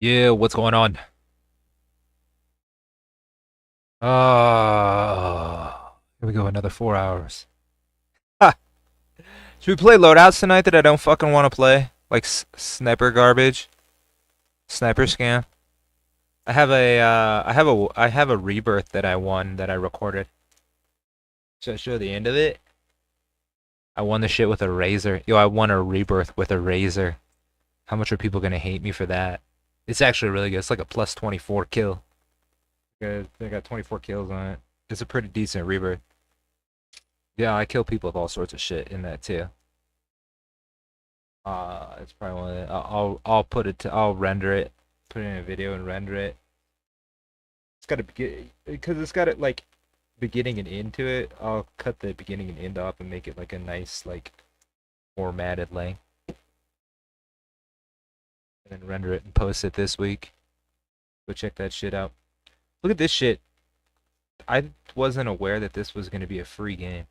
Yeah, what's going on? Here we go, another 4 hours. Ha! Should we play loadouts tonight that I don't fucking want to play? Like sniper garbage, sniper scam. I have a rebirth that I won that I recorded. Should I show the end of it? I won the shit with a razor. Yo, I won a rebirth with a razor. How much are people gonna hate me for that? It's actually really good. It's like a plus 24 kill. Good. I got 24 kills on it. It's a pretty decent rebirth. Yeah, I kill people with all sorts of shit in that too. It's probably one of the, I'll put it to I'll render it, put it in a video and render it. It's got to be because it's got it like beginning and end to it. I'll cut the beginning and end off and make it like a nice like formatted length. and then render it and post it this week. Go check that shit out. Look at this shit. I wasn't aware that this was going to be a free game.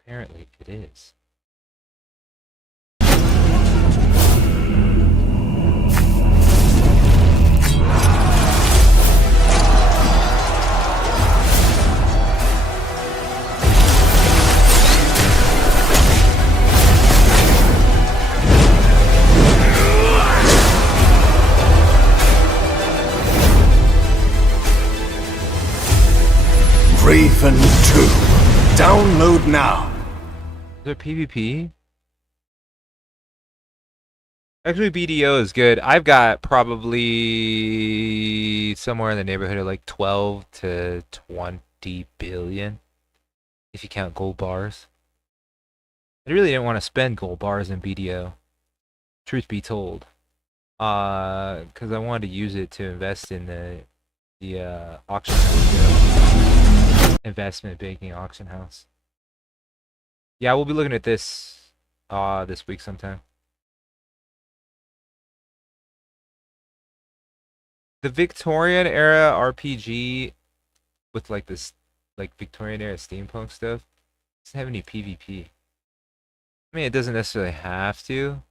Apparently it is. Raven 2. Download now. Is there PvP? Actually, BDO is good. I've got probably somewhere in the neighborhood of like 12 to 20 billion, if you count gold bars. I really didn't want to spend gold bars in BDO, truth be told, because I wanted to use it to invest in the auction house, investment banking auction house. Yeah, we'll be looking at this this week sometime. The Victorian era RPG with like this like Victorian era steampunk stuff doesn't have any PvP. I mean, it doesn't necessarily have to.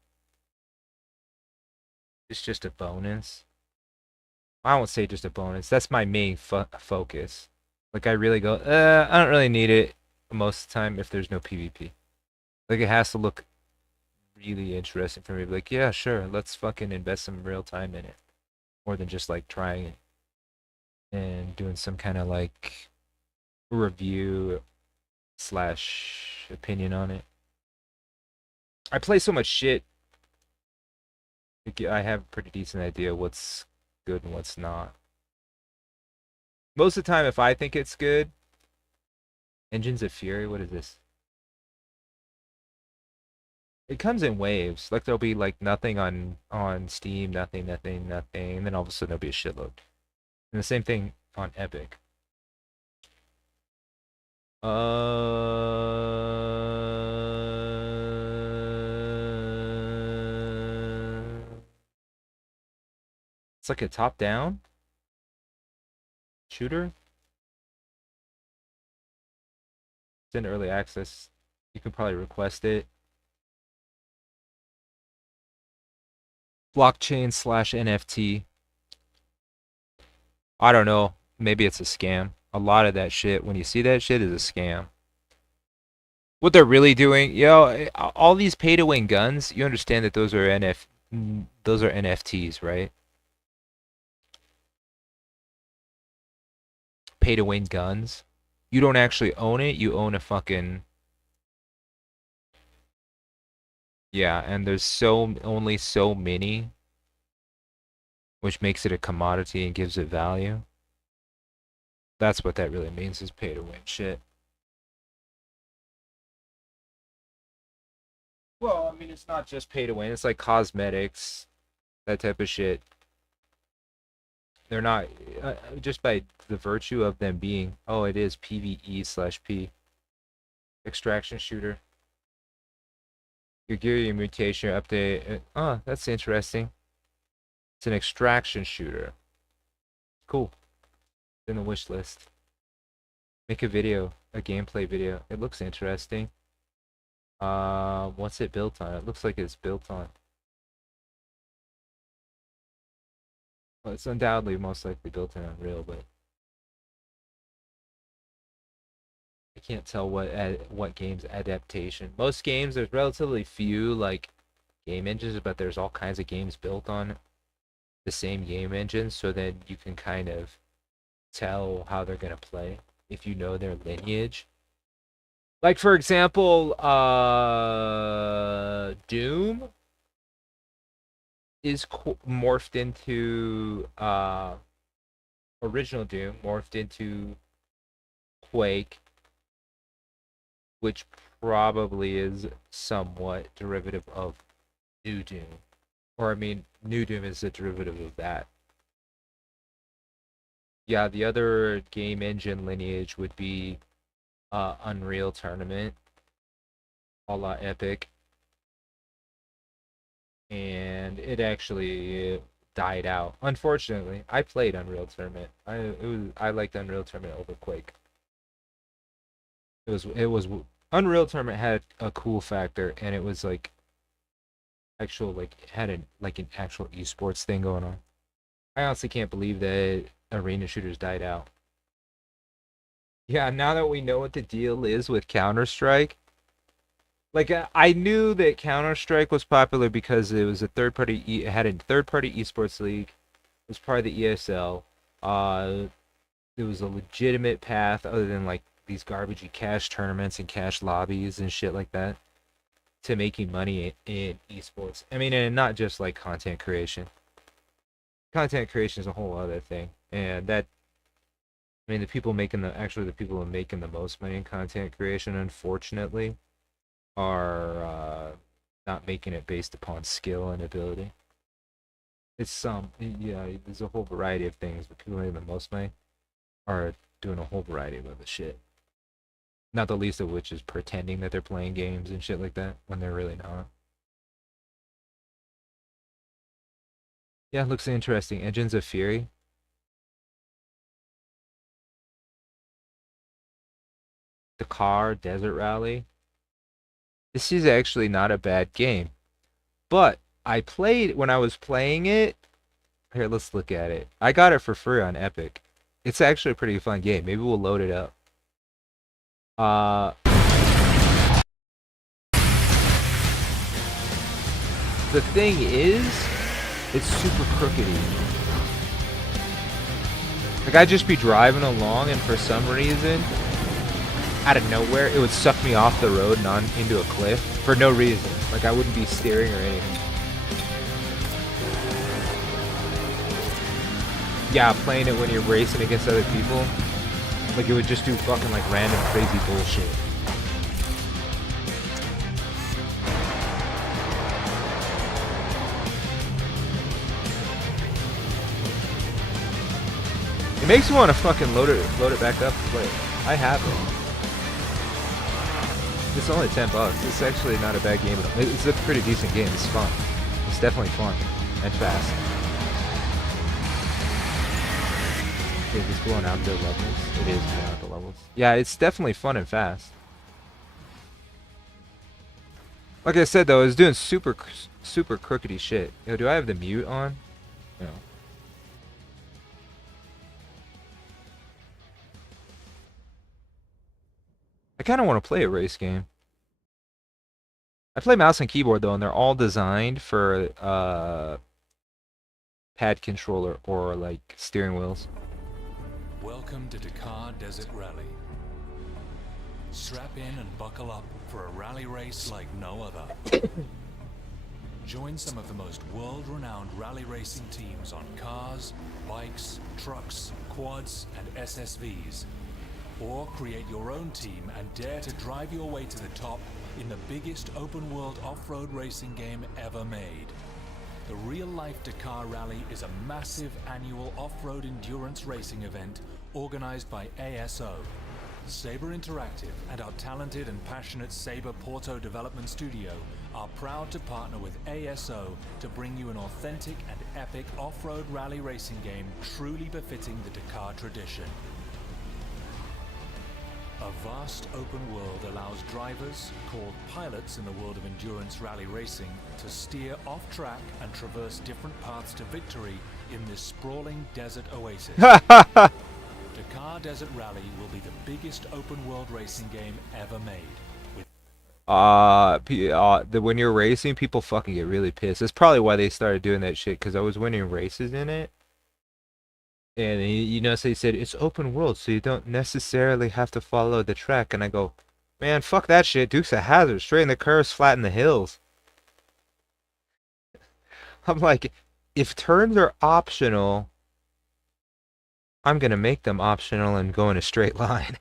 It's just a bonus. I won't say just a bonus. That's my main focus. Like I really go, I don't really need it most of the time if there's no PvP. Like it has to look really interesting for me. Like, yeah, sure, let's fucking invest some real time in it. More than just like trying it and doing some kind of like review slash opinion on it. I play so much shit. I have a pretty decent idea what's good and what's not. Most of the time, if I think it's good, Engines of Fury, what is this? It comes in waves. Like there'll be like nothing on Steam, nothing, and then all of a sudden there'll be a shitload. And the same thing on Epic. It's like a top-down shooter. It's in early access. You can probably request it. Blockchain slash NFT. I don't know. Maybe it's a scam. A lot of that shit, when you see that shit, is a scam. What they're really doing, all these pay-to-win guns, you understand that those are NFTs, right? Pay-to-win guns. You don't actually own it, you own a fucking... Yeah, and there's only so many, which makes it a commodity and gives it value. That's what that really means, is pay-to-win shit. Well, I mean, it's not just pay-to-win, it's like cosmetics, that type of shit. They're not, just by the virtue of them being, oh, it is PvE/P. Extraction shooter. Your gear, your mutation, your update. Oh, that's interesting. It's an extraction shooter. Cool. It's in the wish list. Make a video, a gameplay video. It looks interesting. What's it built on? It looks like it's built on. Well, it's undoubtedly most likely built in Unreal, but I can't tell what game's adaptation. Most games, there's relatively few like game engines, but there's all kinds of games built on the same game engine, so then you can kind of tell how they're gonna play if you know their lineage. Like for example, Doom is morphed into original Doom morphed into Quake, which probably is somewhat derivative of New Doom. Or I mean, New Doom is a derivative of that. Yeah, the other game engine lineage would be Unreal Tournament, a la Epic, and it actually died out. Unfortunately, I played Unreal Tournament. I liked Unreal Tournament over Quake. It was Unreal Tournament had a cool factor, and it was like actual like had an like an actual esports thing going on. I honestly can't believe that arena shooters died out. Yeah, now that we know what the deal is with Counter-Strike, like I knew that Counter-Strike was popular because it was a third party it had a third party esports league. It was part of the ESL. Uh it was a legitimate path other than like these garbagey cash tournaments and cash lobbies and shit like that to making money in esports. I mean, and not just like content creation. Content creation is a whole other thing. And that I mean the people who are making the most money in content creation, unfortunately, are not making it based upon skill and ability. It's yeah, there's a whole variety of things, but people making the most money are doing a whole variety of other shit. Not the least of which is pretending that they're playing games and shit like that when they're really not. Yeah, it looks interesting. Engines of Fury. The Car Desert Rally. This is actually not a bad game. But I played when I was playing it. Here, let's look at it. I got it for free on Epic. It's actually a pretty fun game. Maybe we'll load it up. Uh, the thing is, it's super crookedy. Like I'd just be driving along, and for some reason, out of nowhere, it would suck me off the road and on into a cliff for no reason. Like I wouldn't be steering or anything. Yeah, playing it when you're racing against other people, like it would just do fucking like random crazy bullshit. It makes me want to fucking load it back up and play it. I have it. It's only $10. It's actually not a bad game at all. It's a pretty decent game. It's fun. It's definitely fun and fast. Okay, just blowing out the levels. It is blowing out the levels. Yeah, it's definitely fun and fast. Like I said though, I was doing super crookedy shit. Yo, do I have the mute on? No. I kind of want to play a race game. I play mouse and keyboard though, and they're all designed for pad controller or like steering wheels. Welcome to Dakar Desert Rally. Strap in and buckle up for a rally race like no other. Join some of the most world-renowned rally racing teams on cars, bikes, trucks, quads, and SSVs. Or create your own team and dare to drive your way to the top in the biggest open-world off-road racing game ever made. The real-life Dakar Rally is a massive annual off-road endurance racing event organized by ASO. Sabre Interactive and our talented and passionate Sabre Porto development studio are proud to partner with ASO to bring you an authentic and epic off-road rally racing game truly befitting the Dakar tradition. A vast open world allows drivers, called pilots in the world of endurance rally racing, to steer off-track and traverse different paths to victory in this sprawling desert oasis. Dakar Desert Rally will be the biggest open-world racing game ever made. When you're racing, people fucking get really pissed. That's probably why they started doing that shit, because I was winning races in it. And you know, so he said it's open world, so you don't necessarily have to follow the track. And I go, man, fuck that shit. Dukes of Hazzard, straighten the curves, flatten the hills. I'm like, if turns are optional, I'm gonna make them optional and go in a straight line.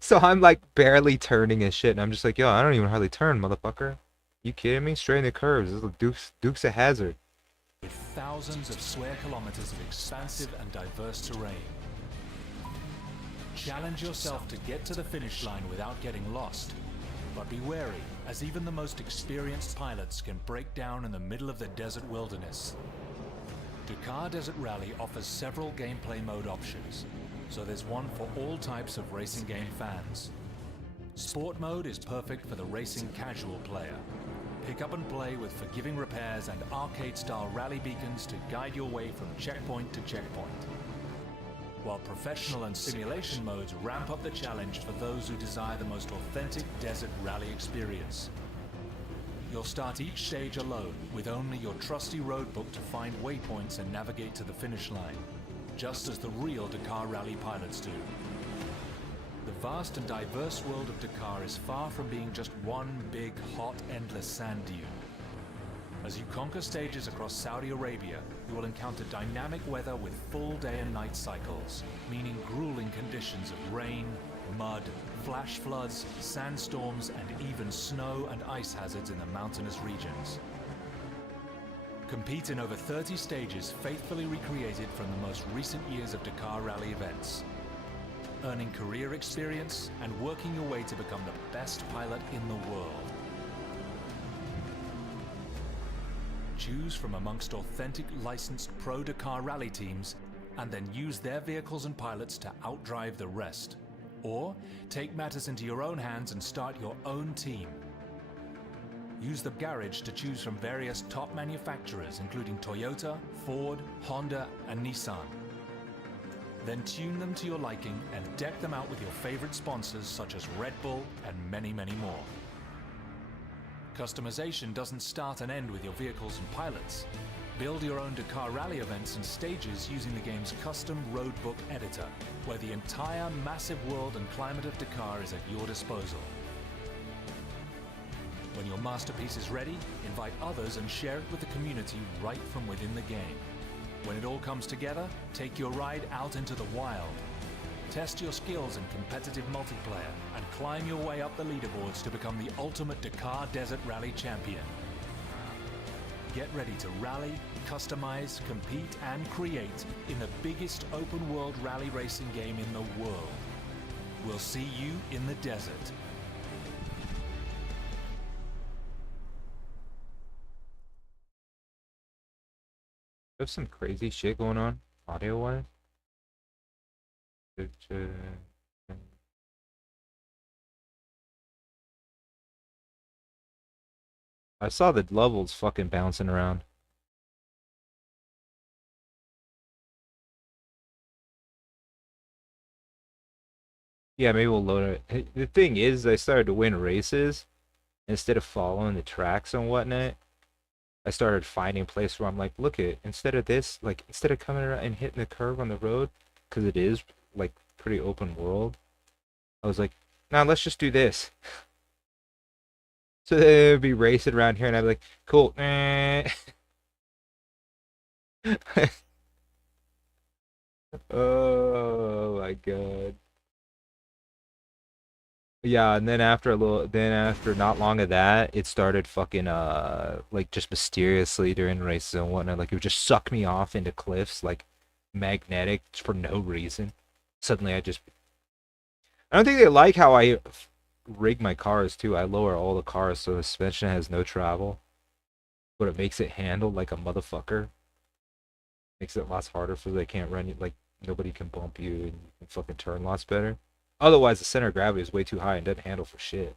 So I'm like barely turning and shit, and I'm just like, yo, I don't even hardly turn, motherfucker. You kidding me? Straighten the curves. This is Dukes of Hazzard. with thousands of square kilometers of expansive and diverse terrain. Challenge yourself to get to the finish line without getting lost, but be wary, as even the most experienced pilots can break down in the middle of the desert wilderness. Dakar Desert Rally offers several gameplay mode options, so there's one for all types of racing game fans. Sport mode is perfect for the racing casual player. Pick up and play with forgiving repairs and arcade-style rally beacons to guide your way from checkpoint to checkpoint. While professional and simulation modes ramp up the challenge for those who desire the most authentic desert rally experience. You'll start each stage alone, with only your trusty roadbook to find waypoints and navigate to the finish line, just as the real Dakar Rally pilots do. The vast and diverse world of Dakar is far from being just one big, hot, endless sand dune. As you conquer stages across Saudi Arabia, you will encounter dynamic weather with full day and night cycles, meaning grueling conditions of rain, mud, flash floods, sandstorms, and even snow and ice hazards in the mountainous regions. Compete in over 30 stages faithfully recreated from the most recent years of Dakar Rally events, earning career experience and working your way to become the best pilot in the world. Choose from amongst authentic licensed pro Dakar Rally teams and then use their vehicles and pilots to outdrive the rest. Or take matters into your own hands and start your own team. Use the garage to choose from various top manufacturers including Toyota, Ford, Honda, and Nissan. Then tune them to your liking and deck them out with your favorite sponsors such as Red Bull and many, many more. Customization doesn't start and end with your vehicles and pilots. Build your own Dakar Rally events and stages using the game's custom roadbook editor, where the entire massive world and climate of Dakar is at your disposal. When your masterpiece is ready, invite others and share it with the community right from within the game. When it all comes together, take your ride out into the wild. Test your skills in competitive multiplayer and climb your way up the leaderboards to become the ultimate Dakar Desert Rally champion. Get ready to rally, customize, compete, and create in the biggest open world rally racing game in the world. We'll see you in the desert. There's some crazy shit going on, audio-wise. I saw the levels fucking bouncing around. Yeah, maybe we'll load it. The thing is, I started to win races instead of following the tracks and whatnot. I started finding places where I'm like, look it, instead of this, like instead of coming around and hitting the curve on the road, because it is like pretty open world, I was like, nah, let's just do this. So they would be racing around here, and I'd be like, cool. Oh my god. Yeah, and then after not long of that, it started fucking like just mysteriously during races and whatnot, like it would just suck me off into cliffs like magnetic for no reason. Suddenly I don't think they like how I rig my cars too. I lower all the cars so the suspension has no travel, but it makes it handle like a motherfucker. Makes it lots harder so they can't run you, like nobody can bump you and you can fucking turn lots better. Otherwise, the center of gravity is way too high and doesn't handle for shit.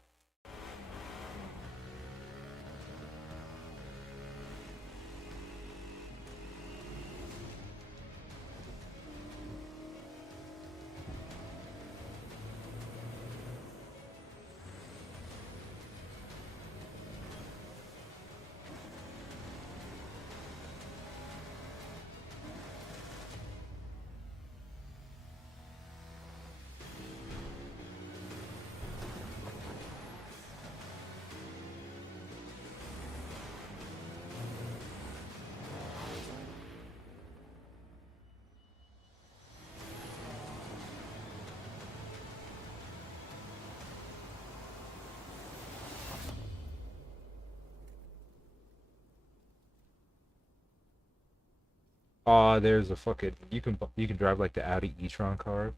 Oh, there's a fucking you can drive like the Audi e-tron car.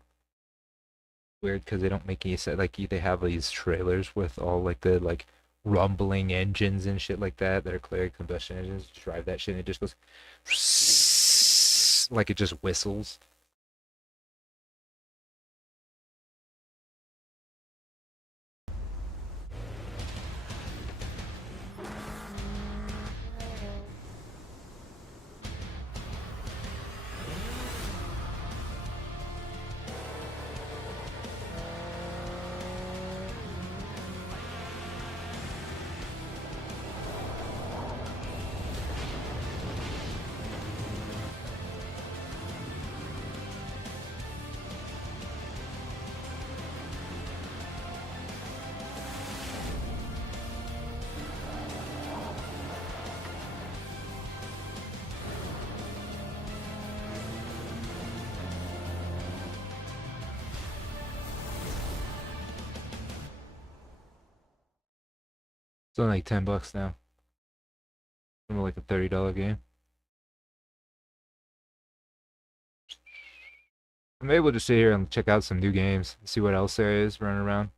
Weird because they don't make any sense. Like they have these trailers with all like the like rumbling engines and shit like that are clear combustion engines. Just drive that shit and it just goes like it just whistles. It's only like $10 now. Something like a $30 game. I'm able to sit here and check out some new games, see what else there is running around.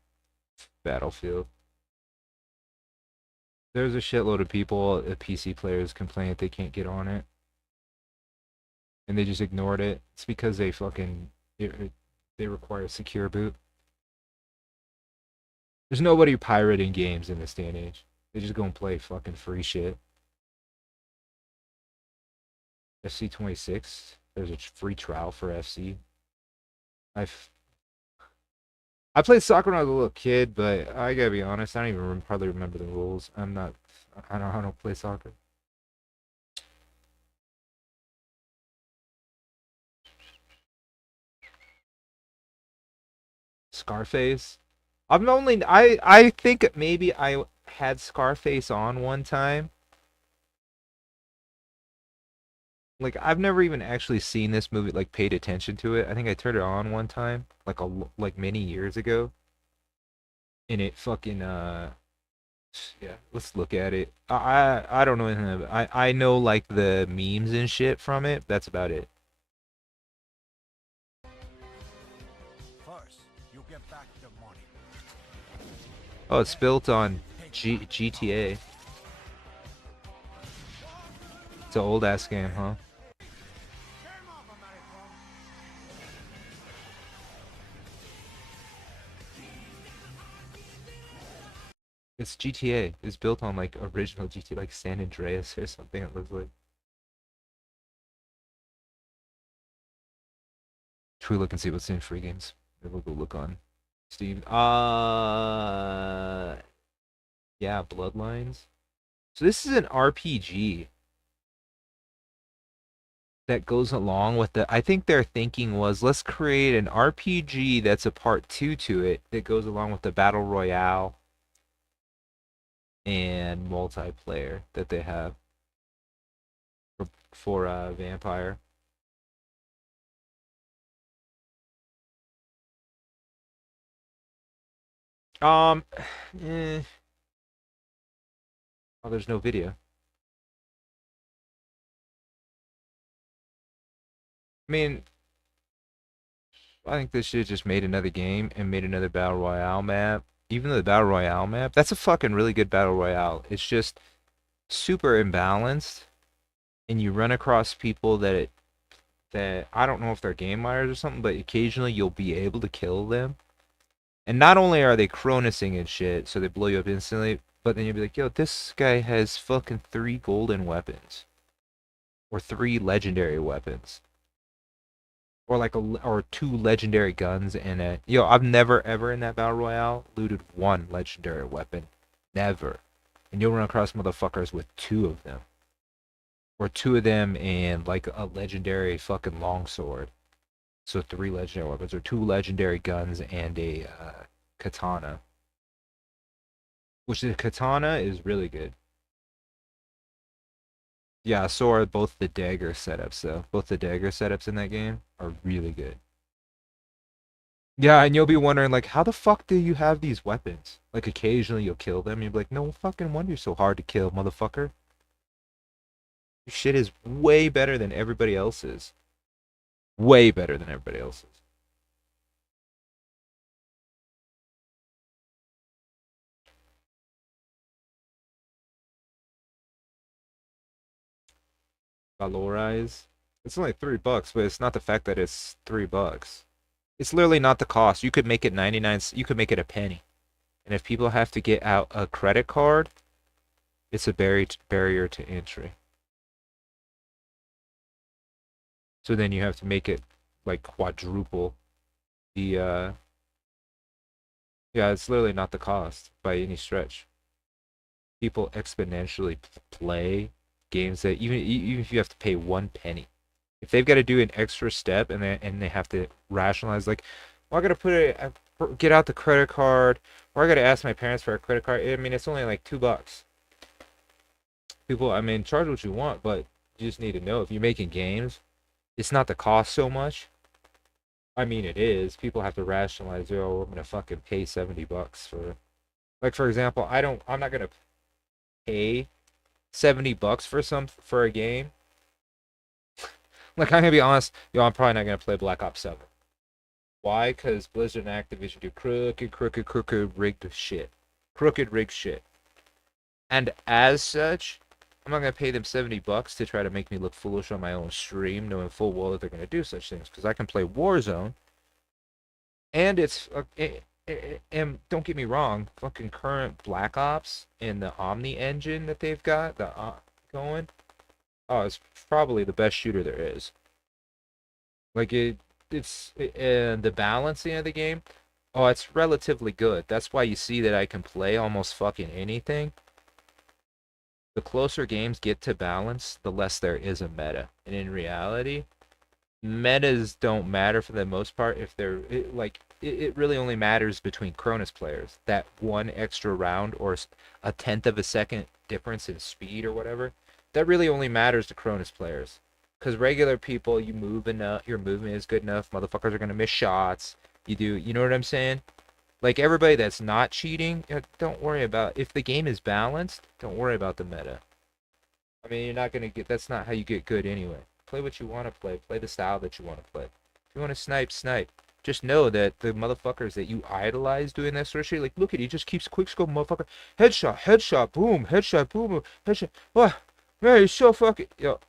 Battlefield. There's a shitload of people, PC players, complain that they can't get on it, and they just ignored it. It's because they fucking they require secure boot. There's nobody pirating games in this day and age. They just go and play fucking free shit. FC 26. There's a free trial for FC. I've I played soccer when I was a little kid, but I gotta be honest, I don't even probably remember the rules. I'm not. I don't play soccer. Scarface. I think maybe I had Scarface on one time. Like I've never even actually seen this movie, like paid attention to it. I think I turned it on one time, like many years ago, and it fucking yeah. Let's look at it. I don't know anything about it. I know like the memes and shit from it. That's about it. First, you get back the money. Oh, it's built on GTA. It's an old ass game, huh? It's GTA. It's built on like original GTA, like San Andreas or something. It looks like. Should we look and see what's in free games? Maybe we'll go look on Steam. Yeah, Bloodlines. So this is an RPG that goes along with the. I think their thinking was let's create an RPG that's a part two to it that goes along with the battle royale and multiplayer that they have for Vampire. Um, eh. Oh, there's no video. I mean, I think they should have just made another game and made another battle royale map. Even though the battle royale map, that's a fucking really good battle royale. It's just super imbalanced, and you run across people that I don't know if they're game miners or something, but occasionally you'll be able to kill them. And not only are they Cronusing and shit, so they blow you up instantly, but then you'll be like, yo, this guy has fucking 3 golden weapons. Or 3 legendary weapons. Or like or 2 legendary guns and a yo, I've never ever in that battle royale looted 1 legendary weapon. Never. And you'll run across motherfuckers with 2 of them. Or 2 of them and like a legendary fucking longsword. So 3 legendary weapons, or 2 legendary guns and a katana. Which the katana is really good. Yeah, so are both the dagger setups though. Both the dagger setups in that game are really good. Yeah, and you'll be wondering like, how the fuck do you have these weapons? Like occasionally you'll kill them, and you'll be like, no fucking wonder you're so hard to kill, motherfucker. Your shit is way better than everybody else's. Way better than everybody else's. Valorize. It's only $3, but it's not the fact that it's $3. It's literally not the cost. You could make it 99. You could make it a penny. And if people have to get out a credit card, it's a barrier to entry. So then you have to make it like quadruple the yeah, it's literally not the cost by any stretch. People exponentially play games that even if you have to pay 1 penny, if they've got to do an extra step and they have to rationalize like, well, I got to get out the credit card, or I got to ask my parents for a credit card. I mean, it's only like $2. People, I mean, charge what you want, but you just need to know if you're making games, it's not the cost so much. I mean, it is. People have to rationalize, oh, I'm gonna fucking pay $70 for, like, for example, I'm not gonna pay $70 for a game. Like, I'm gonna be honest, yo, I'm probably not gonna play Black Ops 7. Why? Because Blizzard and Activision do crooked, rigged shit. Crooked, rigged shit. And as such, I'm not gonna pay them $70 to try to make me look foolish on my own stream, knowing full well that they're gonna do such things. Because I can play Warzone, and and don't get me wrong, fucking current Black Ops and the Omni engine that they've got, going, oh, it's probably the best shooter there is. Like and the balancing of the game, oh, it's relatively good. That's why you see that I can play almost fucking anything. The closer games get to balance, the less there is a meta. And in reality, metas don't matter for the most part if they're it really only matters between Cronus players. That one extra round or a tenth of a second difference in speed or whatever, that really only matters to Cronus players. Because regular people, you move enough, your movement is good enough, motherfuckers are gonna miss shots. You know what I'm saying? Like everybody that's not cheating, don't worry about if the game is balanced. Don't worry about the meta. I mean, you're not gonna get. That's not how you get good anyway. Play what you want to play. Play the style that you want to play. If you want to snipe, snipe. Just know that the motherfuckers that you idolize doing that sort of shit, like, look at he just keeps quickscope, motherfucker. Headshot, headshot, boom, headshot, boom, boom, headshot. What? Man, he's so fucking. Yo,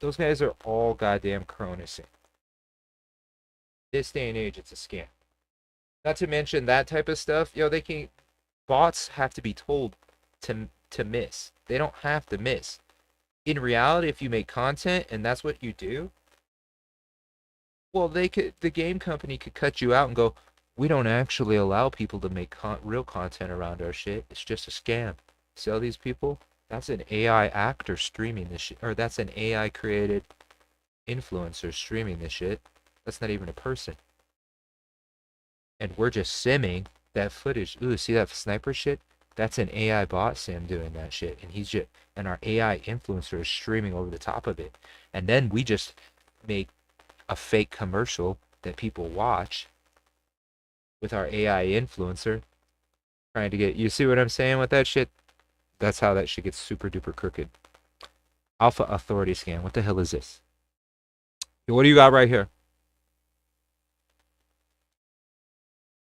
those guys are all goddamn Cronusing. This day and age, it's a scam. Not to mention that type of stuff. Yo, they can. Bots have to be told to miss. They don't have to miss. In reality, if you make content and that's what you do, well, the game company could cut you out and go, we don't actually allow people to make real content around our shit. It's just a scam. See all these people? That's an AI actor streaming this shit, or that's an AI created influencer streaming this shit. That's not even a person. And we're just simming that footage. Ooh, see that sniper shit? That's an AI bot sim doing that shit, and our AI influencer is streaming over the top of it, and then we just make a fake commercial that people watch with our AI influencer trying to get. You see what I'm saying with that shit? That's how that shit gets super duper crooked. Alpha Authority scan. What the hell is this? What do you got right here?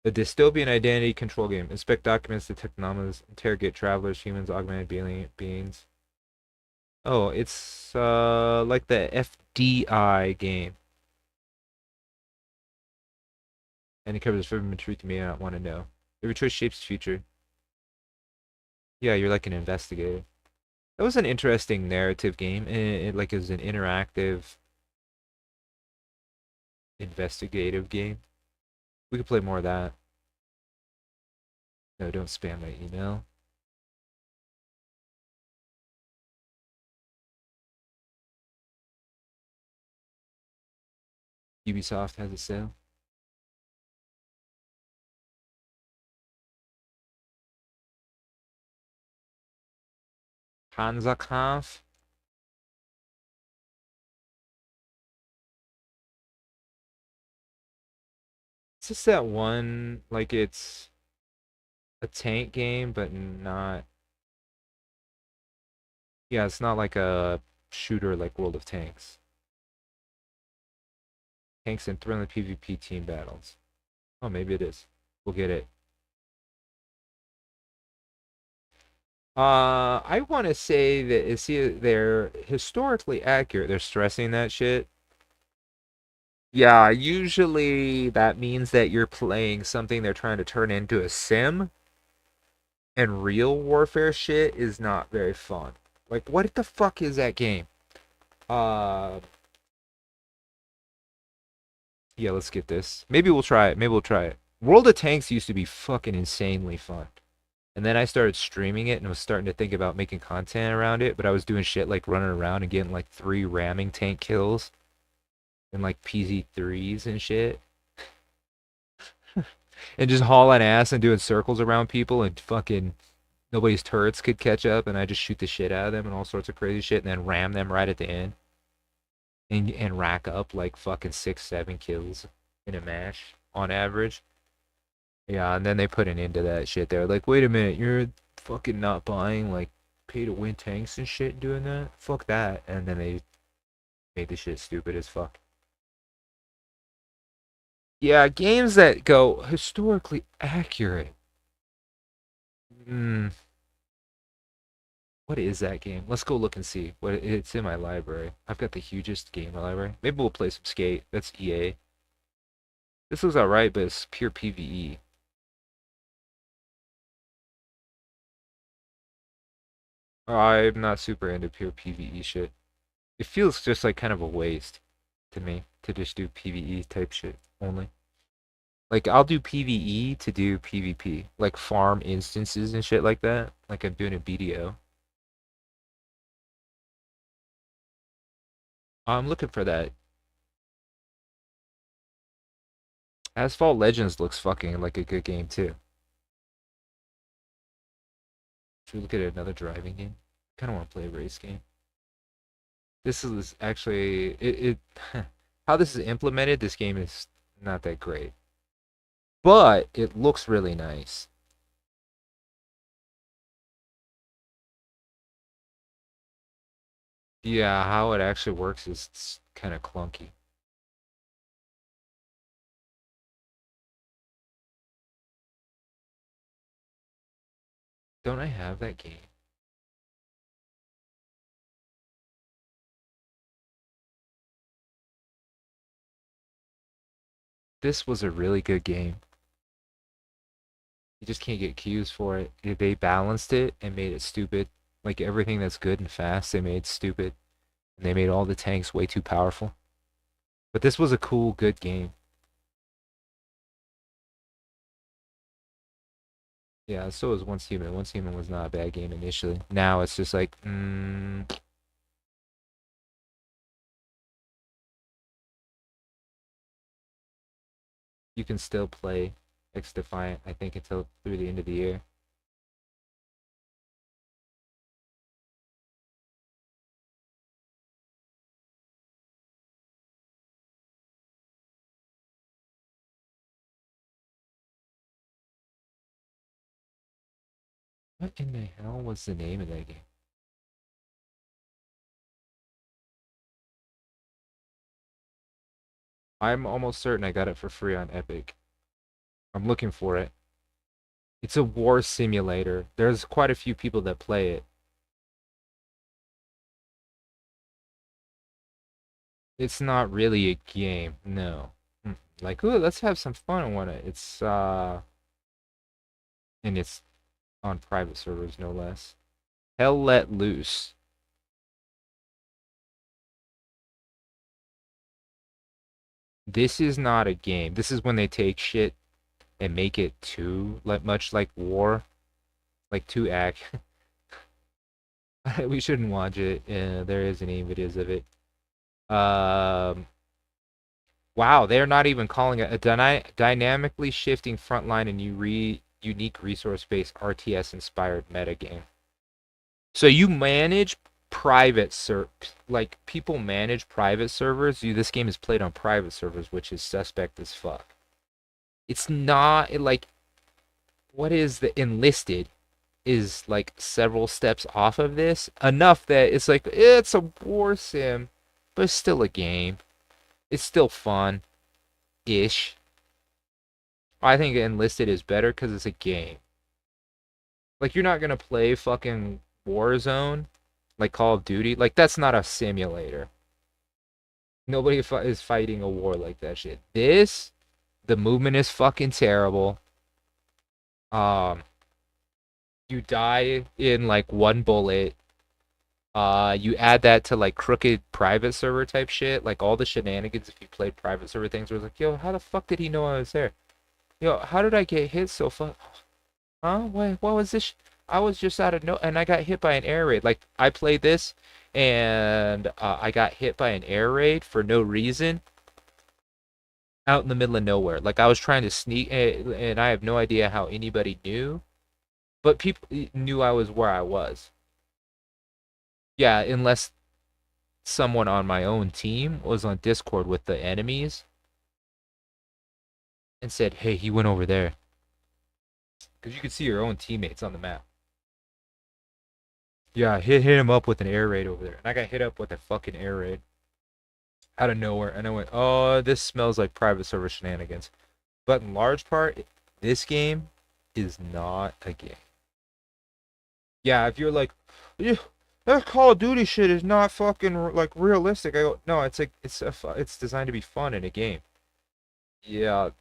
The dystopian identity control game. Inspect documents, detect anomalies, interrogate travelers, humans, augmented beings. Oh, it's like the FDI game. And it covers the truth you may not want to know. Every choice shapes the future. Yeah, you're like an investigator. That was an interesting narrative game. It like is an interactive investigative game. We could play more of that. No, don't spam my email. Ubisoft has a sale. Hansa. It's just that one, like it's a tank game, but not. Yeah, it's not like a shooter like World of Tanks. Tanks and thrilling PvP team battles. Oh, maybe it is. We'll get it. I want to say that they're historically accurate. They're stressing that shit. Yeah, usually that means that you're playing something they're trying to turn into a sim, and real warfare shit is not very fun. Like, what the fuck is that game? Uh, yeah, let's get this. Maybe we'll try it. Maybe we'll try it. World of Tanks used to be fucking insanely fun. And then I started streaming it and was starting to think about making content around it, but I was doing shit like running around and getting like 3 ramming tank kills and like PZ3s and shit. And just hauling ass and doing circles around people and fucking nobody's turrets could catch up and I just shoot the shit out of them and all sorts of crazy shit and then ram them right at the end. And rack up like fucking 6, 7 kills in a match on average. Yeah, and then they put an end to that shit. They're like, wait a minute, you're fucking not buying like pay to win tanks and shit doing that? Fuck that. And then they made the shit stupid as fuck. Yeah, games that go historically accurate. Hmm. What is that game? Let's go look and see. What it's in my library. I've got the hugest game library. Maybe we'll play some Skate. That's EA. This was alright, but it's pure PvE. I'm not super into pure PvE shit. It feels just like kind of a waste to me to just do PvE type shit only. Like I'll do PvE to do PvP, like farm instances and shit like that, like I'm doing a BDO. I'm looking for that. Asphalt Legends looks fucking like a good game too. Should we look at another driving game? Kind of want to play a race game. This is actually how this is implemented. This game is not that great, but it looks really nice. Yeah, how it actually works is kind of clunky. Don't I have that game? This was a really good game. You just can't get cues for it. They balanced it and made it stupid. Like everything that's good and fast, they made stupid. And they made all the tanks way too powerful. But this was a cool, good game. Yeah, so was Once Human. Once Human was not a bad game initially. Now it's just like, you can still play X Defiant, I think, until through the end of the year. What in the hell was the name of that game? I'm almost certain I got it for free on Epic. I'm looking for it. It's a war simulator. There's quite a few people that play it. It's not really a game, no. Like, ooh, let's have some fun on it. And it's on private servers, no less. Hell Let Loose. This is not a game. This is when they take shit and make it too like much like war, like too act. We shouldn't watch it. There is any videos of it. Um, wow, they're not even calling it a dynamically shifting frontline and unique resource-based RTS-inspired metagame. So you manage like people manage private servers. This game is played on private servers, which is suspect as fuck. It's not like what is the enlisted? is like several steps off of this, enough that it's like it's a war sim, but it's still a game. It's still fun ish. I think Enlisted is better because it's a game. Like you're not gonna play fucking Warzone, like Call of Duty. Like that's not a simulator. Nobody is fighting a war like that shit. This, the movement is fucking terrible. Um, you die in like one bullet. You add that to like crooked private server type shit, like all the shenanigans if you played private server things where it's like, yo, how the fuck did he know I was there? Yo, how did I get hit so fuck? Huh? What was this? I was just out of no, and I got hit by an air raid. Like I played this, and I got hit by an air raid for no reason out in the middle of nowhere. Like I was trying to sneak, and I have no idea how anybody knew, but people knew I was where I was. Yeah, unless someone on my own team was on Discord with the enemies and said, "Hey, he went over there," because you could see your own teammates on the map. Yeah, hit him up with an air raid over there, and I got hit up with a fucking air raid out of nowhere, and I went, "Oh, this smells like private server shenanigans." But in large part, this game is not a game. Yeah, if you're like, yeah, that Call of Duty shit is not fucking like realistic. I go, no, it's like it's designed to be fun in a game. Yeah,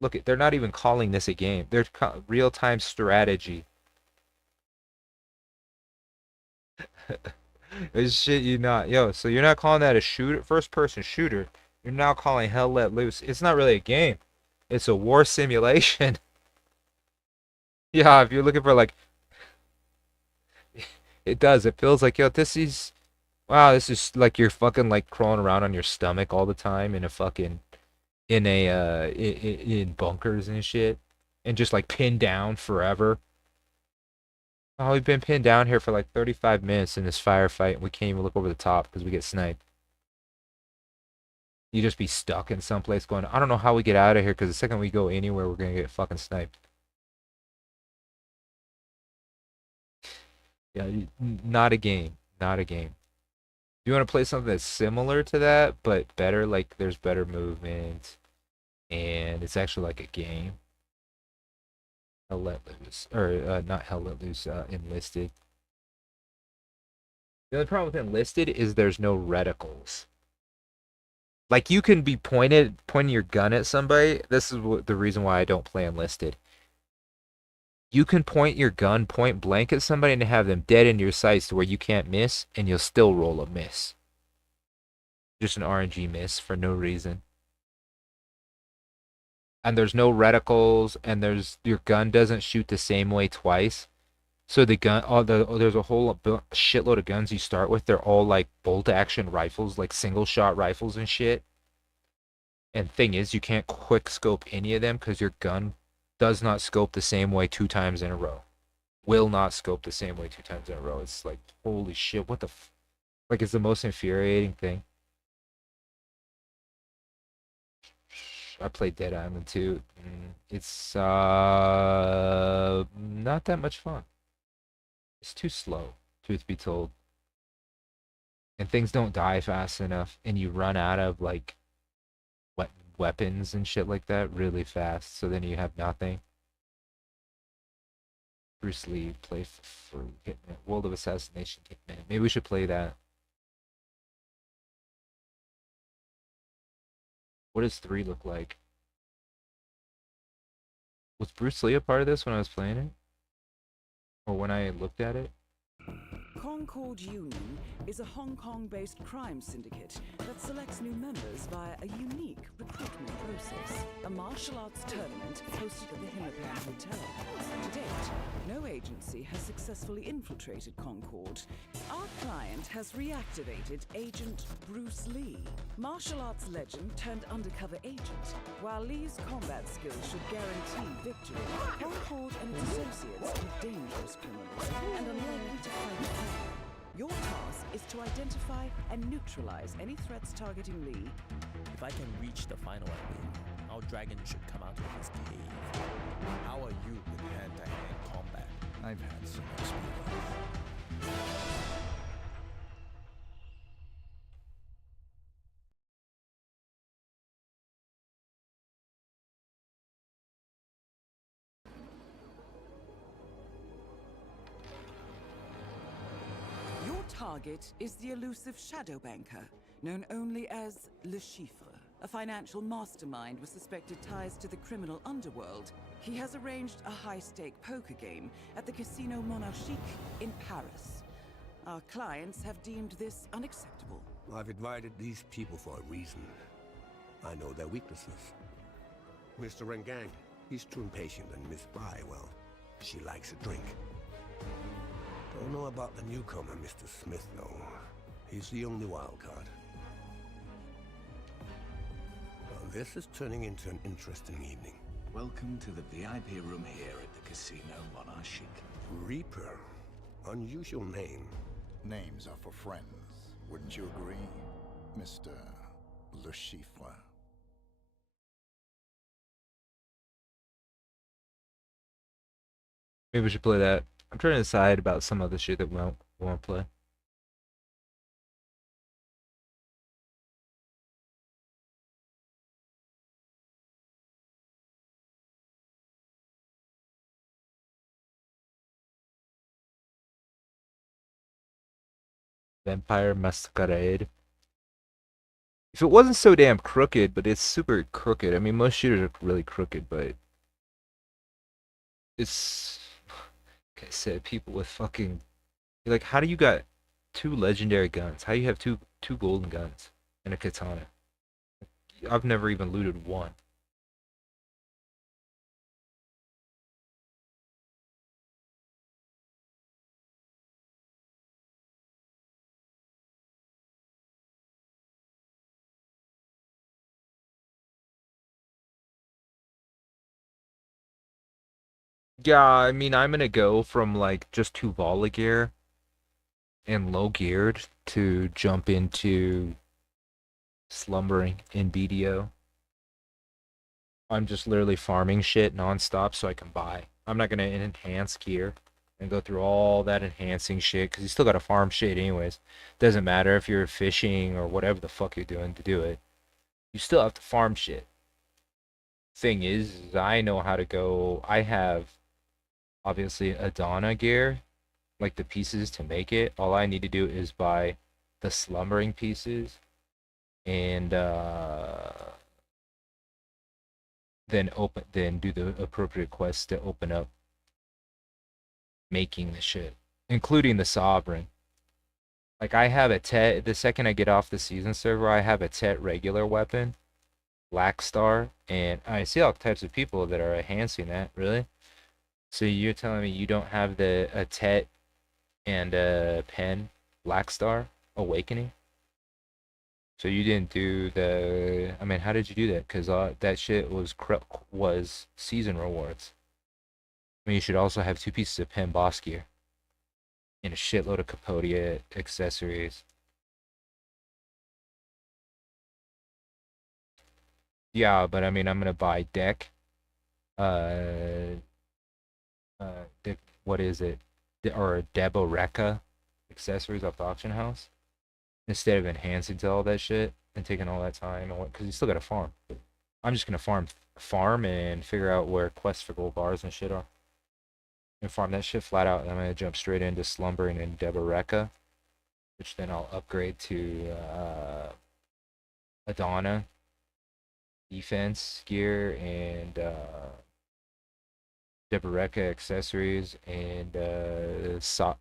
look, they're not even calling this a game. They're real-time strategy. This shit you not, yo. So you're not calling that a shooter, first-person shooter. You're now calling Hell Let Loose. It's not really a game. It's a war simulation. Yeah, if you're looking for like, it does. It feels like, yo, this is, wow, this is like you're fucking like crawling around on your stomach all the time in a fucking in a in bunkers and shit, and just like pinned down forever. Oh, we've been pinned down here for like 35 minutes in this firefight, and we can't even look over the top because we get sniped. You just be stuck in some place going, I don't know how we get out of here because the second we go anywhere, we're gonna get fucking sniped. Yeah, not a game, not a game. You want to play something that's similar to that, but better, like there's better movement, and it's actually like a game. Hell Let Loose, or not Hell Let Loose, Enlisted. The only problem with Enlisted is there's no reticles. Like you can be pointing your gun at somebody. This is the reason why I don't play Enlisted. You can point your gun point blank at somebody and have them dead in your sights to where you can't miss, and you'll still roll a miss. Just an RNG miss for no reason. And there's no reticles, and your gun doesn't shoot the same way twice. So there's a whole shitload of guns you start with. They're all like bolt action rifles, like single shot rifles and shit. And thing is, you can't quick scope any of them because your gun does not scope the same way 2 times in a row. Will not scope the same way 2 times in a row. It's like, holy shit, what the like, it's the most infuriating thing. I played Dead Island 2. It's not that much fun. It's too slow, truth be told. And things don't die fast enough, and you run out of like weapons and shit like that really fast, so then you have nothing. Bruce Lee play for Hitman, World of Assassination Hitman. Maybe we should play that. What does 3 look like? Was Bruce Lee a part of this when I was playing it? Or when I looked at it? Concord Union is a Hong Kong-based crime syndicate that selects new members via a unique recruitment process. A martial arts tournament hosted at the Himmelpan Hotel. To date, no agency has successfully infiltrated Concord. Our client has reactivated Agent Bruce Lee, martial arts legend turned undercover agent. While Lee's combat skills should guarantee victory, Concord and its associates are dangerous criminals and unlikely to fight fair. Your task is to identify and neutralize any threats targeting Lee. If I can reach the final ending, our dragon should come out of his cave. How are you with hand-to-hand combat? I've had some experience. Your target is the elusive shadow banker, known only as Le Chiffre, a financial mastermind with suspected ties to the criminal underworld. He has arranged a high-stake poker game at the Casino Monarchique in Paris. Our clients have deemed this unacceptable. I've invited these people for a reason. I know their weaknesses. Mr. Rengang, he's too impatient, and Miss Bai, well, she likes a drink. Don't know about the newcomer, Mr. Smith, though. He's the only wild card. Well, this is turning into an interesting evening. Welcome to the VIP room here at the Casino Monarchique. Reaper. Unusual name. Names are for friends, wouldn't you agree, Mr. Le Chiffre? Maybe we should play that. I'm trying to decide about some of the shit that we won't play. Vampire Masquerade. If it wasn't so damn crooked, but it's super crooked. I mean, most shooters are really crooked, but it's like I said, people with fucking like, how do you got two legendary guns? How do you have two golden guns and a katana? I've never even looted one. Yeah, I mean, I'm gonna go from like just two volley gear and low geared to jump into slumbering in BDO. I'm just literally farming shit nonstop so I can buy. I'm not gonna enhance gear and go through all that enhancing shit because you still gotta farm shit anyways. Doesn't matter if you're fishing or whatever the fuck you're doing to do it. You still have to farm shit. Thing is I know how to go. I have obviously Adana gear, like the pieces to make it. All I need to do is buy the slumbering pieces and then do the appropriate quests to open up making the shit, including the sovereign. Like I have a Tet. The second I get off the season server, I have a Tet regular weapon, Black Star, and I see all types of people that are enhancing that. Really? So you're telling me you don't have the a Tet and a pen Black Star Awakening? So you didn't do the? I mean, how did you do that? Because that shit was season rewards. I mean, you should also have two pieces of pen boss gear and a shitload of Capodia accessories. Yeah, but I mean, I'm gonna buy deck. Uh, what is it? Or Deboreka accessories off the auction house instead of enhancing to all that shit and taking all that time and what? Because you still gotta farm. I'm just gonna farm and figure out where quests for gold bars and shit are. And farm that shit flat out. And I'm gonna jump straight into slumbering and Deboreka, which then I'll upgrade to Adana defense gear and Deboreka accessories and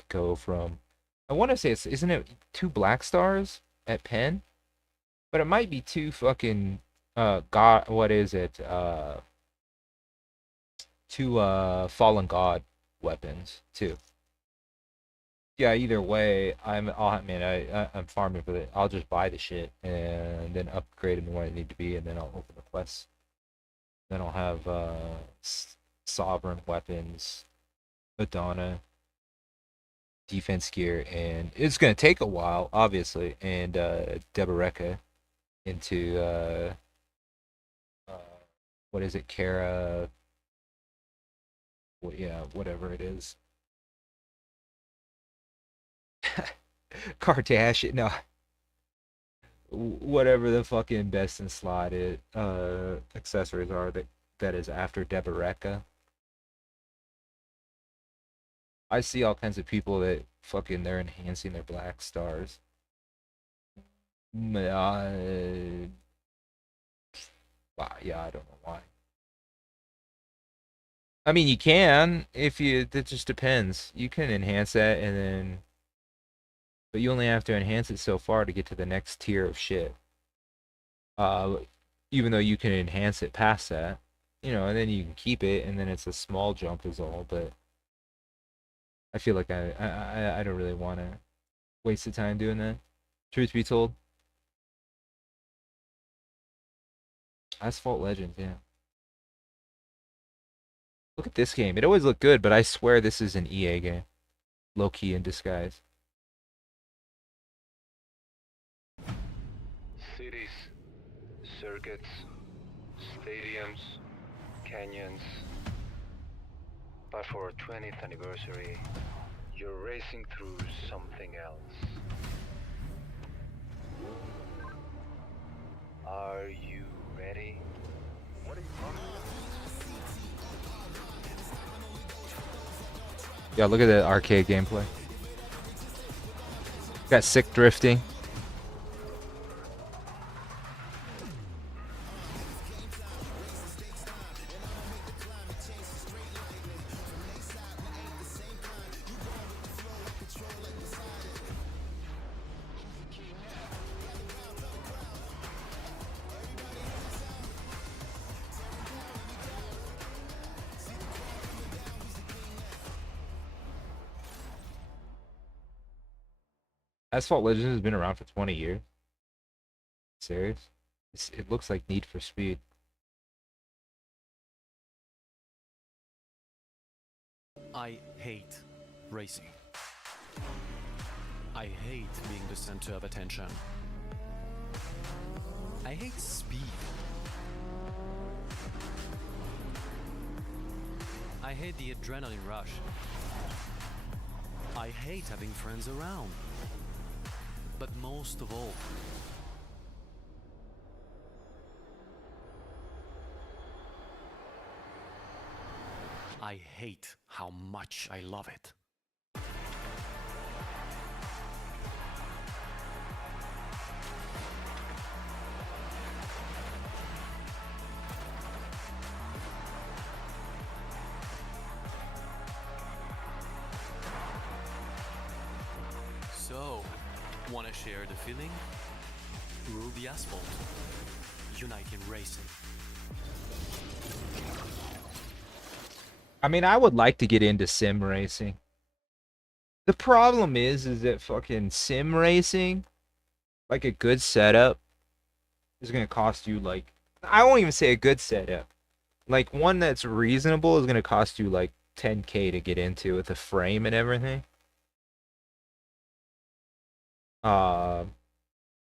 go from. I want to say isn't it two Black Stars at Penn, but it might be two fucking God. What is it? Two Fallen God weapons too. Yeah, either way, I'm farming for it. I'll just buy the shit and then upgrade them to what it need to be, and then I'll open the quests. Then I'll have sovereign weapons, Adana, defense gear, and it's gonna take a while, obviously, and Deboreka into what is it, Kara? Well, yeah, whatever it is. Kardashian, no, whatever the fucking best in slot accessories are that is after Deboreka. I see all kinds of people that fucking they're enhancing their black stars. Yeah, I don't know why. I mean, you can if you. That just depends. You can enhance that and then, but you only have to enhance it so far to get to the next tier of shit. Uh, Even though you can enhance it past that, and then you can keep it, and then it's a small jump is all. But I feel like I don't really want to waste the time doing that. Truth be told, Asphalt Legends, yeah. Look at this game. It always looked good, but I swear this is an EA game. Low key in disguise. Cities, circuits, stadiums, canyons. But for our 20th anniversary, you're racing through something else. Are you ready? Yeah, look at the arcade gameplay. Got sick drifting. Asphalt Legends has been around for 20 years. Serious? It looks like Need for Speed. I hate racing. I hate being the center of attention. I hate speed. I hate the adrenaline rush. I hate having friends around. But most of all, I hate how much I love it. So, wanna share the feeling? Rule the asphalt. Unite in racing. I mean, I would like to get into sim racing. The problem is that fucking sim racing, like a good setup, is gonna cost you like, I won't even say a good setup. Like one that's reasonable is gonna cost you like 10K to get into with a frame and everything.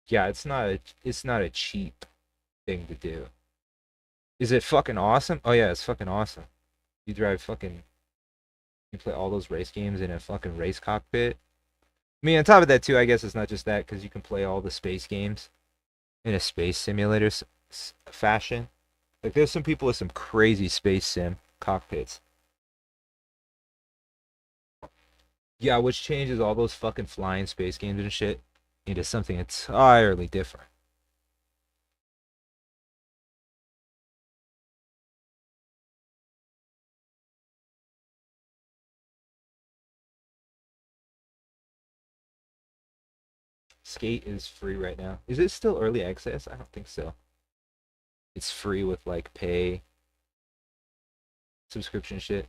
Yeah, it's not a cheap thing to do. Is it fucking awesome? Oh yeah, it's fucking awesome. You play all those race games in a fucking race cockpit. I mean, on top of that too, I guess it's not just that, because you can play all the space games in a space simulator fashion. Like there's some people with some crazy space sim cockpits. Yeah, which changes all those fucking flying space games and shit into something entirely different. Skate is free right now. Is it still early access? I don't think so. It's free with like pay subscription shit.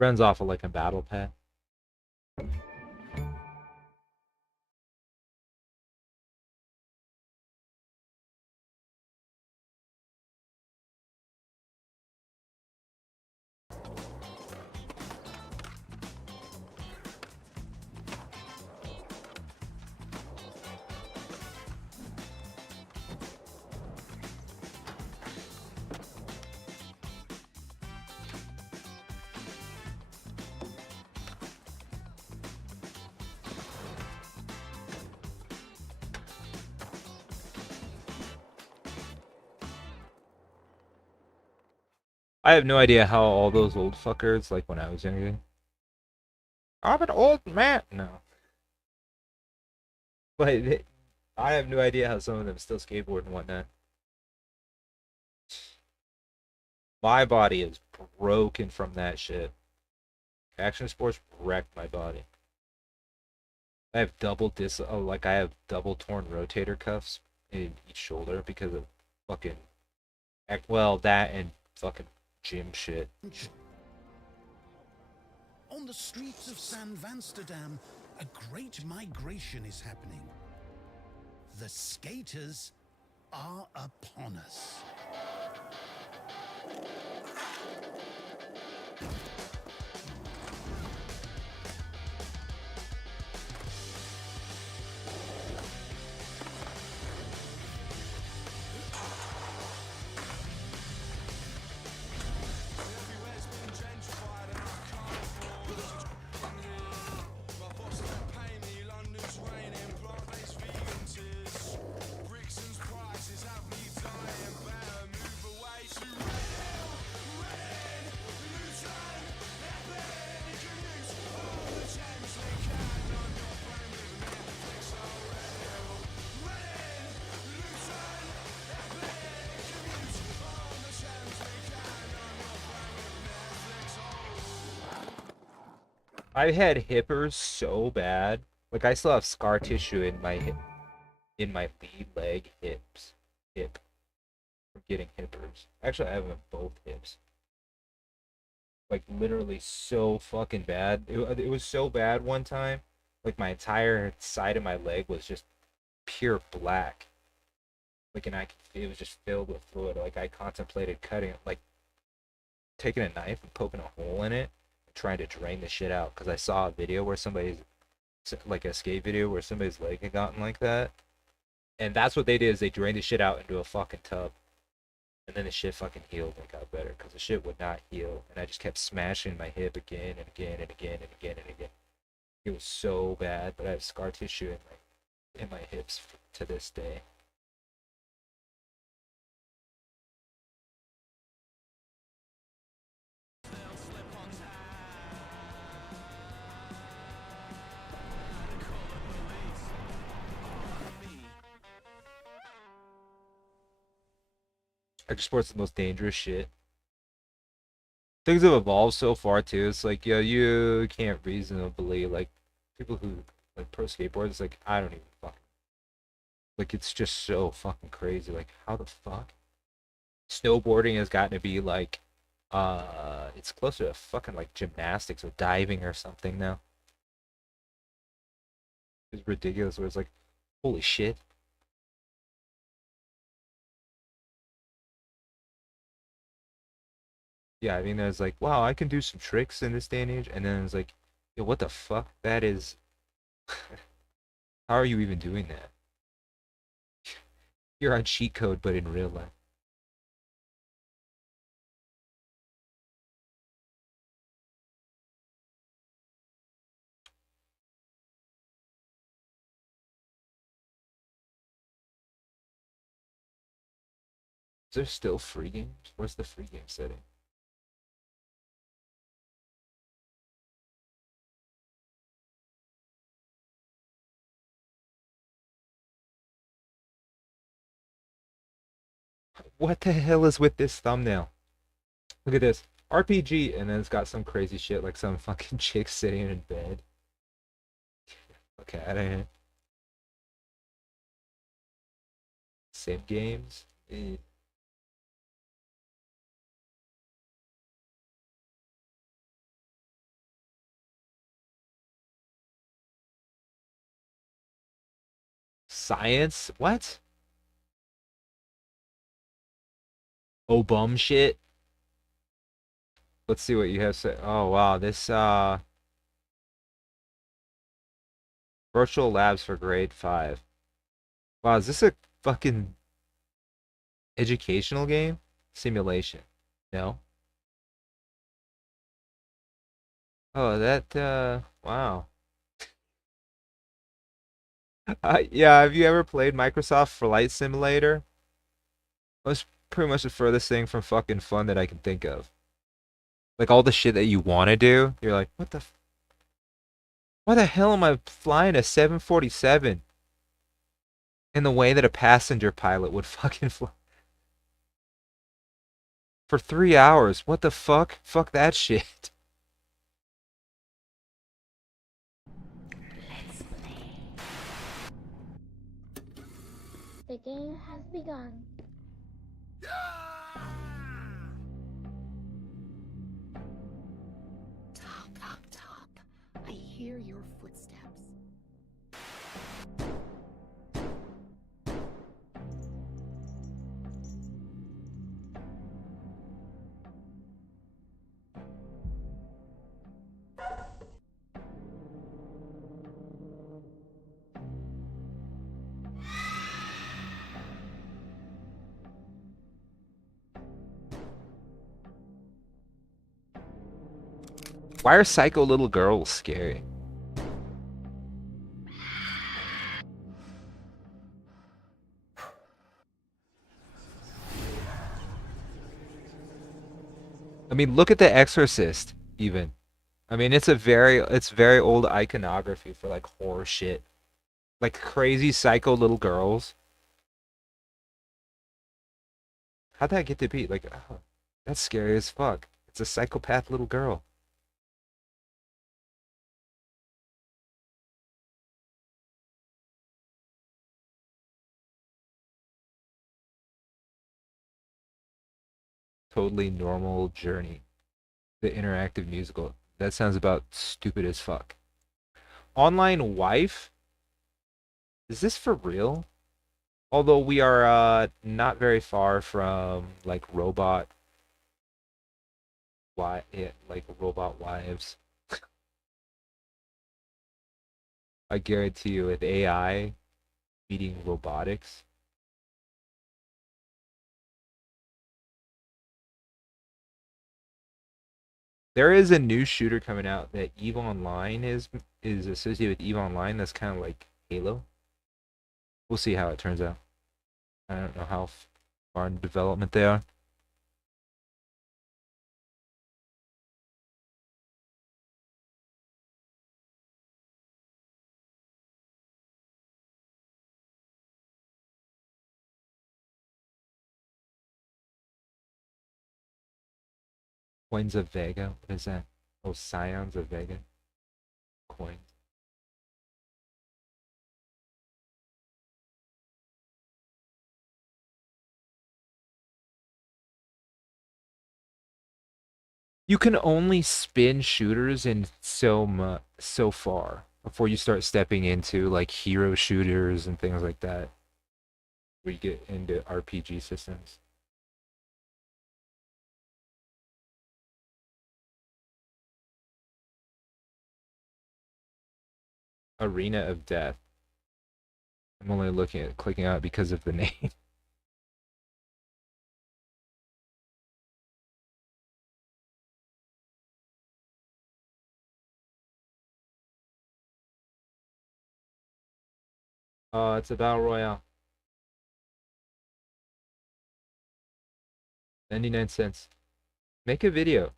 Runs off of like a battle pad. I have no idea how all those old fuckers, like when I was younger. I'm an old man. No. But I have no idea how some of them still skateboard and whatnot. My body is broken from that shit. Action sports wrecked my body. I have I have double torn rotator cuffs in each shoulder because of fucking, well, that and fucking gym shit. On the streets of San Vansterdam, a great migration is happening. The skaters are upon us. I had hippers so bad. Like I still have scar tissue in my hip, in my lead leg hip from getting hippers. Actually, I have them in both hips. Like literally so fucking bad. It was so bad one time. Like my entire side of my leg was just pure black. Like it was just filled with fluid. Like I contemplated cutting it, like taking a knife and poking a hole in it, and trying to drain the shit out. Because I saw a video where like a skate video where somebody's leg had gotten like that, and that's what they did is they drained the shit out into a fucking tub, and then the shit fucking healed and got better because the shit would not heal, and I just kept smashing my hip again and again and again and again and again. It was so bad, but I have scar tissue in my hips to this day. Export's the most dangerous shit. Things have evolved so far too. It's like, yeah, you can't reasonably like people who like pro skateboards. Like I don't even fucking like. It's just so fucking crazy. Like how the fuck snowboarding has gotten to be like, it's closer to fucking like gymnastics or diving or something now. It's ridiculous. Where it's like, holy shit. Yeah, I mean, there's like, wow, I can do some tricks in this day and age, and then it's like, yo, what the fuck? That is, how are you even doing that? You're on cheat code, but in real life. Is there still free games? Where's the free game setting? What the hell is with this thumbnail? Look at this. RPG, and then it's got some crazy shit like some fucking chick sitting in bed. Okay, I don't know. Same games. Eh. Science? What? Oh, bum shit. Let's see what you have to say. Oh wow, this virtual labs for grade 5. Wow, is this a fucking educational game? Simulation. No? Oh, that wow. Yeah, have you ever played Microsoft Flight Simulator? That's pretty much the furthest thing from fucking fun that I can think of. Like all the shit that you want to do, you're like, why the hell am I flying a 747 in the way that a passenger pilot would fucking fly for 3 hours? What the fuck? Fuck that shit. Let's play. The game has begun. Top. I hear your footsteps. Why are psycho little girls scary? I mean, look at The Exorcist, even. I mean, it's very old iconography for like horror shit. Like crazy psycho little girls. How'd that get to be? Like, oh, that's scary as fuck. It's a psychopath little girl. Totally normal journey. The interactive musical. That sounds about stupid as fuck. Online wife? Is this for real? Although we are not very far from like like robot wives. I guarantee you with AI beating robotics. There is a new shooter coming out that EVE Online is associated with EVE Online that's kind of like Halo. We'll see how it turns out. I don't know how far in development they are. Coins of Vega. What is that? Oh, Scions of Vega. Coins. You can only spin shooters in so far before you start stepping into like hero shooters and things like that. Where you get into RPG systems. Arena of Death. I'm only looking at clicking out because of the name. It's a battle royale. 99 cents. Make a video.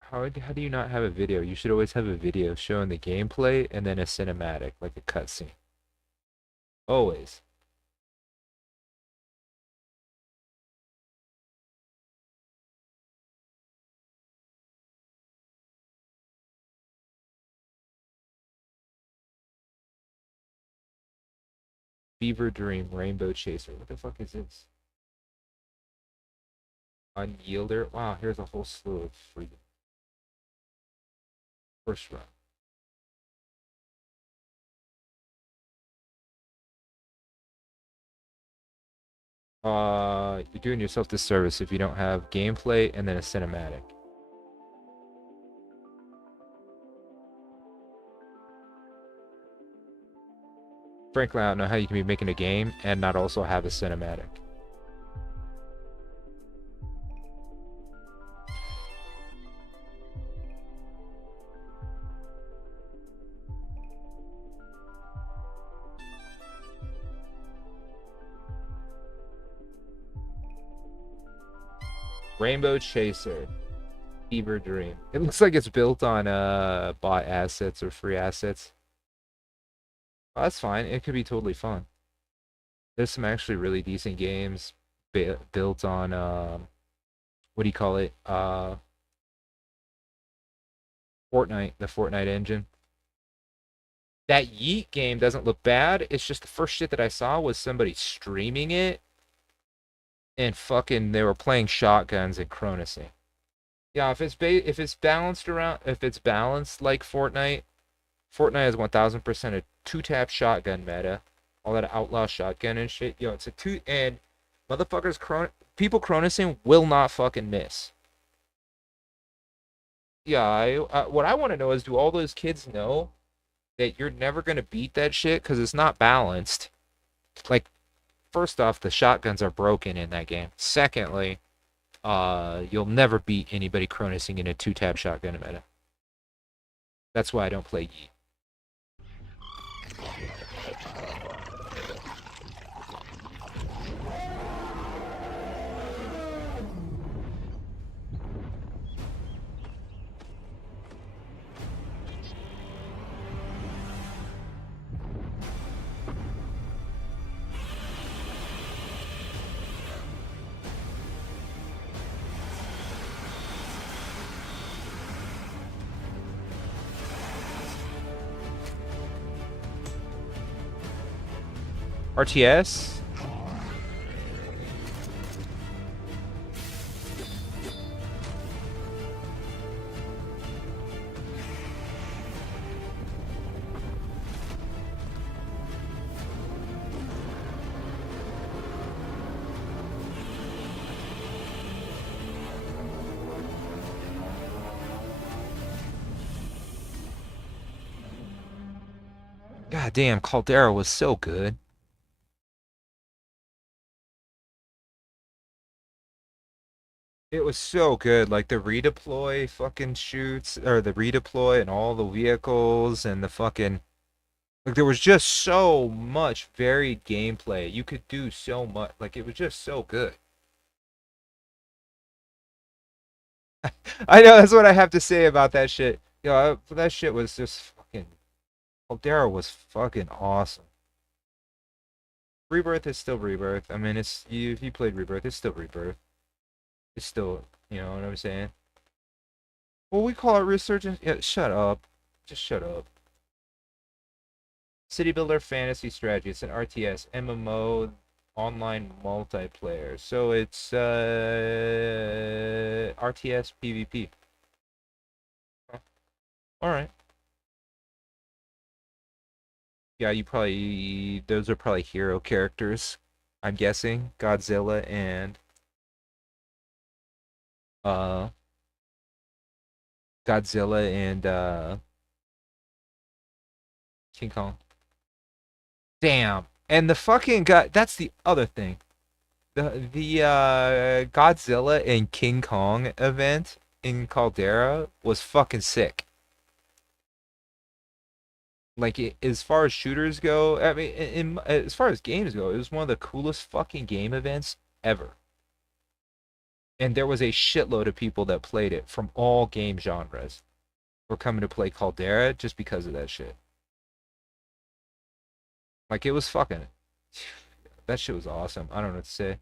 How do you not have a video? You should always have a video showing the gameplay and then a cinematic, like a cutscene. Always. Fever Dream, Rainbow Chaser. What the fuck is this? Unyielder. Wow, here's a whole slew of freedom. First run. You're doing yourself disservice if you don't have gameplay and then a cinematic. Frankly, I don't know how you can be making a game and not also have a cinematic. Rainbow Chaser. Fever Dream. It looks like it's built on bought assets or free assets. Oh, that's fine. It could be totally fun. There's some actually really decent games built on what do you call it? Fortnite, the Fortnite engine. That Yeet game doesn't look bad. It's just the first shit that I saw was somebody streaming it and fucking they were playing shotguns and Cronusing. Yeah, if it's balanced around if it's balanced like Fortnite, Fortnite is 1000% a two-tap shotgun meta. All that outlaw shotgun and shit. Yo, it's a two and motherfuckers people Cronusing will not fucking miss. Yeah, what I want to know is do all those kids know that you're never going to beat that shit because it's not balanced? Like, first off, the shotguns are broken in that game. Secondly, you'll never beat anybody Cronusing in a two-tap shotgun meta. That's why I don't play Yeet. RTS? God damn, Caldera was so good. It was so good, like the redeploy fucking shoots, or the redeploy and all the vehicles and the fucking... Like, there was just so much varied gameplay. You could do so much. Like, it was just so good. I know, that's what I have to say about that shit. Yo, that shit was just fucking... Caldera was fucking awesome. Rebirth is still Rebirth. I mean, it's... If you played Rebirth, it's still Rebirth. It's still... You know what I'm saying? Well, we call it Resurgence... Yeah, shut up. Just shut up. City Builder Fantasy Strategy. It's an RTS, MMO, online multiplayer. So it's RTS PvP. Alright. Yeah, you probably... Those are probably hero characters. I'm guessing. Godzilla and... Godzilla and, King Kong. Damn. And the fucking god, that's the other thing. The Godzilla and King Kong event in Caldera was fucking sick. Like as far as shooters go, I mean, as far as games go, it was one of the coolest fucking game events ever. And there was a shitload of people that played it from all game genres. Were coming to play Caldera just because of that shit. Like it was fucking... That shit was awesome. I don't know what to say.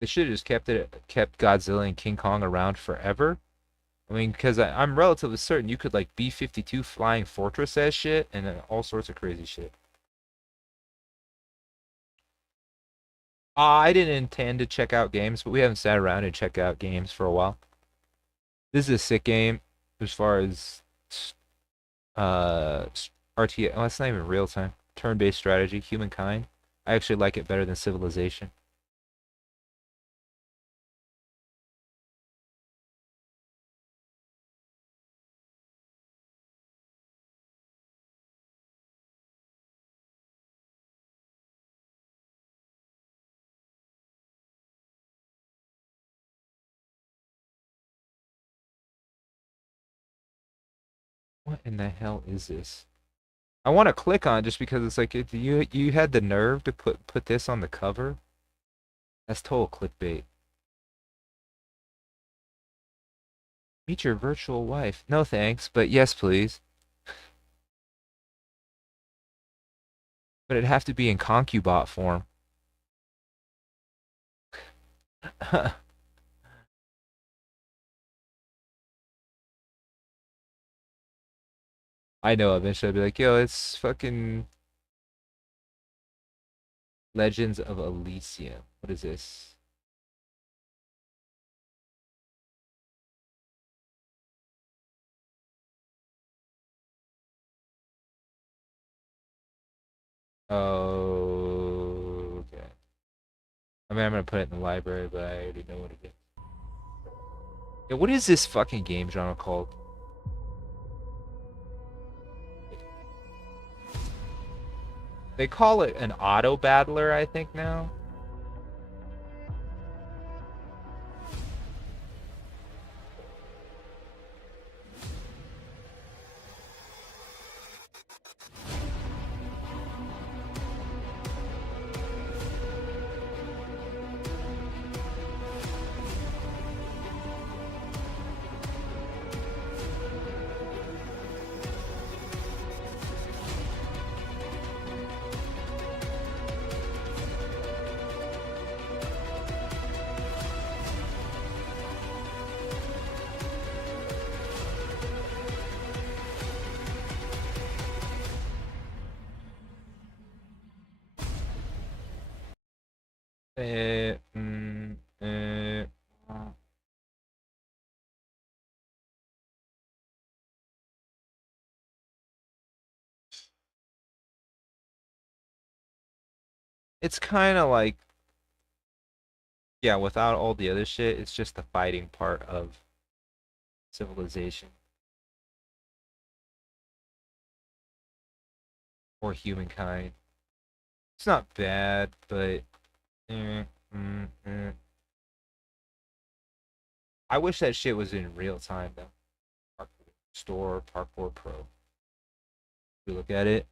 They should have just kept Godzilla and King Kong around forever. I mean, because I'm relatively certain you could like B-52 flying fortress that shit and all sorts of crazy shit. I didn't intend to check out games, but we haven't sat around and checked out games for a while. This is a sick game as far as RTS. Oh, that's not even real time. Turn-based strategy, Humankind. I actually like it better than Civilization. What in the hell is this? I want to click on it just because it's like you had the nerve to put this on the cover. That's total clickbait. Meet your virtual wife. No thanks, but yes please. But it'd have to be in concubot form. I know eventually I'll be like, yo, it's fucking Legends of Elysium. What is this? Oh, okay. I mean, I'm gonna put it in the library, but I already know what it is. Yeah, what is this fucking game genre called? They call it an auto battler, I think now. Eh, mm, eh, It's kind of like, yeah, without all the other shit, it's just the fighting part of Civilization or Humankind. It's not bad, but eh, eh. I wish that shit was in real time though. Store Parkour Pro. We look at it.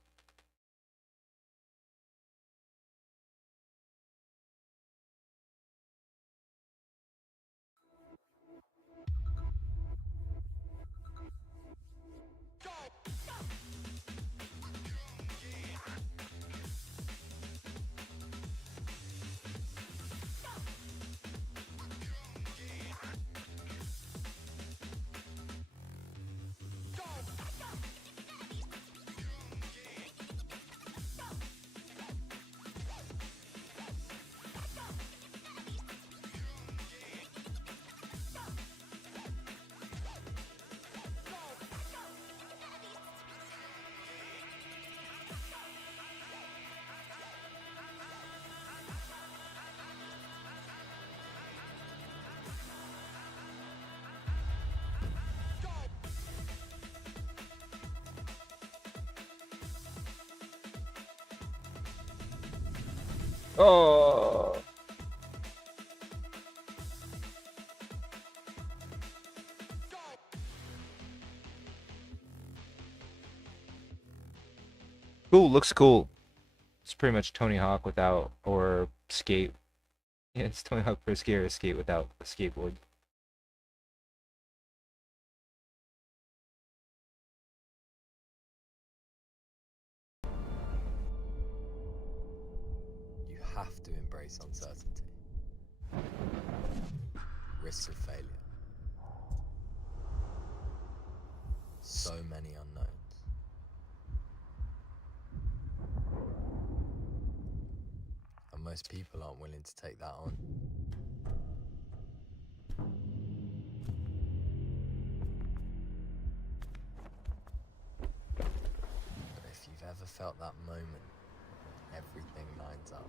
Oh. Cool, looks cool. It's pretty much Tony Hawk without, or skate. Yeah, it's Tony Hawk Pro Skater or skate without a skateboard. You have to embrace uncertainty. Risks of failure. So many unknowns. And most people aren't willing to take that on. felt that moment. Everything lines up.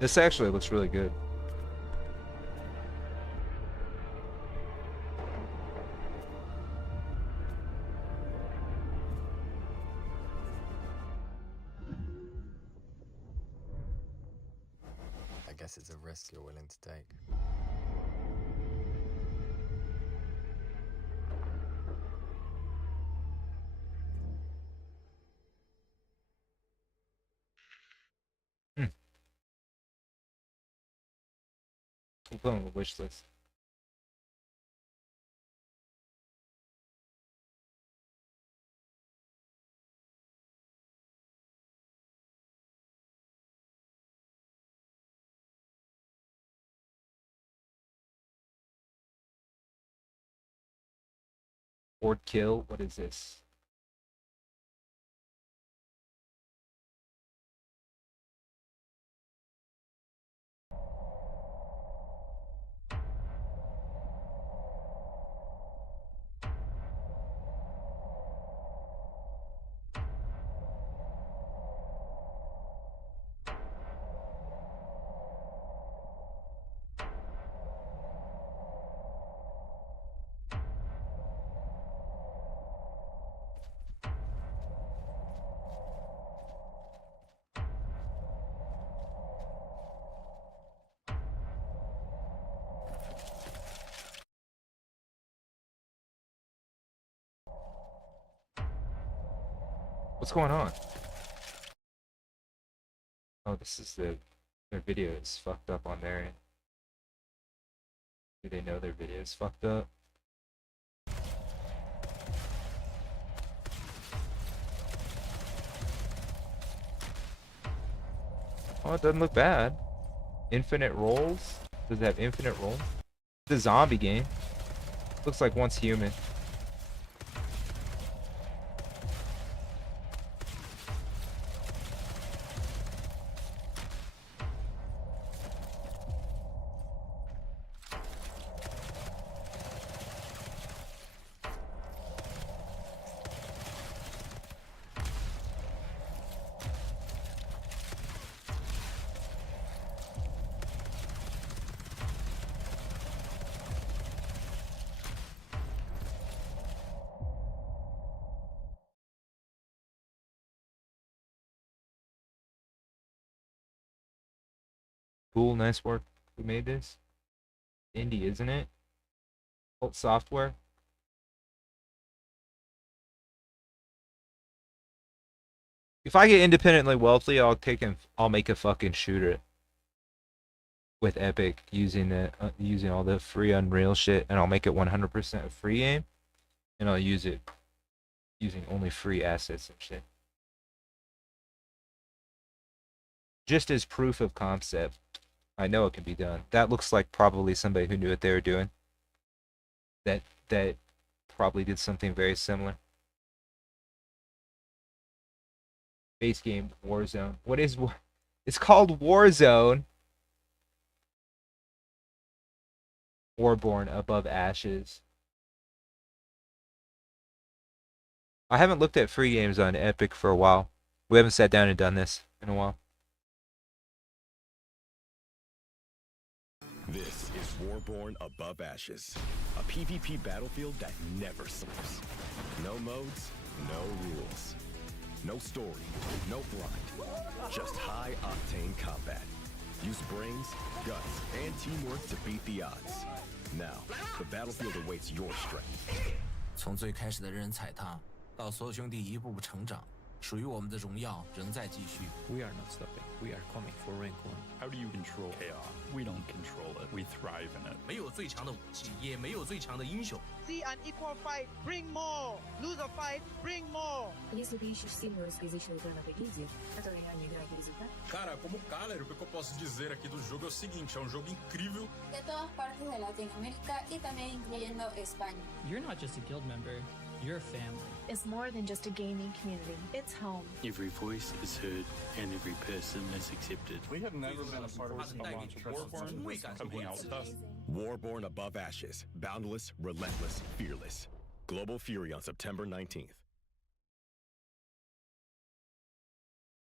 This actually looks really good. I guess it's a risk you're willing to take. We'll put on the wish list. Board kill. What is this? What's going on? Oh, this is their video is fucked up on their end. Do they know their video is fucked up? Oh, it doesn't look bad. Infinite rolls? Does it have infinite rolls? It's a zombie game. Looks like once human. Cool, nice work. Who made this? Indie, isn't it? Cult Software. If I get independently wealthy, I'll make a fucking shooter with Epic using using all the free Unreal shit, and I'll make it 100% a free game, and I'll use it using only free assets and shit. Just as proof of concept. I know it can be done. That looks like probably somebody who knew what they were doing. That probably did something very similar. Base game Warzone. What is It's called Warzone. Warborn Above Ashes. I haven't looked at free games on Epic for a while. We haven't sat down and done this in a while. This is Warborn Above Ashes, a PvP battlefield that never sleeps. No modes, no rules. No story, no grind, just high-octane combat. Use brains, guts, and teamwork to beat the odds. Now, the battlefield awaits your strength. 从最开始的人踩踏，到所有兄弟一步步成长，属于我们的荣耀仍在继续。We are not stopping. We are coming for rank 1. How do you control chaos? We don't control it. We thrive in it. 没有最强的武器，也没有最强的英雄。See an equal fight, bring more. Lose a fight, bring more. Если ты ищешь сильную разделичную на победе, которая не играет результат. Cara, como galera, o que eu posso dizer aqui do jogo é o seguinte, é um jogo incrível. De todas partes de Latinoamérica y también incluyendo España. You're not just a guild member. your family. It's more than just a gaming community. It's home. Every voice is heard and every person is accepted. We have never been a part of a launch Warborn. Come hang out with us. Warborn Above Ashes. Boundless, relentless, fearless. Global Fury on September 19th.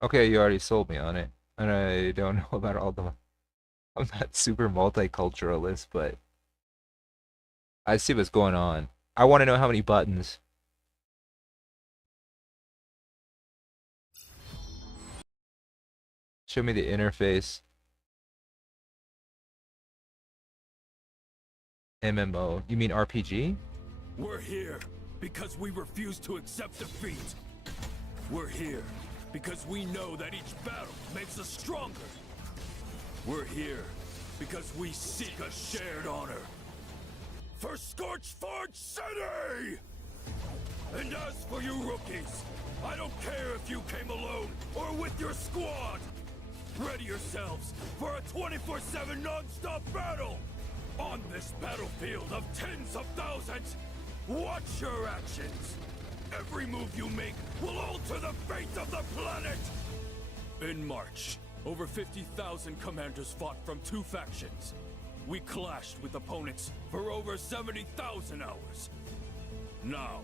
Okay, you already sold me on it. And I don't know about all the... I'm not super multiculturalist, but... I see what's going on. I want to know how many buttons. Show me the interface. MMO. You mean RPG? We're here because we refuse to accept defeat. We're here because we know that each battle makes us stronger. We're here because we seek a shared honor. For Scorchforge City! And as for you rookies, I don't care if you came alone or with your squad. Ready yourselves for a 24/7 non-stop battle! On this battlefield of tens of thousands, watch your actions! Every move you make will alter the fate of the planet! In March, over 50,000 commanders fought from 2 factions. We clashed with opponents for over 70,000 hours. Now,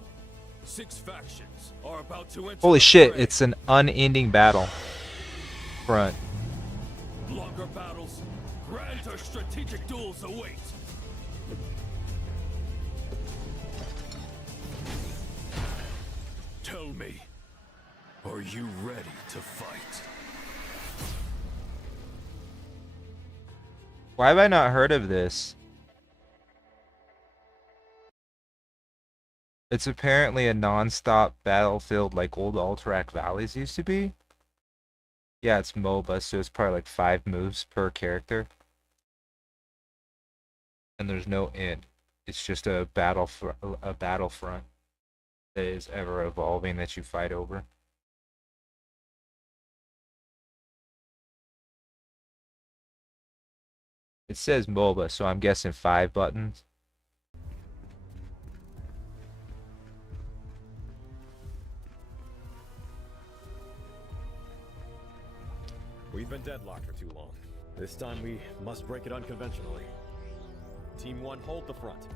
6 factions are about to enter. Holy shit, it's an unending battle. Front. Longer battles, grander strategic duels await. Tell me, are you ready to fight? Why have I not heard of this? It's apparently a non-stop battlefield like old Alterac Valleys used to be. Yeah, it's MOBA, so it's probably like 5 moves per character. And there's no end. It's just a battlefront that is ever evolving that you fight over. It says MOBA, so I'm guessing 5 buttons. We've been deadlocked for too long. This time we must break it unconventionally. Team 1, hold the front.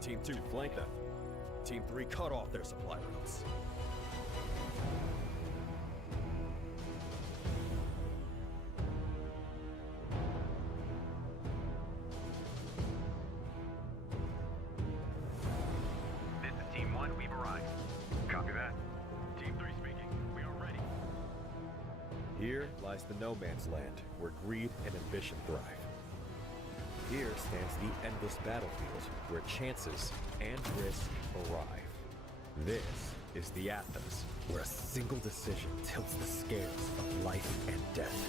Team 2, flank them. Team 3, cut off their supply routes. This is Team 1, we've arrived. Copy that. Team 3 speaking. We are ready. Here lies the no man's land, where greed and ambition thrive. Here stands the endless battlefield, where chances and risk arrive. This is the Athens, where a single decision tilts the scales of life and death.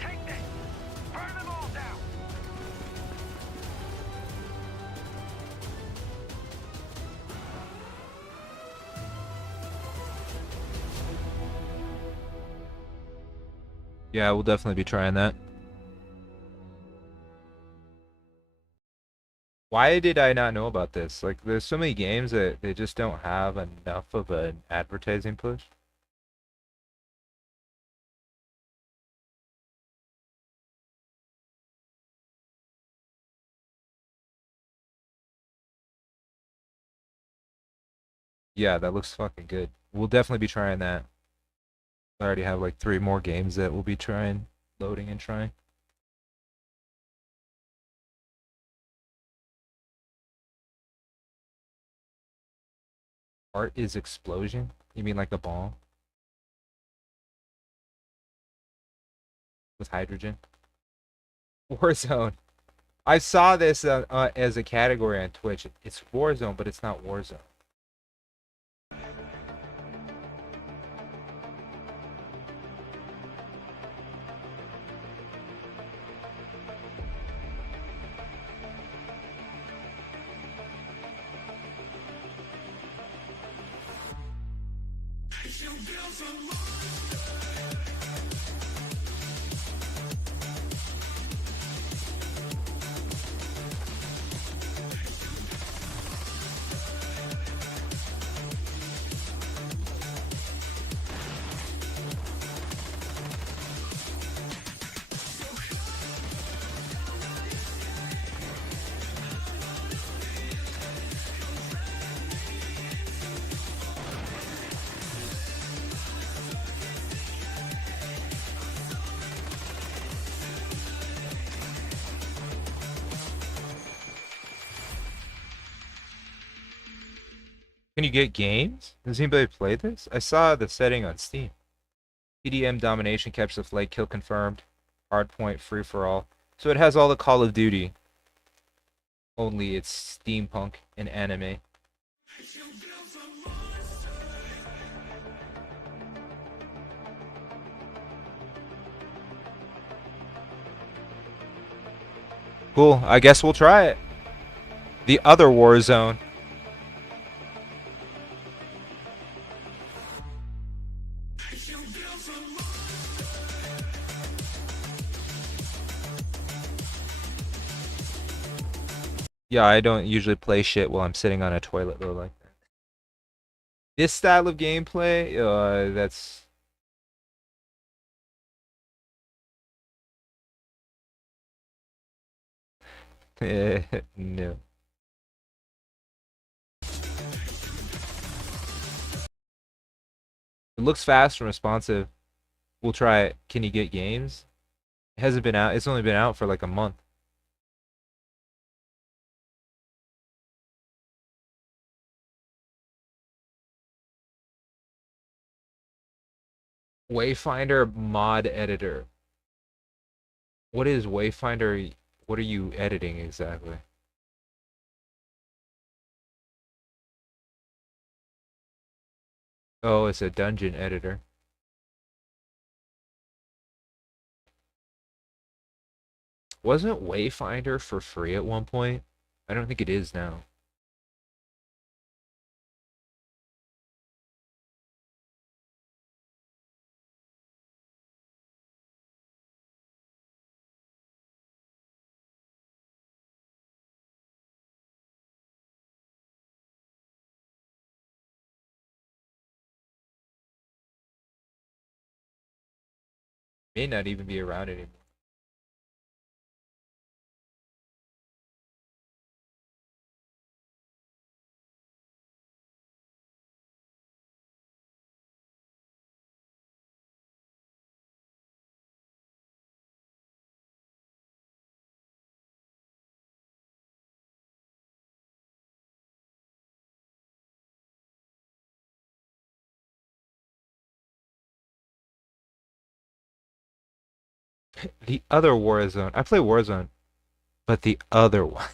Take this! Burn them all down! Yeah, we'll definitely be trying that. Why did I not know about this? Like, there's so many games that they just don't have enough of an advertising push. Yeah, that looks fucking good. We'll definitely be trying that. I already have like 3 more games that we'll be trying, loading and trying. Art is explosion? You mean like a bomb? With hydrogen? Warzone. I saw this as a category on Twitch. It's Warzone, but it's not Warzone. Can you get games? Does anybody play this? I saw the setting on Steam. PDM domination, catch the flag, kill confirmed, hardpoint, free for all. So it has all the Call of Duty. Only it's steampunk and anime. Cool. I guess we'll try it. The other Warzone. Yeah, I don't usually play shit while I'm sitting on a toilet though like that. This style of gameplay, that's no. It looks fast and responsive. We'll try it. Can you get games? It hasn't been out. It's only been out for like a month. Wayfinder mod editor. What is Wayfinder? What are you editing exactly? Oh, it's a dungeon editor. Wasn't Wayfinder for free at one point? I don't think it is now. May not even be around anymore. The other Warzone. I play Warzone, but the other one.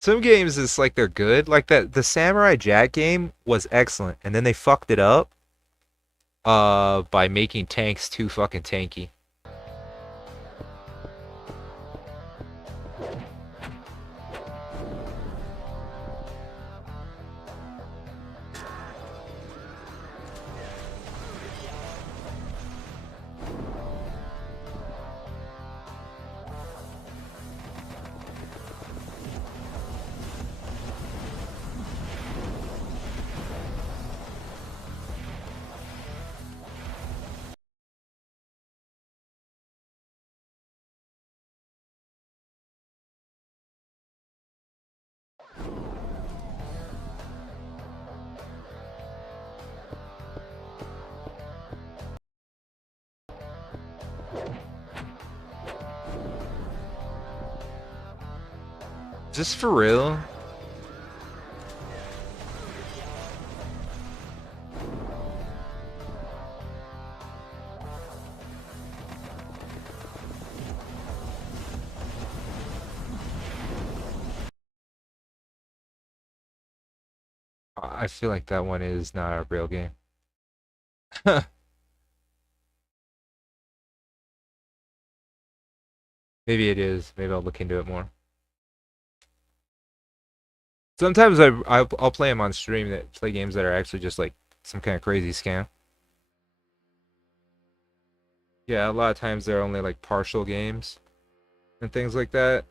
Some games it's like they're good. Like that the Samurai Jack game was excellent, and then they fucked it up by making tanks too fucking tanky. Is this for real? I feel like that one is not a real game. Maybe it is. Maybe I'll look into it more. Sometimes I'll play them on stream that play games that are actually just like some kind of crazy scam. Yeah, a lot of times they're only like partial games and things like that.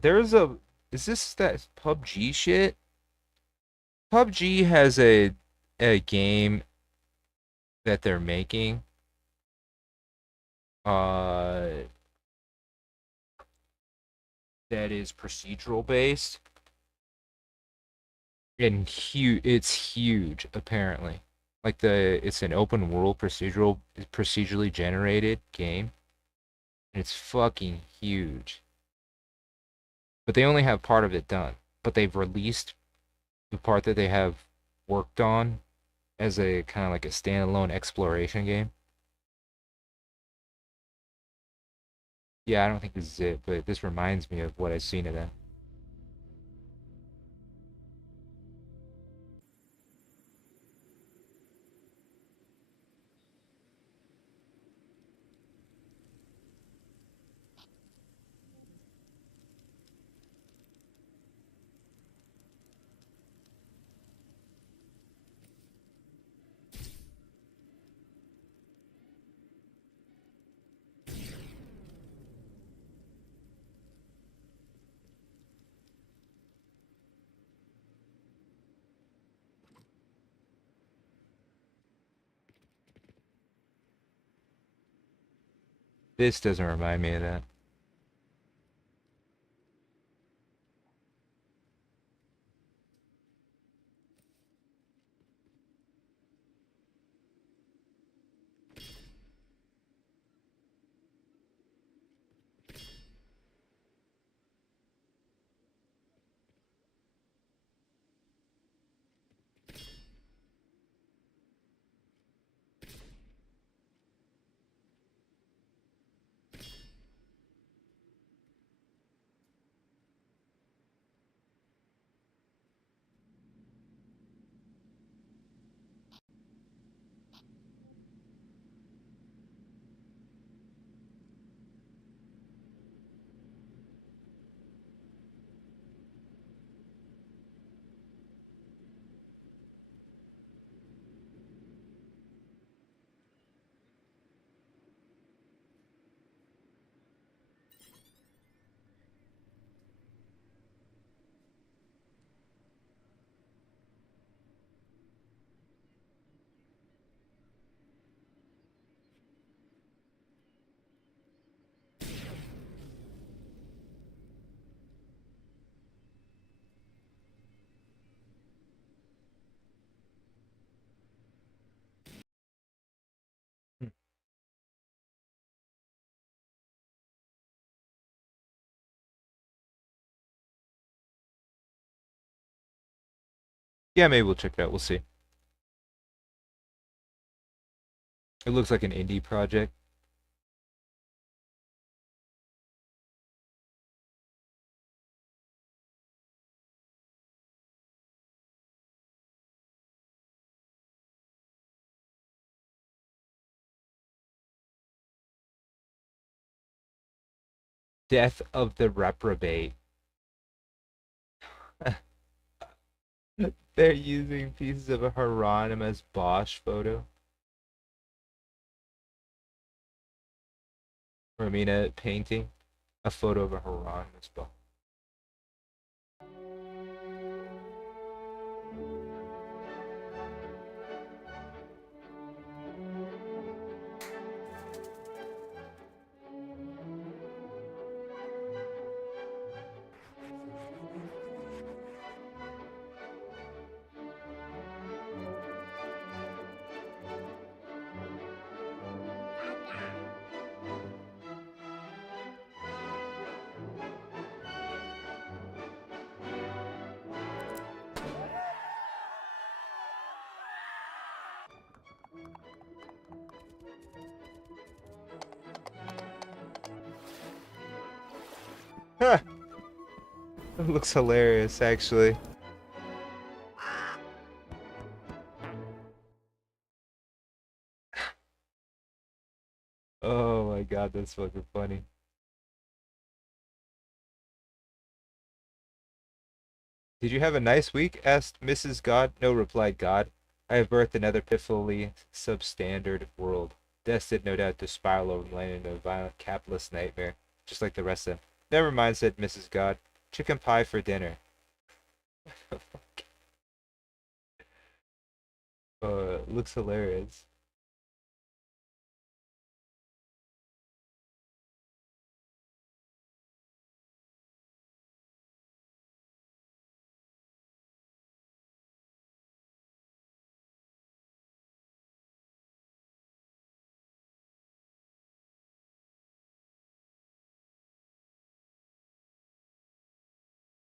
There's a. Is this that PUBG shit? PUBG has a game that they're making. Uh, that is procedural based and huge. It's huge, apparently. Like it's an open world procedurally generated game, and it's fucking huge. But they only have part of it done. But they've released the part that they have worked on as a kind of like a standalone exploration game. Yeah, I don't think this is it, but this reminds me of what I've seen of that. This doesn't remind me of that. Yeah, maybe we'll check it out. We'll see. It looks like an indie project. Death of the Reprobate. They're using pieces of a Hieronymus Bosch photo. Or I mean a painting. A photo of a Hieronymus Bosch. It looks hilarious, actually. Oh my god, that's fucking funny. Did you have a nice week? Asked Mrs. God. No, replied God. I have birthed another pitifully substandard world, destined no doubt to spiral over the land into a violent capitalist nightmare, just like the rest of them. Never mind, said Mrs. God. Chicken pie for dinner. Looks hilarious.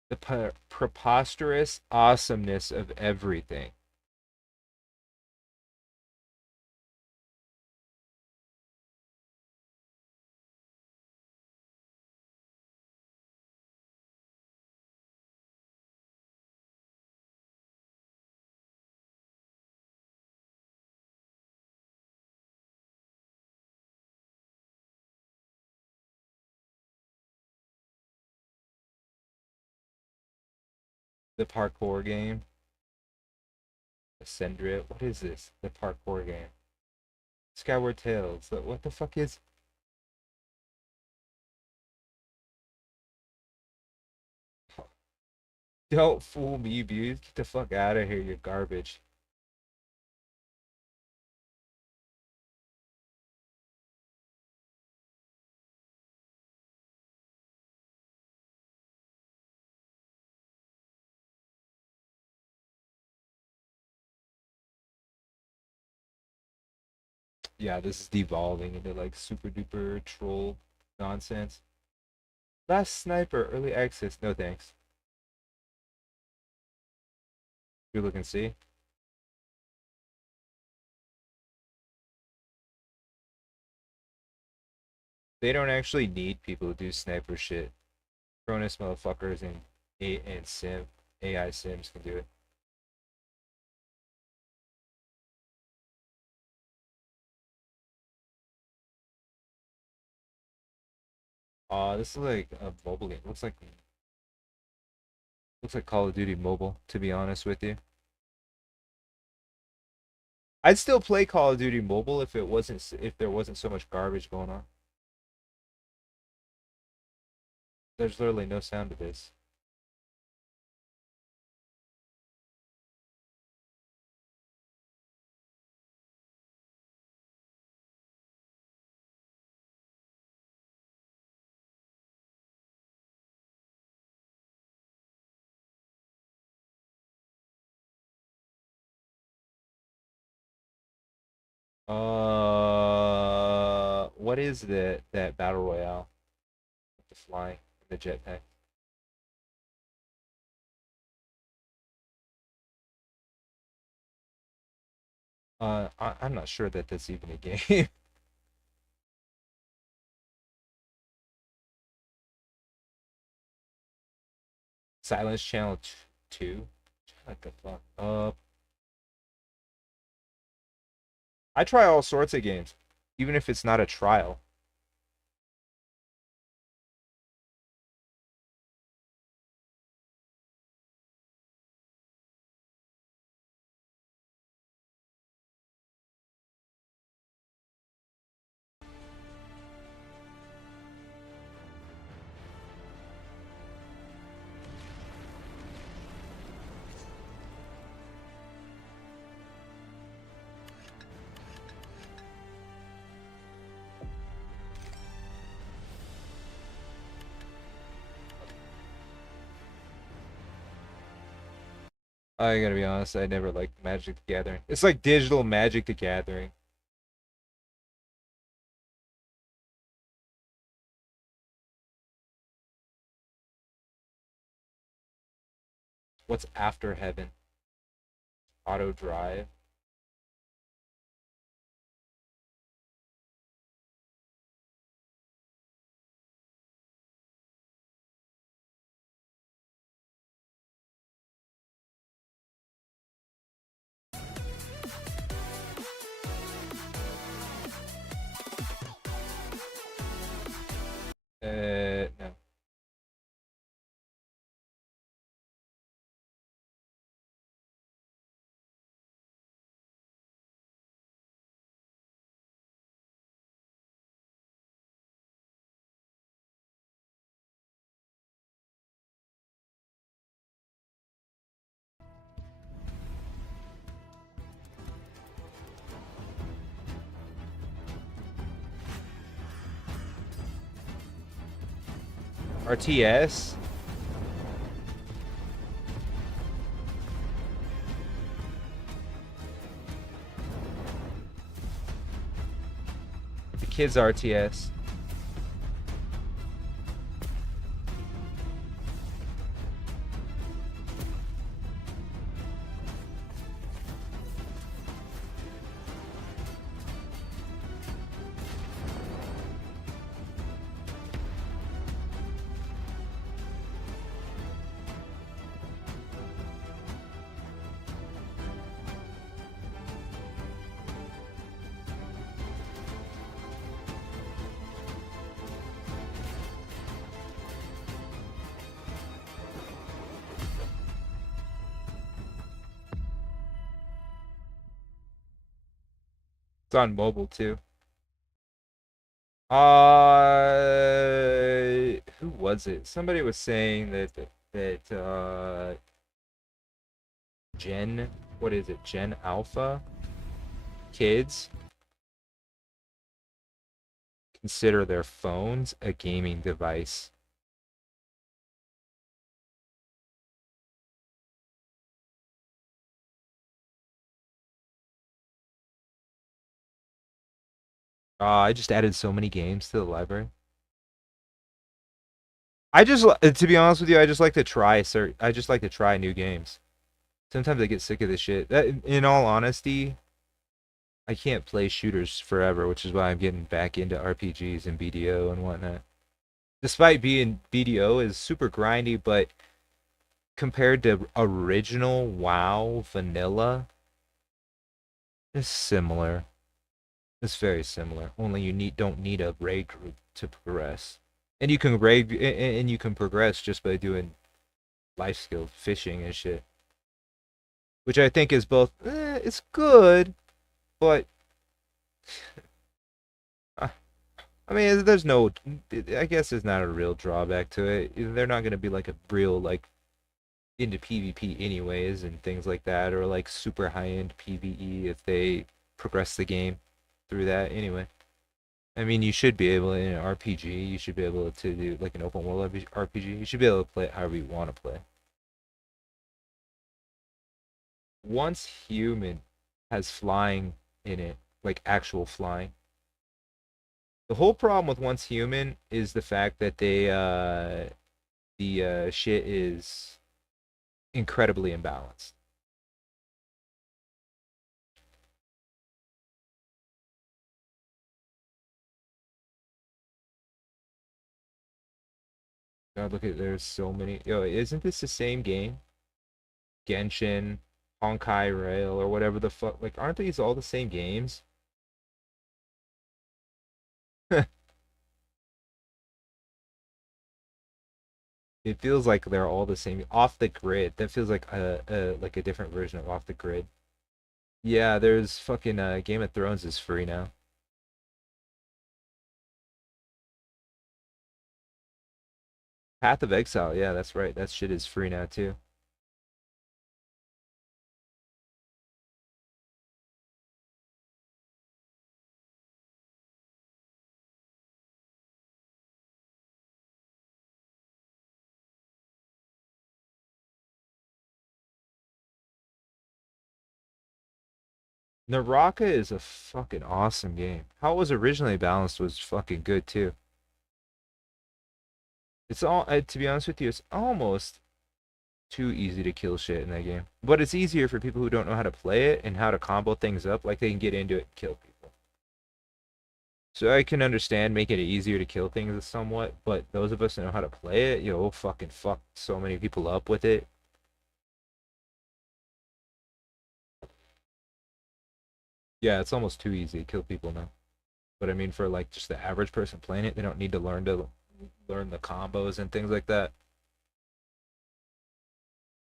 The preposterous awesomeness of everything. The parkour game. Ascendrit. What is this? The parkour game. Skyward Tales. What the fuck is... Don't fool me, Buse. Get the fuck out of here, you garbage. Yeah, this is devolving into like super duper troll nonsense. Last sniper, early access. No thanks. You look and see. They don't actually need people to do sniper shit. Cronus motherfuckers and AI Sims can do it. This is like a mobile game. Looks like Call of Duty Mobile, to be honest with you. I'd still play Call of Duty Mobile if there wasn't so much garbage going on. There's literally no sound to this. What is that battle royale? With the flying, the jetpack. I'm not sure that that's even a game. Silence Channel 2. What the fuck? I try all sorts of games, even if it's not a trial. I gotta be honest, I never liked Magic the Gathering. It's like digital Magic the Gathering. What's after heaven? Auto drive. No. RTS? The kids RTS. It's on mobile too. Who was it? Somebody was saying that Gen, what is it? Gen Alpha kids consider their phones a gaming device. I just added so many games to the library. To be honest with you, I just like to try I just like to try new games. Sometimes I get sick of this shit. In all honesty, I can't play shooters forever, which is why I'm getting back into RPGs and BDO and whatnot. Despite being BDO is super grindy, but compared to original WoW vanilla, it's similar. It's very similar. Only you don't need a raid group to progress. And you can progress just by doing life skills, fishing and shit. Which I think is both it's good, but I mean there's no I guess there's not a real drawback to it. They're not gonna be like a real like into PvP anyways and things like that, or like super high-end PvE if they progress the game through that anyway. I mean, you should be able in an RPG, you should be able to do like an open world RPG. You should be able to play it however you want to play. Once Human has flying in it, like actual flying. The whole problem with Once Human is the fact that the shit is incredibly imbalanced. God, look at there's so many. Yo, isn't this the same game? Genshin, Honkai Rail, or whatever the fuck. Like, aren't these all the same games? It feels like they're all the same. Off the Grid. That feels like a different version of Off the Grid. Yeah, there's fucking Game of Thrones is free now. Path of Exile, yeah, that's right. That shit is free now too. Naraka is a fucking awesome game. How it was originally balanced was fucking good too. It's all to be honest with you, it's almost too easy to kill shit in that game. But it's easier for people who don't know how to play it and how to combo things up. Like they can get into it and kill people. So I can understand making it easier to kill things somewhat, but those of us that know how to play it, we'll fucking fuck so many people up with it. Yeah, it's almost too easy to kill people now. But I mean, for like just the average person playing it, they don't need to learn the combos and things like that.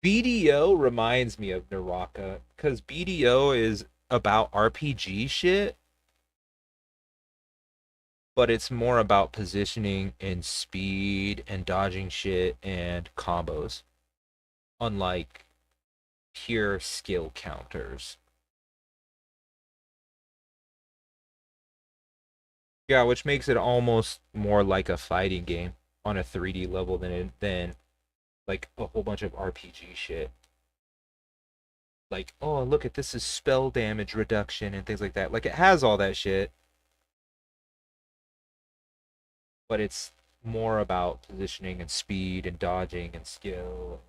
BDO reminds me of Naraka because BDO is about RPG shit, but it's more about positioning and speed and dodging shit and combos, unlike pure skill counters. Yeah, which makes it almost more like a fighting game, on a 3D level than like a whole bunch of RPG shit. Like, oh, look at this is spell damage reduction and things like that. Like, it has all that shit, but it's more about positioning and speed and dodging and skill.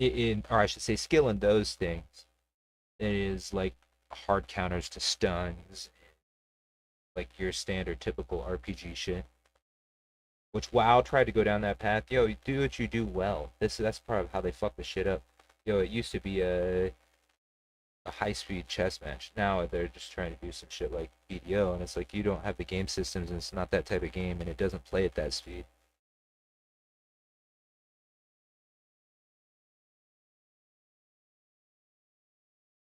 Or I should say, skill in those things. It is like hard counters to stuns, like your standard typical RPG shit. Which WoW tried to go down that path. Yo, you do what you do well. That's part of how they fuck the shit up. Yo, it used to be a high-speed chess match. Now they're just trying to do some shit like BDO, and it's like you don't have the game systems, and it's not that type of game, and it doesn't play at that speed.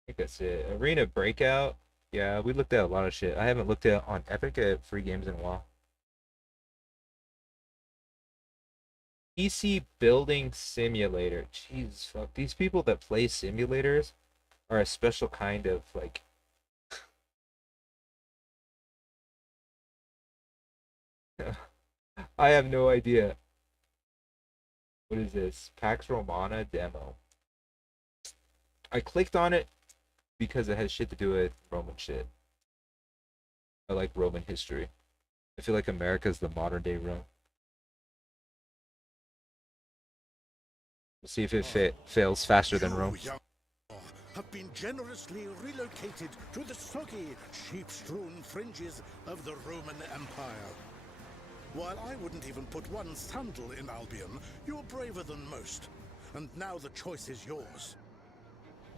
I think that's it. Arena Breakout. Yeah, we looked at a lot of shit. I haven't looked at on Epic at free games in a while. PC Building Simulator. Jesus fuck. These people that play simulators are a special kind of like I have no idea. What is this? Pax Romana demo. I clicked on it because it has shit to do with Roman shit. I like Roman history. I feel like America's the modern day Rome. We'll see if it fails faster than Rome. Have been generously relocated to the soggy, sheep-strewn fringes of the Roman Empire. While I wouldn't even put one sandal in Albion, you're braver than most. And now the choice is yours.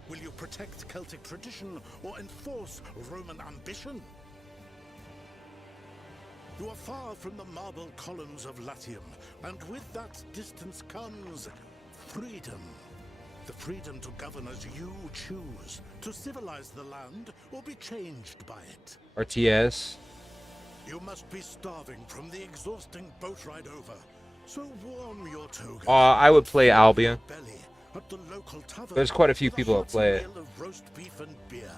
Will you protect Celtic tradition or enforce Roman ambition? You are far from the marble columns of Latium, and with that distance comes freedom. The freedom to govern as you choose, to civilize the land or be changed by it. RTS. You must be starving from the exhausting boat ride over, so warm your toga. I would play Albion. At the local tavern, There's quite a few people that play it. of roast beef and beer.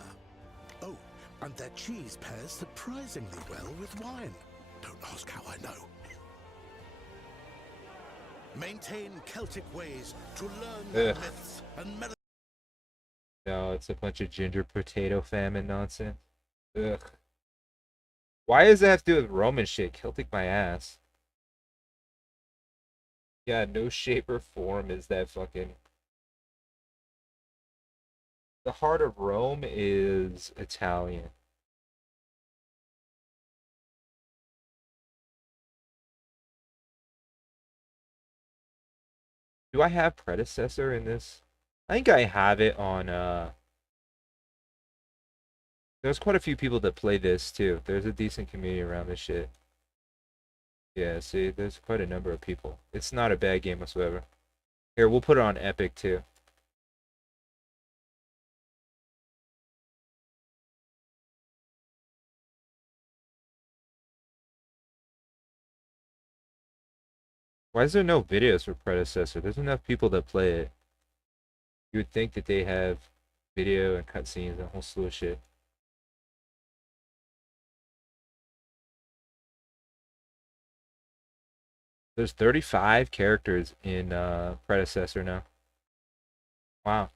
Oh, and their cheese pairs surprisingly well with wine. Don't ask how I know. Maintain Celtic ways to learn the myths and No, it's a bunch of ginger potato famine nonsense. Ugh. Why does that have to do with Roman shit? Celtic my ass. Yeah, no shape or form is that fucking... The heart of Rome is Italian. Do I have predecessor in this? I think I have it on there's quite a few people that play this too. There's a decent community around this shit. Yeah, see, there's quite a number of people. It's not a bad game whatsoever. Here, we'll put it on Epic too. Why is there no videos for predecessor? There's enough people that play it. You would think that they have video and cutscenes and a whole slew of shit. There's 35 characters in predecessor now. Wow.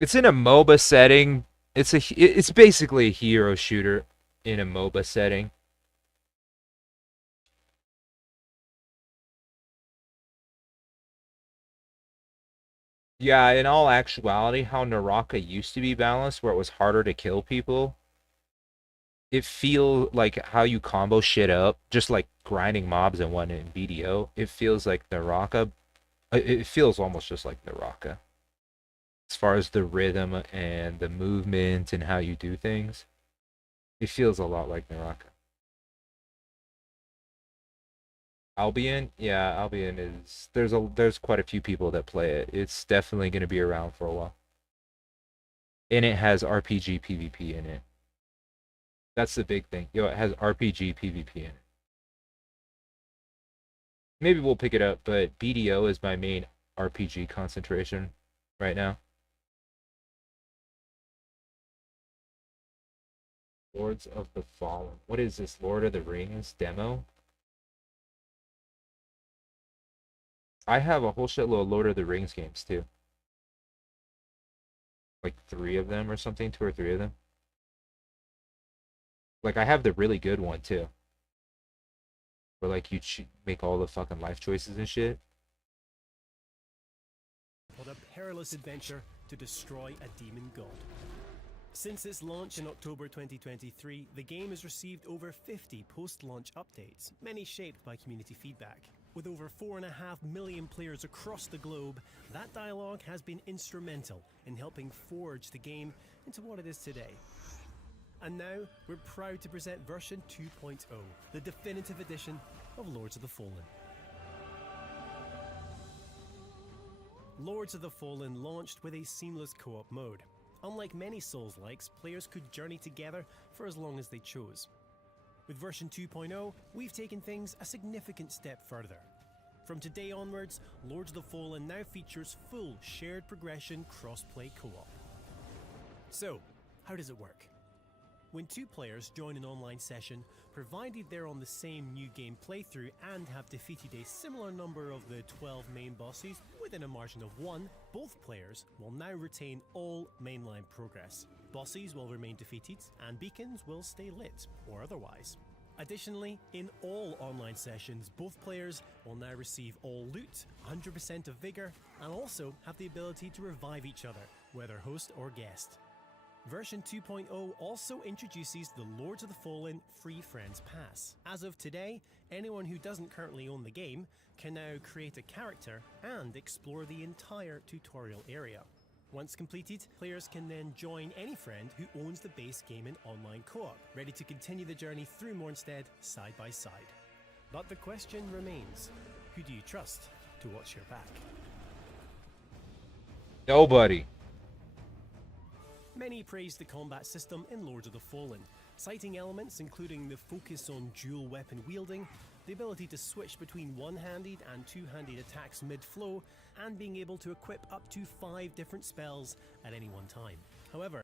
It's in a MOBA setting. It's basically a hero shooter in a MOBA setting. Yeah, in all actuality, how Naraka used to be balanced, where it was harder to kill people, it feel like how you combo shit up, just like grinding mobs and one in BDO. It feels like Naraka. It feels almost just like Naraka. As far as the rhythm and the movement and how you do things, it feels a lot like Naraka. Albion, yeah, Albion is there's quite a few people that play it. It's definitely going to be around for a while. And it has RPG PvP in it. That's the big thing. Yo, it has RPG PvP in it. Maybe we'll pick it up, but BDO is my main RPG concentration right now. Lords of the Fallen. What is this? Lord of the Rings demo? I have a whole shitload of Lord of the Rings games too. Like 3 of them or something, 2 or 3 of them. Like I have the really good one too. Where like you make all the fucking life choices and shit. On a perilous adventure to destroy a demon god. Since its launch in October 2023, the game has received over 50 post-launch updates, many shaped by community feedback. With over 4.5 million players across the globe, that dialogue has been instrumental in helping forge the game into what it is today. And now, we're proud to present version 2.0, the definitive edition of Lords of the Fallen. Lords of the Fallen launched with a seamless co-op mode. Unlike many Souls-likes, players could journey together for as long as they chose. With version 2.0, we've taken things a significant step further. From today onwards, Lords of the Fallen now features full shared progression cross-play co-op. So, how does it work? When 2 players join an online session, provided they're on the same new game playthrough and have defeated a similar number of the 12 main bosses within a margin of 1, both players will now retain all mainline progress. Bosses will remain defeated, and beacons will stay lit, or otherwise. Additionally, in all online sessions, both players will now receive all loot, 100% of vigor, and also have the ability to revive each other, whether host or guest. Version 2.0 also introduces the Lords of the Fallen Free Friends Pass. As of today, anyone who doesn't currently own the game can now create a character and explore the entire tutorial area. Once completed, players can then join any friend who owns the base game in online co-op, ready to continue the journey through Mornstead side by side. But the question remains, who do you trust to watch your back? Nobody. Many praise the combat system in Lords of the Fallen, citing elements including the focus on dual weapon wielding, the ability to switch between one-handed and two-handed attacks mid-flow, and being able to equip up to 5 different spells at any one time. However,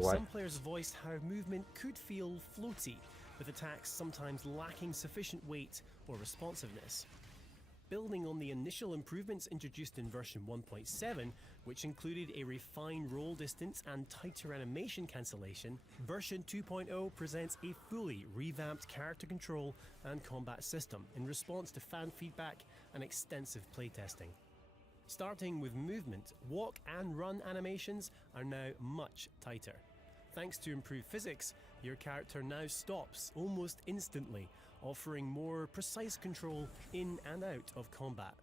some players voiced how movement could feel floaty, with attacks sometimes lacking sufficient weight or responsiveness. Building on the initial improvements introduced in version 1.7, which included a refined roll distance and tighter animation cancellation, version 2.0 presents a fully revamped character control and combat system in response to fan feedback and extensive playtesting. Starting with movement, walk and run animations are now much tighter. Thanks to improved physics, your character now stops almost instantly, offering more precise control in and out of combat.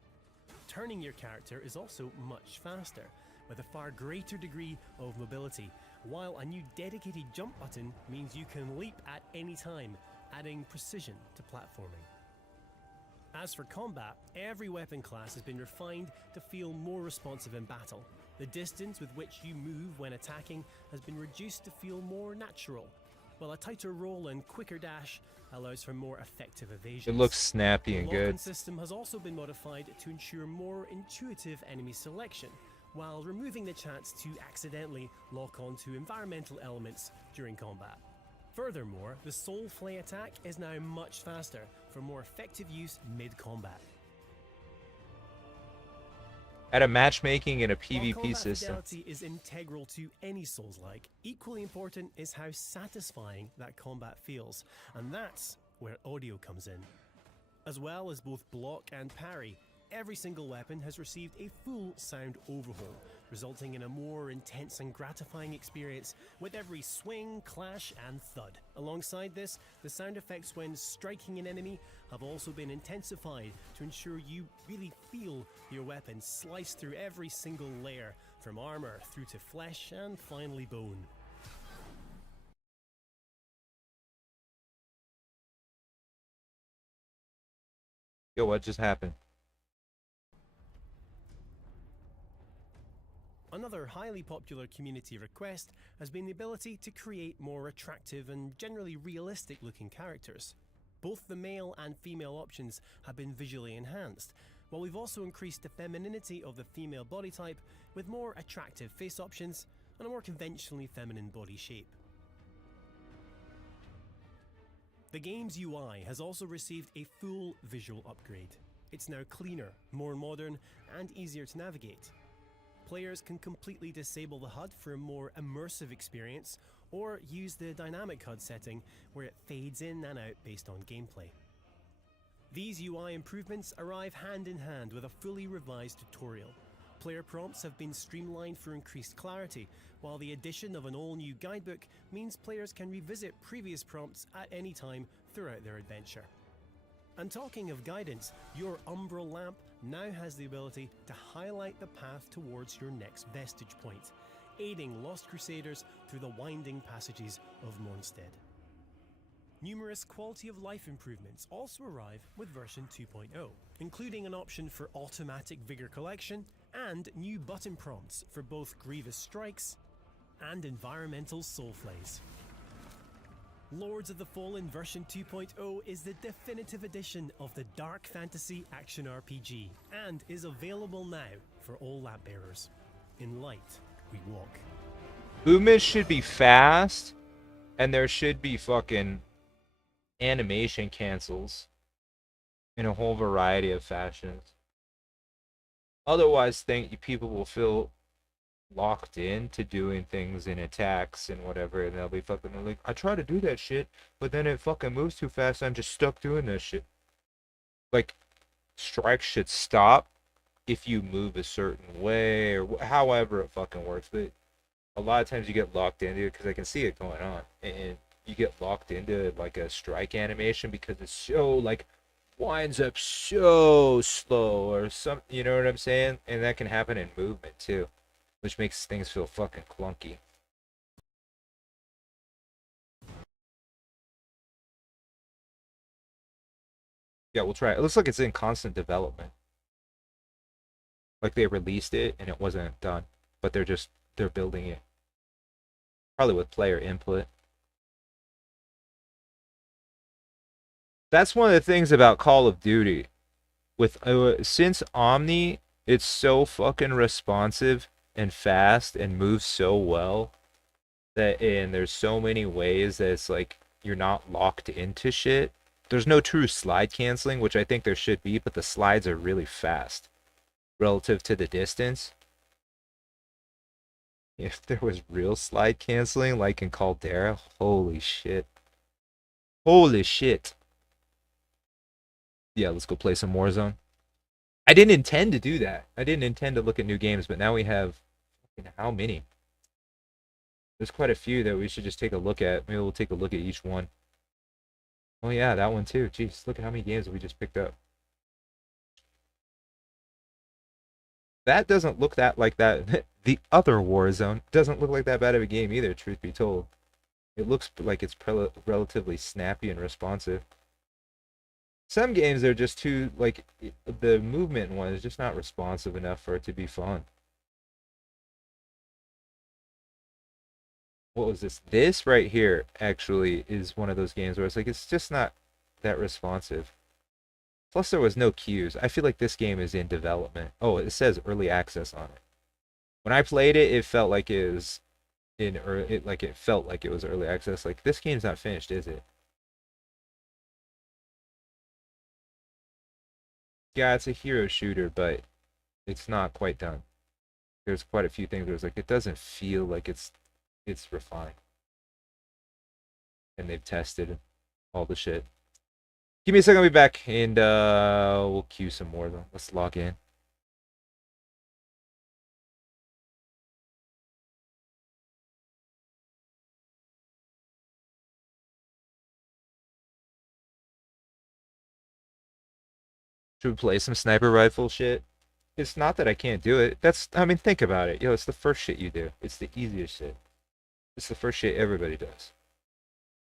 Turning your character is also much faster, with a far greater degree of mobility, while a new dedicated jump button means you can leap at any time, adding precision to platforming. As for combat, every weapon class has been refined to feel more responsive in battle. The distance with which you move when attacking has been reduced to feel more natural, while a tighter roll and quicker dash allows for more effective evasion. It looks snappy and the good. lock-on system has also been modified to ensure more intuitive enemy selection, while removing the chance to accidentally lock onto environmental elements during combat. Furthermore, the Soul Flay attack is now much faster for more effective use mid-combat. At a matchmaking and a While PvP combat system. fidelity is integral to any Souls-like, equally important is how satisfying that combat feels, and that's where audio comes in. As well as both block and parry, every single weapon has received a full sound overhaul, resulting in a more intense and gratifying experience with every swing, clash, and thud. Alongside this, the sound effects when striking an enemy have also been intensified to ensure you really feel your weapon slice through every single layer, from armor through to flesh and finally bone. Yo, what just happened? Another highly popular community request has been the ability to create more attractive and generally realistic looking characters. Both the male and female options have been visually enhanced, while we've also increased the femininity of the female body type with more attractive face options, and a more conventionally feminine body shape. The game's UI has also received a full visual upgrade. It's now cleaner, more modern, and easier to navigate. Players can completely disable the HUD for a more immersive experience, or use the dynamic HUD setting where it fades in and out based on gameplay. These UI improvements arrive hand in hand with a fully revised tutorial. Player prompts have been streamlined for increased clarity, while the addition of an all-new guidebook means players can revisit previous prompts at any time throughout their adventure. And talking of guidance, your umbral lamp now has the ability to highlight the path towards your next vestige point, aiding Lost Crusaders through the winding passages of Mornstead. Numerous quality of life improvements also arrive with version 2.0, including an option for automatic vigor collection and new button prompts for both grievous strikes and environmental soulflays. Lords of the Fallen version 2.0 is the definitive edition of the dark fantasy action RPG and is available now for all lamp bearers. In light, we walk. Movement should be fast, and there should be fucking animation cancels in a whole variety of fashions. Otherwise, people will feel locked in to doing things in attacks and whatever, and they'll be fucking like, I try to do that shit, but then it fucking moves too fast, I'm just stuck doing this shit. Like, strikes should stop if you move a certain way, or however it fucking works, but a lot of times you get locked into it, because I can see it going on, and you get locked into like a strike animation because it's so like winds up so slow or some, you know what I'm saying? And that can happen in movement too, which makes things feel fucking clunky. Yeah, we'll try it. It looks like it's in constant development. Like they released it and it wasn't done, but they're building it. Probably with player input. That's one of the things about Call of Duty. With since Omni, it's so fucking responsive and fast and moves so well that, and there's so many ways that it's like you're not locked into shit. There's no true slide canceling, which I think there should be, but the slides are really fast relative to the distance. If there was real slide canceling like in Caldera, holy shit. Holy shit. Yeah, let's go play some Warzone. I didn't intend to do that. I didn't intend to look at new games, but now we have, how many? There's quite a few that we should just take a look at. Maybe we'll take a look at each one. Oh yeah, that one too. Jeez, look at how many games we just picked up. That doesn't look that like that. The other Warzone doesn't look like that bad of a game either, truth be told. It looks like it's relatively snappy and responsive. Some games are just too, like, the movement one is just not responsive enough for it to be fun. What was this? This right here actually is one of those games where it's like, it's just not that responsive. Plus there was no queues. I feel like this game is in development. Oh, it says early access on it. When I played it, it felt like it was it felt like it was early access. Like, this game's not finished, is it? Yeah, it's a hero shooter, but it's not quite done. There's quite a few things where it's like, it doesn't feel like it's refined. And they've tested all the shit. Give me a second, I'll be back, and we'll queue some more though. Let's log in. Should we play some sniper rifle shit? It's not that I can't do it. I mean, think about it. Yo, it's the first shit you do. It's the easiest shit. It's the first shit everybody does.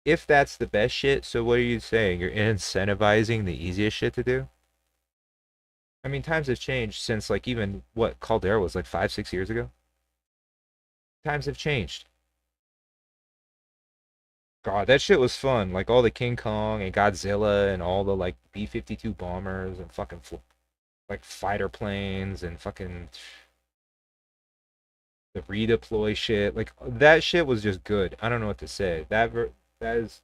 If that's the best shit, so what are you saying? You're incentivizing the easiest shit to do? I mean, times have changed since, like, even, what, Caldera was, like, 5-6 years ago? Times have changed. God, that shit was fun. Like, all the King Kong and Godzilla and all the, like, B-52 bombers and fucking, like, fighter planes and fucking... The redeploy shit, like that shit was just good. I don't know what to say. That is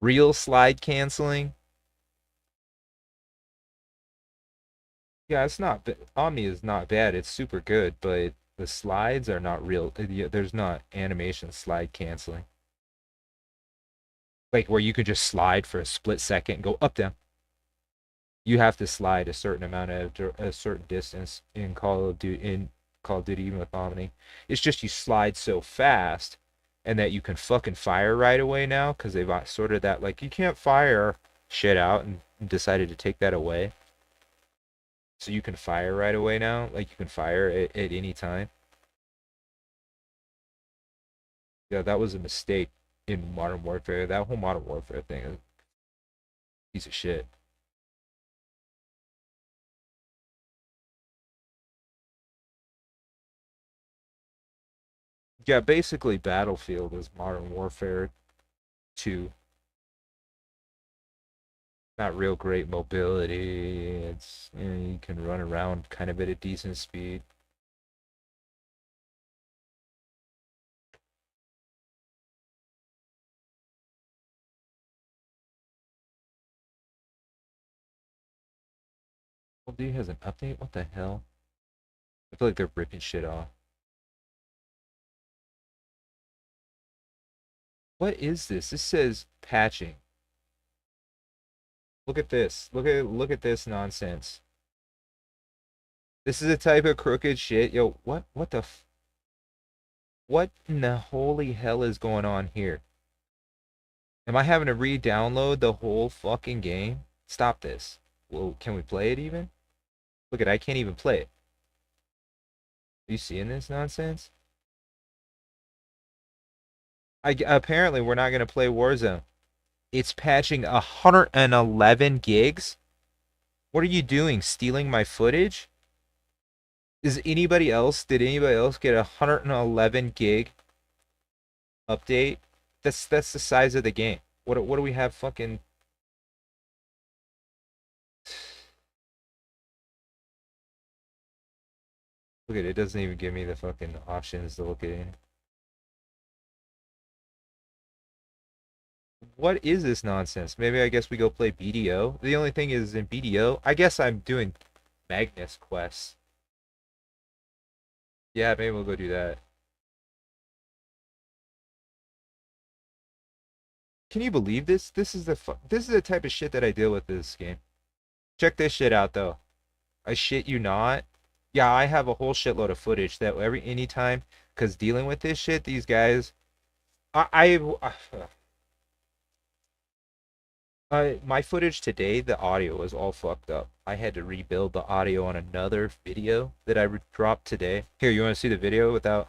real slide canceling. Yeah, it's not. Omni is not bad. It's super good, but the slides are not real. There's not animation slide canceling. Like where you can just slide for a split second and go up down. You have to slide a certain amount of a certain distance in Call of Duty, even with Omni. It's just you slide so fast, and that you can fucking fire right away now because they've sorted that like you can't fire shit out and decided to take that away. So you can fire right away now. Like you can fire at any time. Yeah, that was a mistake in Modern Warfare. That whole Modern Warfare thing is a piece of shit. Yeah, basically Battlefield is Modern Warfare 2. Not real great mobility. It's you can run around kind of at a decent speed. Well, dude has an update? What the hell? I feel like they're ripping shit off. What is this? This says patching. Look at this. Look at this nonsense. This is a type of crooked shit. Yo, what in the holy hell is going on here? Am I having to re-download the whole fucking game? Stop this. Well, can we play it even? Look at I can't even play it. Are you seeing this nonsense? Apparently we're not gonna play Warzone. It's patching 111 gigs. What are you doing? Stealing my footage? Did anybody else get a 111 gig update? That's the size of the game. What do we have fucking Look at it, it doesn't even give me the fucking options to look at it. What is this nonsense? Maybe I guess we go play BDO. The only thing is in BDO, I guess I'm doing Magnus quests. Yeah, maybe we'll go do that. Can you believe this? This is the type of shit that I deal with this game. Check this shit out though. I shit you not. Yeah, I have a whole shitload of footage that anytime, cause dealing with this shit, these guys, my footage today, the audio was all fucked up. I had to rebuild the audio on another video that I dropped today. Here, you want to see the video without?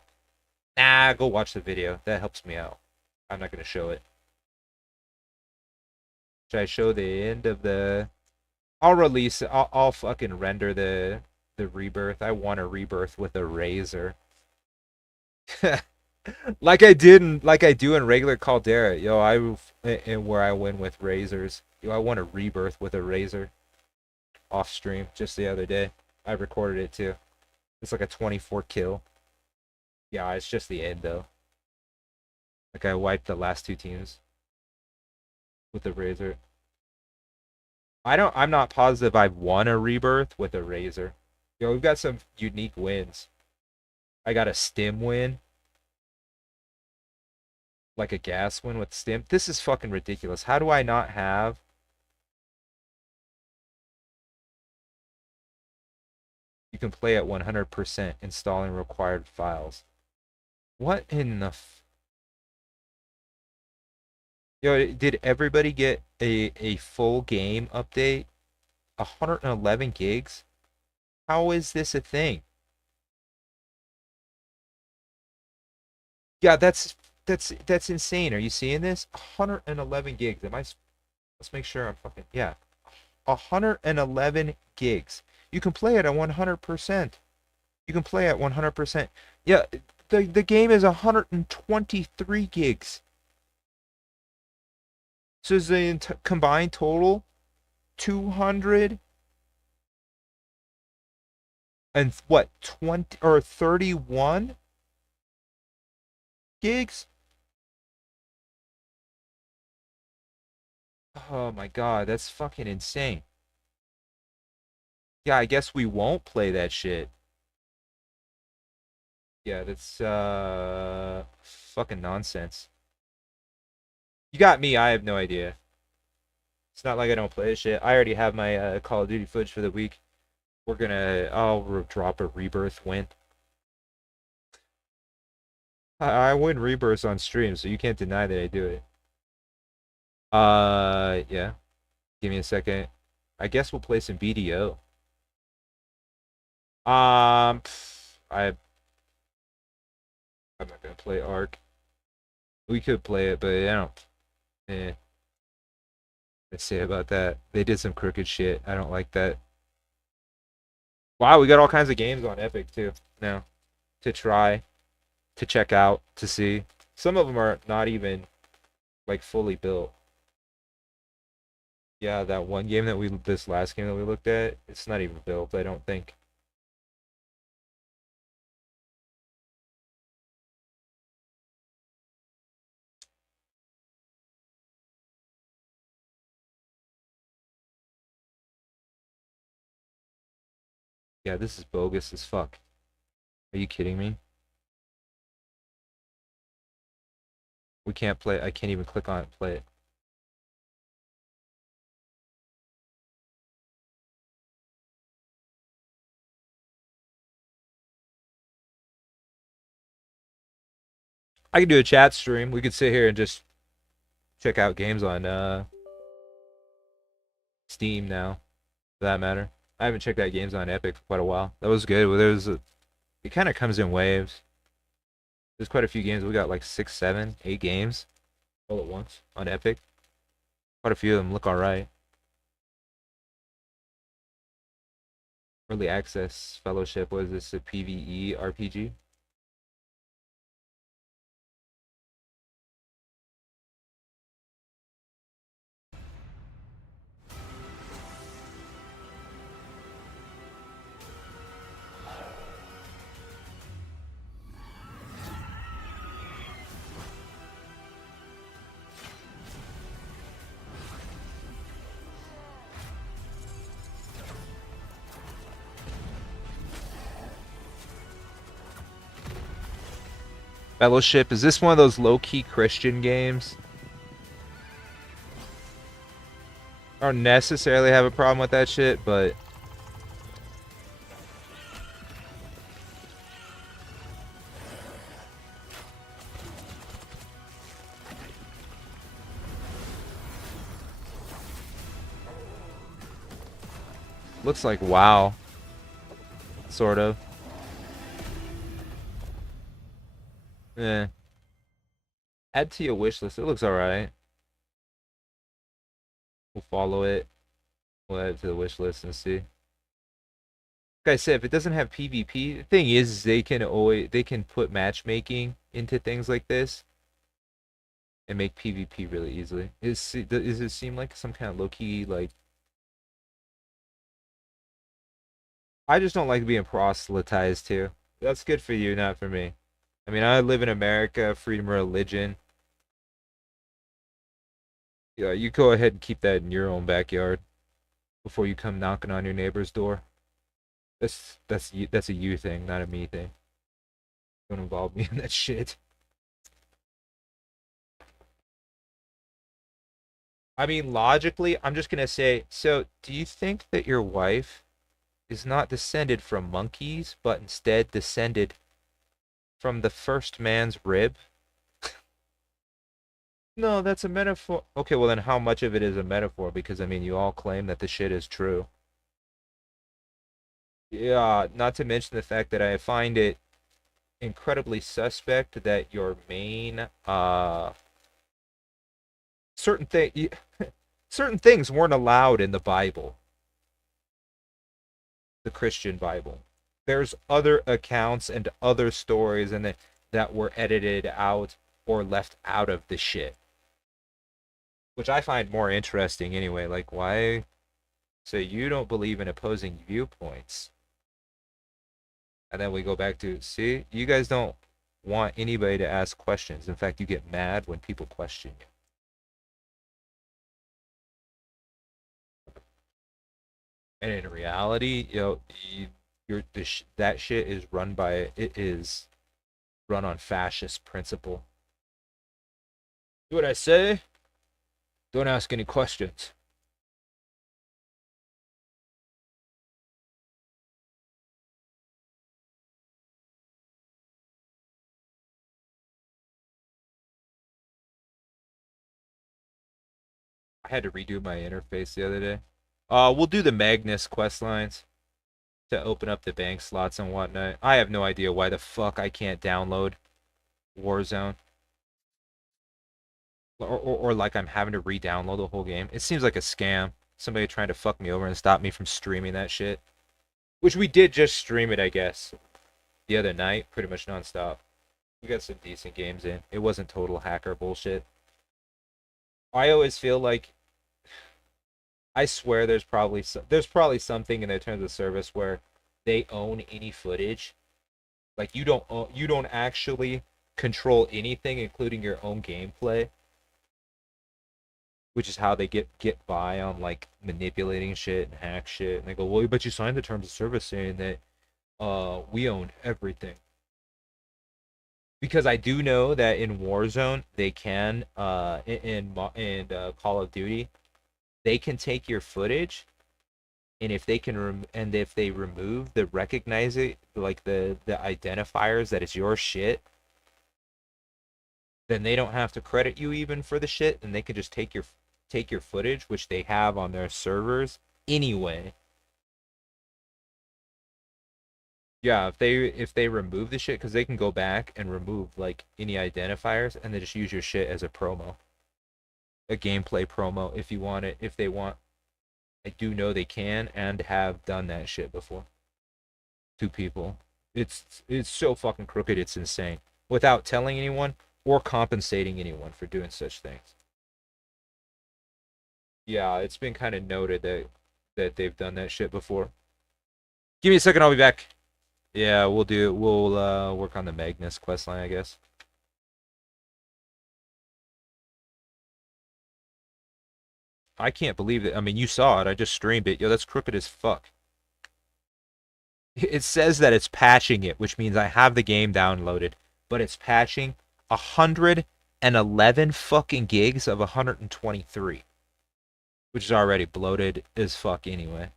Nah, go watch the video. That helps me out. I'm not gonna show it. Should I show the end of the? I'll release it. I'll fucking render the rebirth. I want a rebirth with a razor. like I do in regular Caldera. Yo, and where I win with razors. Yo, I want a rebirth with a razor. Off stream just the other day. I recorded it too. It's like a 24 kill. Yeah, it's just the end though. Like I wiped the last two teams with the razor. I'm not positive I've won a rebirth with a razor. Yo, we've got some unique wins. I got a stim win. Like a gas win with stim. This is fucking ridiculous. How do I not have? You can play at 100% installing required files. What in the Yo, did everybody get a full game update? 111 gigs? How is this a thing? Yeah, that's insane. Are you seeing this? 111 gigs. Let's make sure I'm fucking yeah. 111 gigs. You can play it at 100%. You can play at 100%. Yeah, the game is 123 gigs. So is the combined total 200 And what, 20 or 31 gigs? Oh my god, that's fucking insane. Yeah, I guess we won't play that shit. Yeah, that's fucking nonsense. You got me, I have no idea. It's not like I don't play this shit. I already have my Call of Duty footage for the week. I'll drop a Rebirth win. I win Rebirths on stream, so you can't deny that I do it. Yeah. Give me a second. I guess we'll play some BDO. I'm not gonna play Ark. We could play it, but I don't. Let's say about that. They did some crooked shit. I don't like that. Wow, we got all kinds of games on Epic too now to try, to check out, to see. Some of them are not even like fully built. Yeah, that one game this last game that we looked at, it's not even built, I don't think. Yeah, this is bogus as fuck. Are you kidding me? We can't play. I can't even click on it, play it. I could do a chat stream. We could sit here and just check out games on Steam now, for that matter. I haven't checked out games on Epic for quite a while. That was good. It kind of comes in waves. There's quite a few games. We got like 6, 7, 8 games all at once on Epic. Quite a few of them look alright. Early access fellowship. Was this a PvE RPG? Fellowship. Is this one of those low-key Christian games? I don't necessarily have a problem with that shit, but looks like WoW. Sort of. Eh. Add to your wish list. It looks alright. We'll follow it. We'll add it to the wish list and see. Like I said, if it doesn't have PvP, the thing is they can put matchmaking into things like this and make PvP really easily. Does it seem like some kind of low-key like I just don't like being proselytized to. That's good for you, not for me. I mean, I live in America, freedom of religion. Yeah, you go ahead and keep that in your own backyard before you come knocking on your neighbor's door. That's a you thing, not a me thing. Don't involve me in that shit. I mean, logically, I'm just gonna say, so do you think that your wife is not descended from monkeys, but instead descended from the first man's rib? No, that's a metaphor. Okay, well then how much of it is a metaphor? Because I mean, you all claim that the shit is true. Yeah, not to mention the fact that I find it incredibly suspect that your main certain thing certain things weren't allowed in the Bible, the Christian Bible. There's other accounts and other stories in it that were edited out or left out of the shit, which I find more interesting anyway. Like, why? So you don't believe in opposing viewpoints? And then we go back to, see, you guys don't want anybody to ask questions. In fact, you get mad when people question you. And in reality, that shit is run by, it is run on fascist principle. Do what I say. Don't ask any questions. I had to redo my interface the other day. We'll do the Magnus quest lines to open up the bank slots and whatnot. I have no idea why the fuck I can't download Warzone. Or like I'm having to re-download the whole game. It seems like a scam. Somebody trying to fuck me over and stop me from streaming that shit. Which we did just stream it, I guess. The other night, pretty much nonstop. We got some decent games in. It wasn't total hacker bullshit. I always feel like, I swear there's probably something in their terms of service where they own any footage. Like you don't actually control anything, including your own gameplay. Which is how they get by on like manipulating shit and hack shit. And they go, well, but you signed the terms of service saying that we own everything. Because I do know that in Warzone they can in Call of Duty they can take your footage, and if they remove the recognize it, like the identifiers that it's your shit, then they don't have to credit you even for the shit, and they can just take your footage, which they have on their servers anyway. Yeah, if they remove the shit, because they can go back and remove like any identifiers, and they just use your shit as a promo, a gameplay promo if you want it. If they want, I do know they can and have done that shit before to people. It's so fucking crooked, it's insane. Without telling anyone or compensating anyone for doing such things. Yeah, it's been kind of noted that they've done that shit before. Give me a second, I'll be back. Yeah, we'll work on the Magnus questline, I guess. I can't believe it. I mean, you saw it. I just streamed it. Yo, that's crooked as fuck. It says that it's patching it, which means I have the game downloaded, but it's patching 111 fucking gigs of 123, which is already bloated as fuck anyway.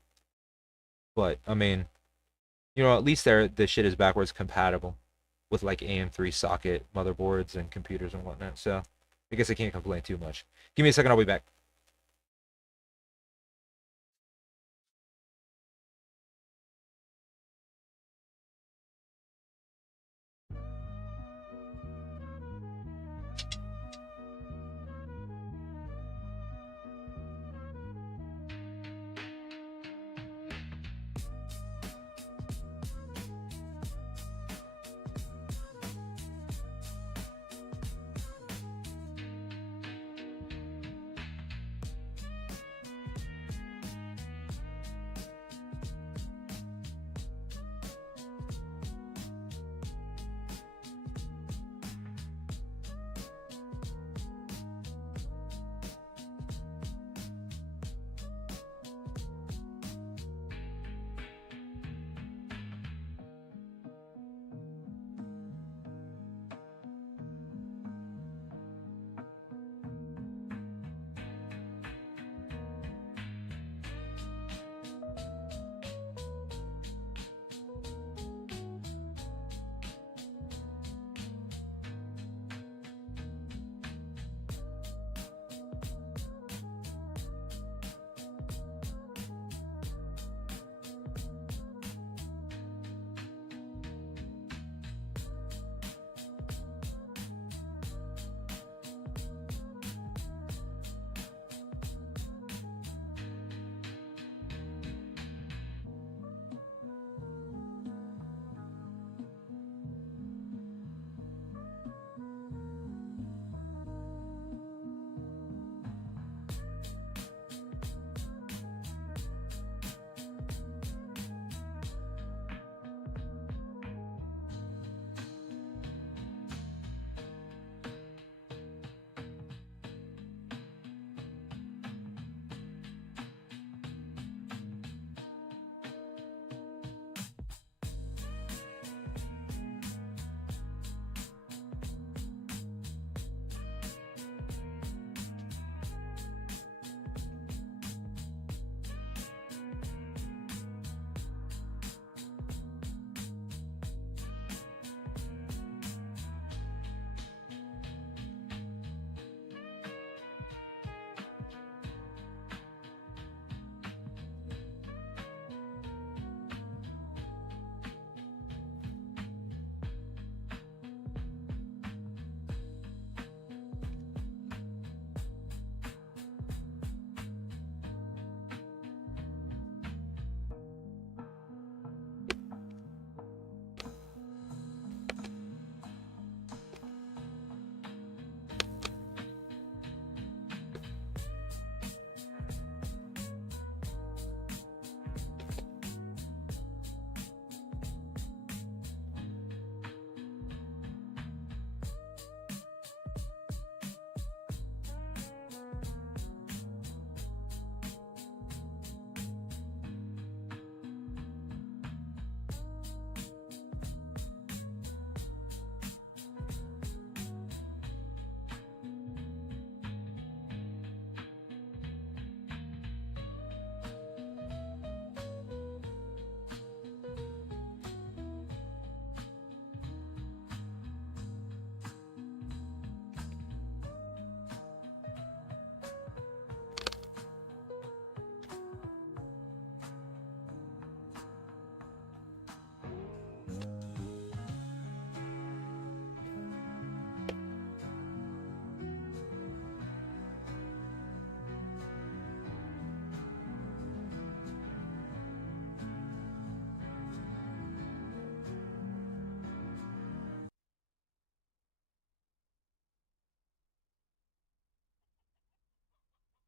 But I mean, at least the shit is backwards compatible with like AM3 socket motherboards and computers and whatnot. So I guess I can't complain too much. Give me a second, I'll be back.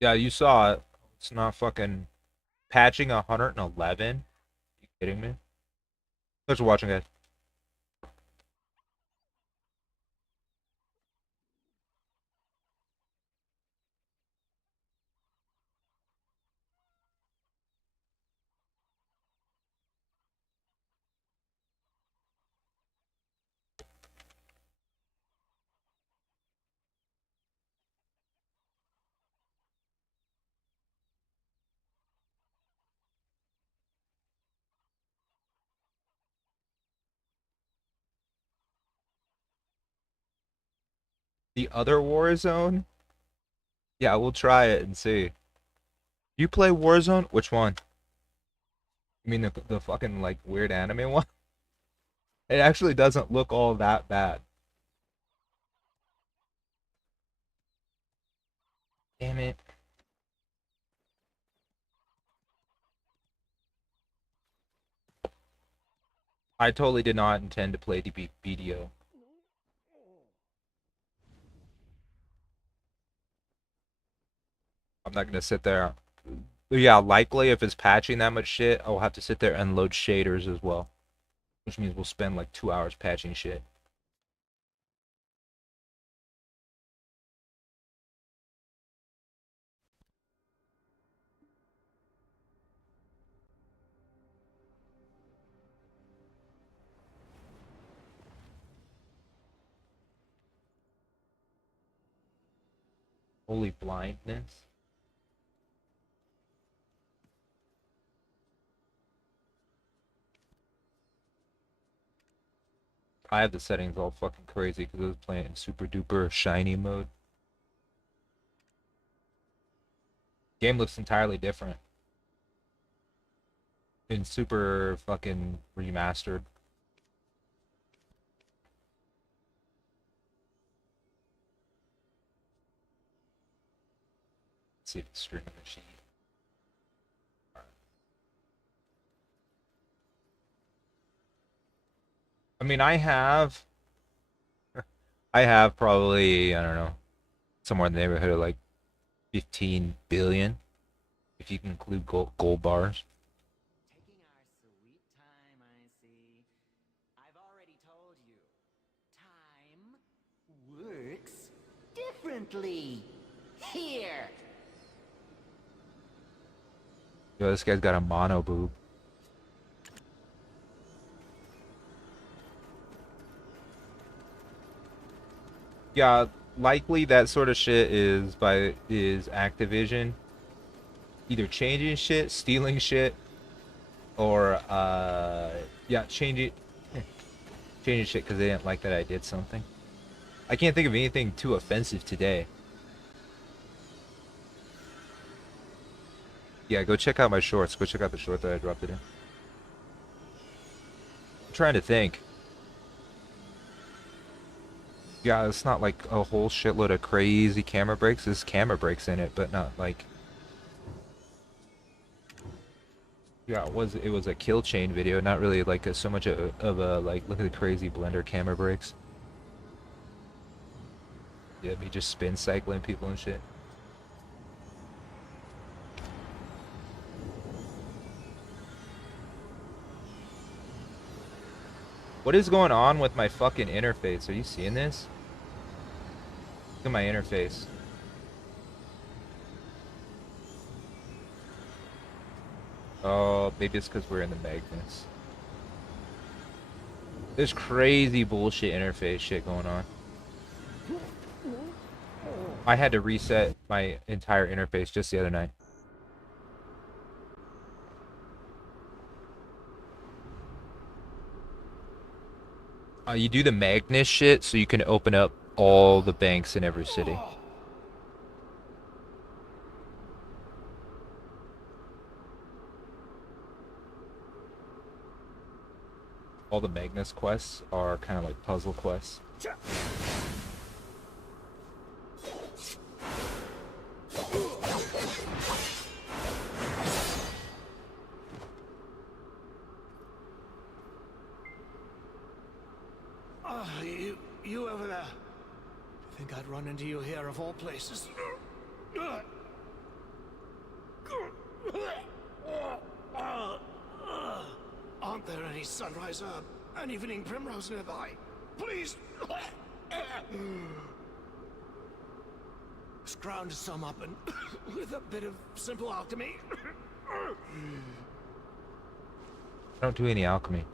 Yeah, you saw it. It's not fucking patching 111. You kidding me? Thanks for watching, guys. The other Warzone? Yeah, we'll try it and see. You play Warzone? Which one? You mean the fucking like weird anime one? It actually doesn't look all that bad. Damn it. I totally did not intend to play the BDO. I'm not gonna sit there. Yeah, likely if it's patching that much shit, I'll have to sit there and load shaders as well. Which means we'll spend like 2 hours patching shit. Holy blindness. I have the settings all fucking crazy because I was playing in super duper shiny mode. Game looks entirely different. In super fucking remastered. Let's see if it's streaming machine. I mean, I have probably, I don't know, somewhere in the neighborhood of like 15 billion, if you can include gold bars. Works differently. Here. Yo, this guy's got a mono boob. Yeah, likely that sort of shit is Activision either changing shit, stealing shit, or yeah, changing shit because they didn't like that I did something. I can't think of anything too offensive today. Yeah, go check out my shorts. Go check out the short that I dropped it in. I'm trying to think. Yeah, it's not like a whole shitload of crazy camera breaks. There's camera breaks in it, but not like. Yeah, it was a kill chain video, not really like so much of a like look at the crazy blender camera breaks. Yeah, me just spin cycling people and shit. What is going on with my fucking interface? Are you seeing this? Look at my interface. Oh, maybe it's because we're in the Magnus. There's crazy bullshit interface shit going on. I had to reset my entire interface just the other night. You do the Magnus shit so you can open up all the banks in every city. All the Magnus quests are kind of like puzzle quests. You over there. I think I'd run into you here of all places. Aren't there any sunrise herb and evening primrose nearby? Please! Scrounge some up and with a bit of simple alchemy. I don't do any alchemy.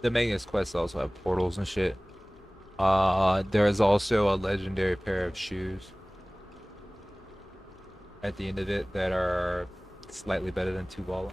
The Magus quests also have portals and shit. There is also a legendary pair of shoes at the end of it that are slightly better than Tuvala.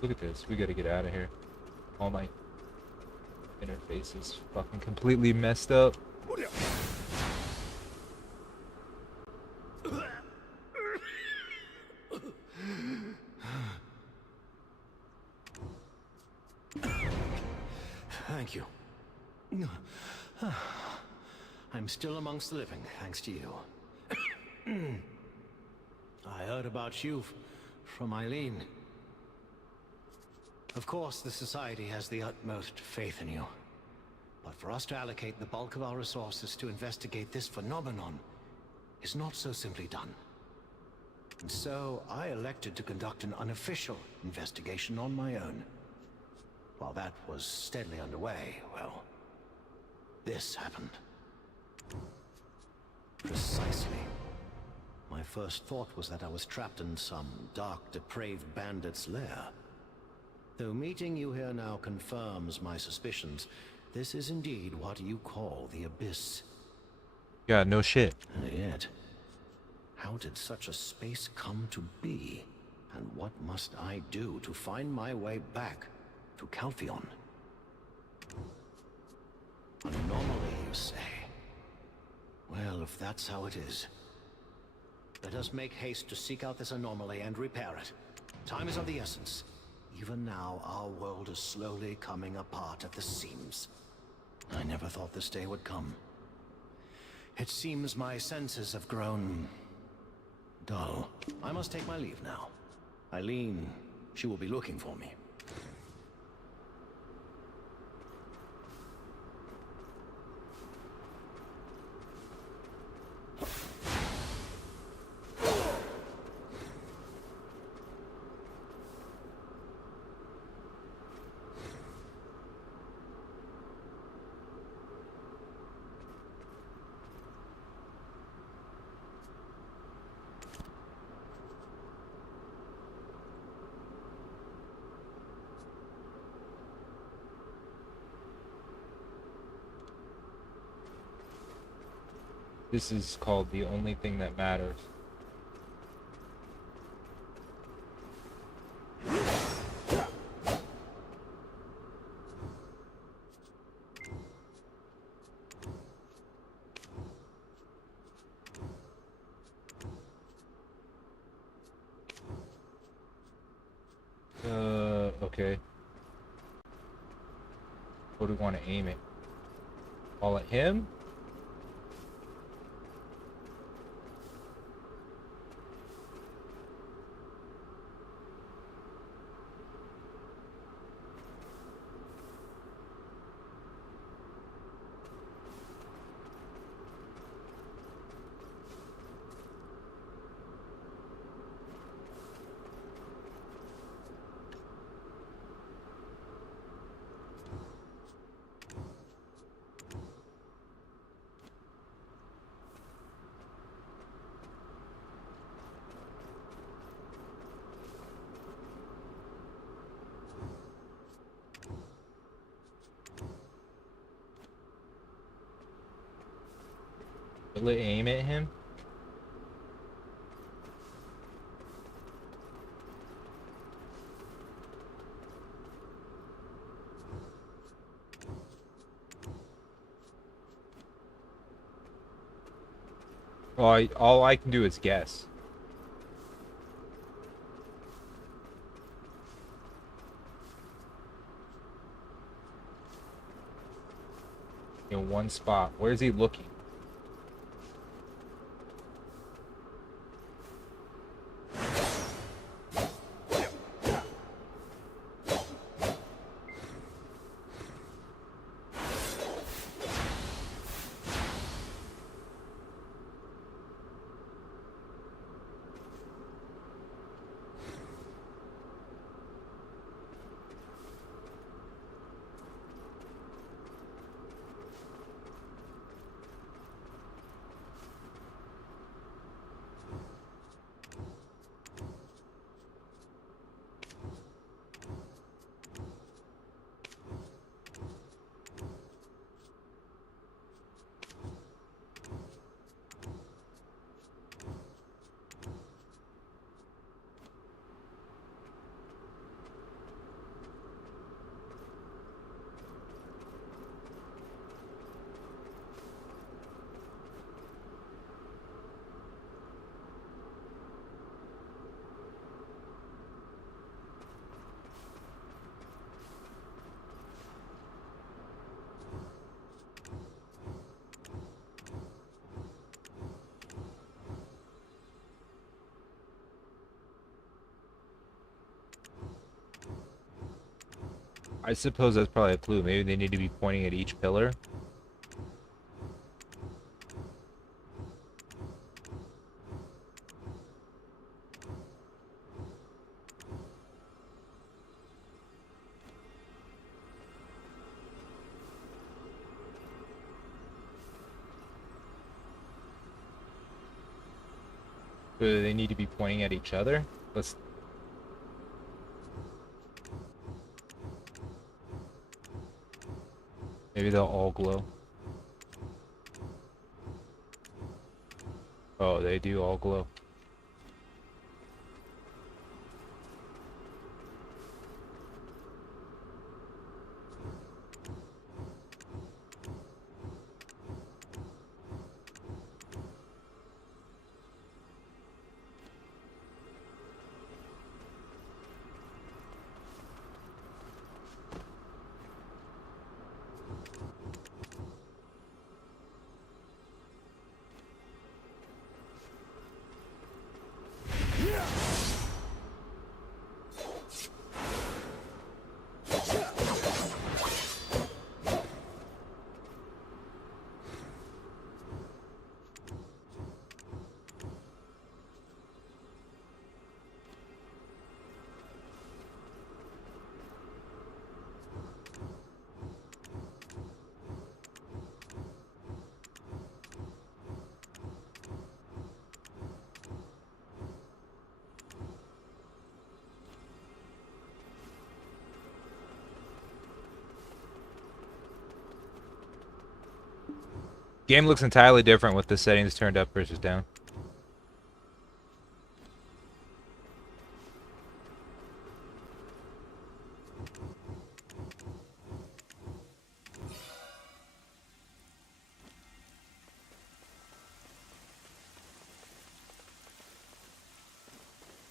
Look at this. We gotta get out of here. All my interface is fucking completely messed up. Thank you. I'm still amongst the living, thanks to you. I heard about you from Eileen. Of course, the Society has the utmost faith in you. But for us to allocate the bulk of our resources to investigate this phenomenon is not so simply done. And so, I elected to conduct an unofficial investigation on my own. While that was steadily underway, well, this happened. Precisely. My first thought was that I was trapped in some dark, depraved bandit's lair. Though meeting you here now confirms my suspicions, this is indeed what you call the Abyss. Yeah, no shit. And yet, how did such a space come to be? And what must I do to find my way back to Calpheon? Anomaly, you say? Well, if that's how it is, let us make haste to seek out this anomaly and repair it. Time is of the essence. Even now, our world is slowly coming apart at the seams. I never thought this day would come. It seems my senses have grown dull. I must take my leave now. Eileen, she will be looking for me. This is called The Only Thing That Matters. Okay. Where do we want to aim it? All at him? Will it aim at him? Well, all I can do is guess. In one spot. Where is he looking? I suppose that's probably a clue. Maybe they need to be pointing at each pillar. Do they need to be pointing at each other? Let's... Maybe they'll all glow. Oh, they do all glow. Game looks entirely different with the settings turned up versus down.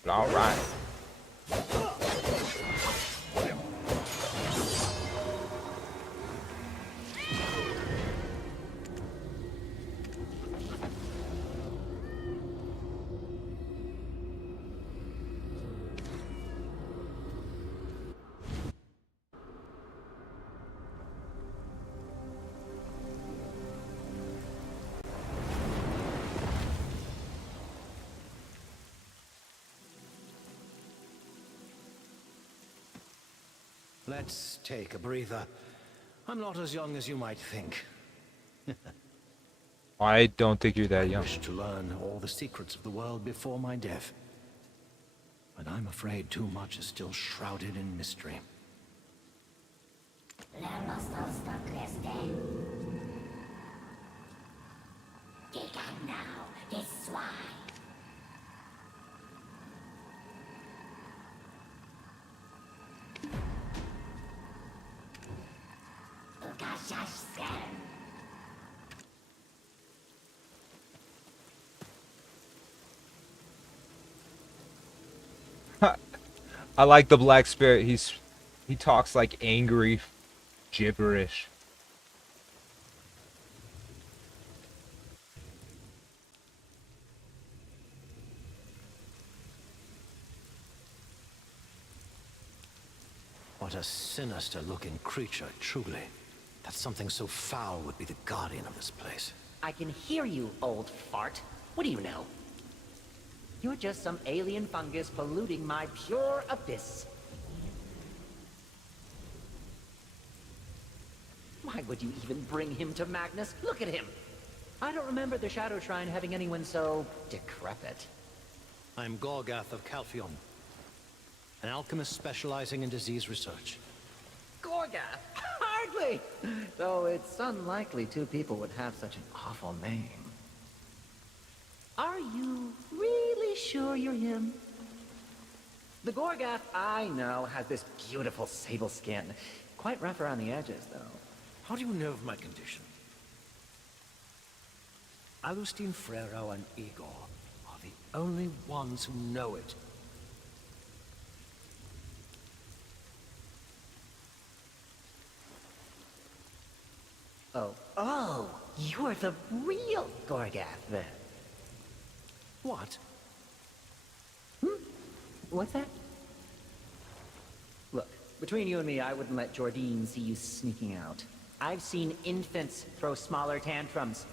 All right. Let's take a breather. I'm not as young as you might think. I don't think you're that young. I wish to learn all the secrets of the world before my death. But I'm afraid too much is still shrouded in mystery. La nostra queste. Che I like the Black Spirit. He talks like angry gibberish. What a sinister-looking creature, truly. That something so foul would be the guardian of this place. I can hear you, old fart. What do you know? You're just some alien fungus polluting my pure abyss. Why would you even bring him to Magnus? Look at him! I don't remember the Shadow Shrine having anyone so decrepit. I'm Gorgath of Calphion, an alchemist specializing in disease research. Gorgath? Hardly! Though it's unlikely two people would have such an awful name. Are you really sure you're him? The Gorgath I know has this beautiful sable skin. Quite rough around the edges, though. How do you know of my condition? Augustine Frero and Igor are the only ones who know it. Oh, you're the real Gorgath, then. What? What's that? Look, between you and me, I wouldn't let Jordine see you sneaking out. I've seen infants throw smaller tantrums.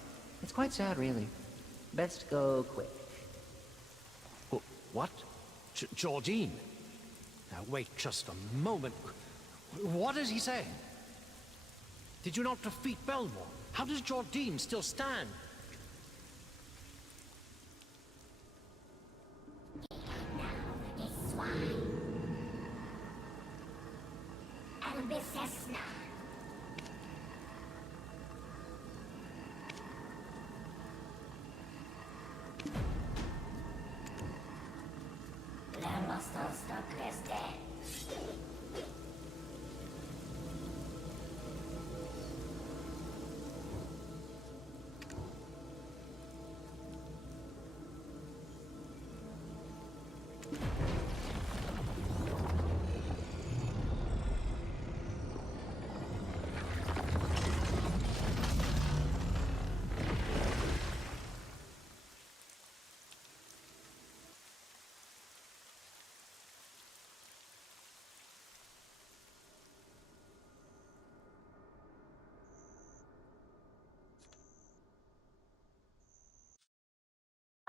It's quite sad, really. Best go quick. What? Jordine? Now, wait just a moment. What is he saying? Did you not defeat Belmore? How does Jordine still stand?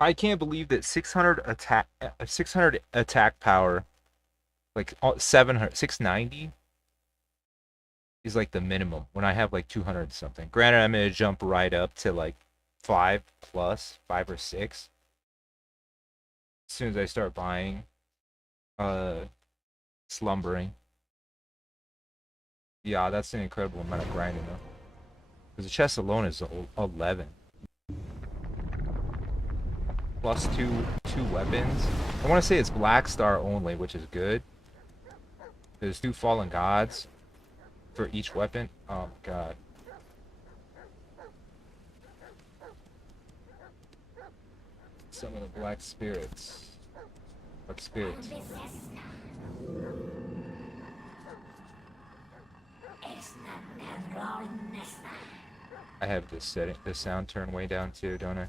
I can't believe that 600 attack power, like 700, 690 is like the minimum when I have like 200 something. Granted, I'm gonna jump right up to like 5 plus, 5 or 6 as soon as I start buying slumbering. Yeah, that's an incredible amount of grinding though. Because the chest alone is 11. Plus two weapons. I want to say it's Black Star only, which is good. There's 2 Fallen Gods for each weapon. Oh my god. Some of the Black Spirits. Black Spirits. I have this setting, the sound turned way down too, don't I?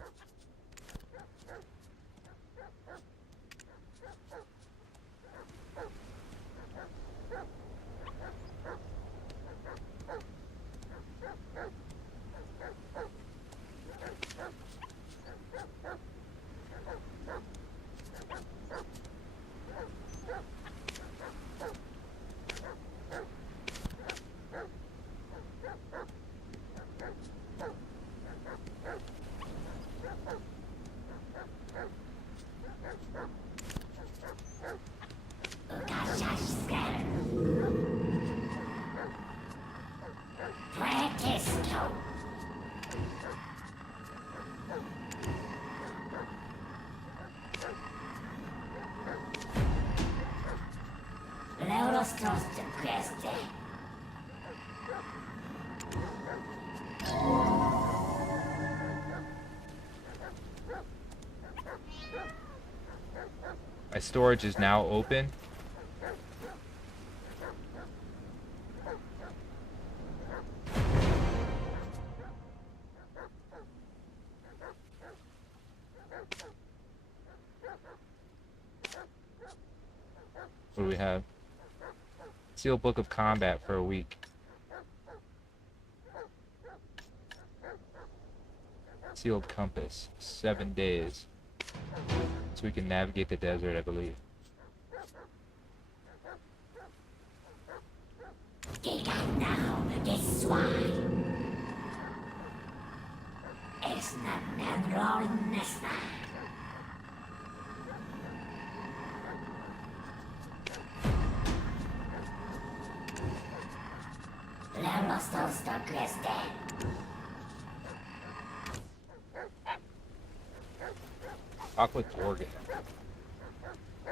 storage is now open. What do we have? Sealed Book of Combat for a week. Sealed Compass, 7 days. So we can navigate the desert, I believe. Now, this swine. Es nadronesna. Lerostos to Christe. Talk with Organ.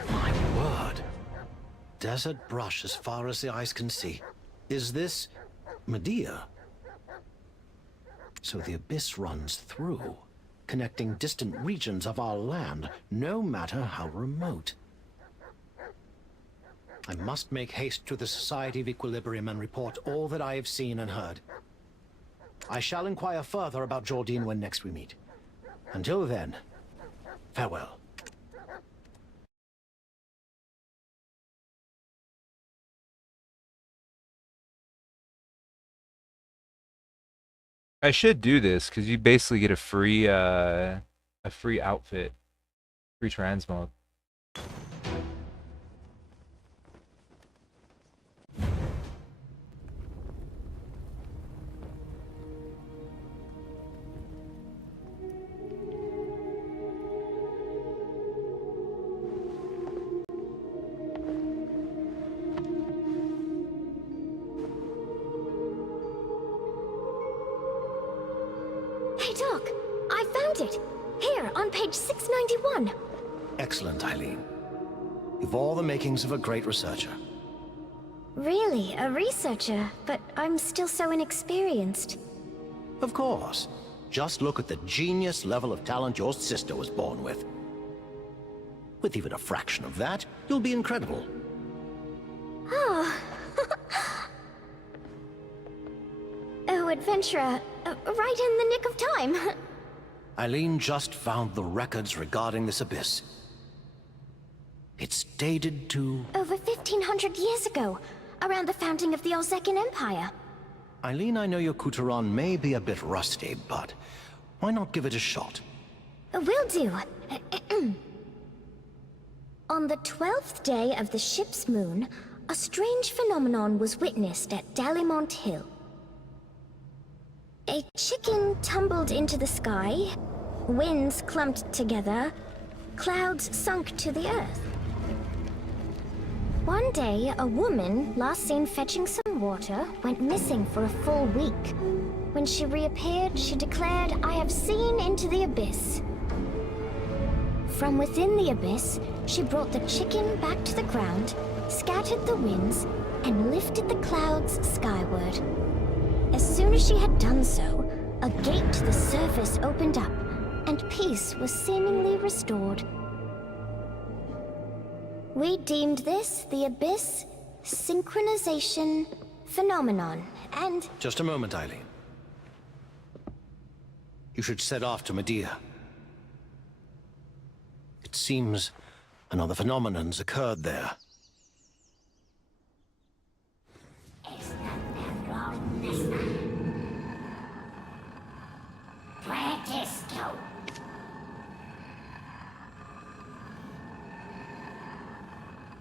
My word. Desert brush as far as the eyes can see. Is this Medea? So the abyss runs through, connecting distant regions of our land, no matter how remote. I must make haste to the Society of Equilibrium and report all that I have seen and heard. I shall inquire further about Jordine when next we meet. Until then, farewell. I should do this because you basically get a free outfit, free transmog. Hey, Doc, I found it. Here, on page 691. Excellent, Eileen. You've all the makings of a great researcher. Really, a researcher, but I'm still so inexperienced. Of course. Just look at the genius level of talent your sister was born with. With even a fraction of that, you'll be incredible. Oh. Oh, adventurer, right in the nick of time. Eileen just found the records regarding this abyss. It's dated to... Over 1,500 years ago, around the founding of the Olzecan Empire. Eileen, I know your Kuteron may be a bit rusty, but why not give it a shot? Will do. On the 12th day of the ship's moon, a strange phenomenon was witnessed at Dalimont Hill. A chicken tumbled into the sky, winds clumped together, clouds sunk to the earth. One day, a woman, last seen fetching some water, went missing for a full week. When she reappeared, she declared, "I have seen into the abyss." From within the abyss, she brought the chicken back to the ground, scattered the winds, and lifted the clouds skyward. As soon as she had done so, a gate to the surface opened up, and peace was seemingly restored. We deemed this the Abyss Synchronization Phenomenon, and... Just a moment, Eileen. You should set off to Medea. It seems another phenomenon's occurred there.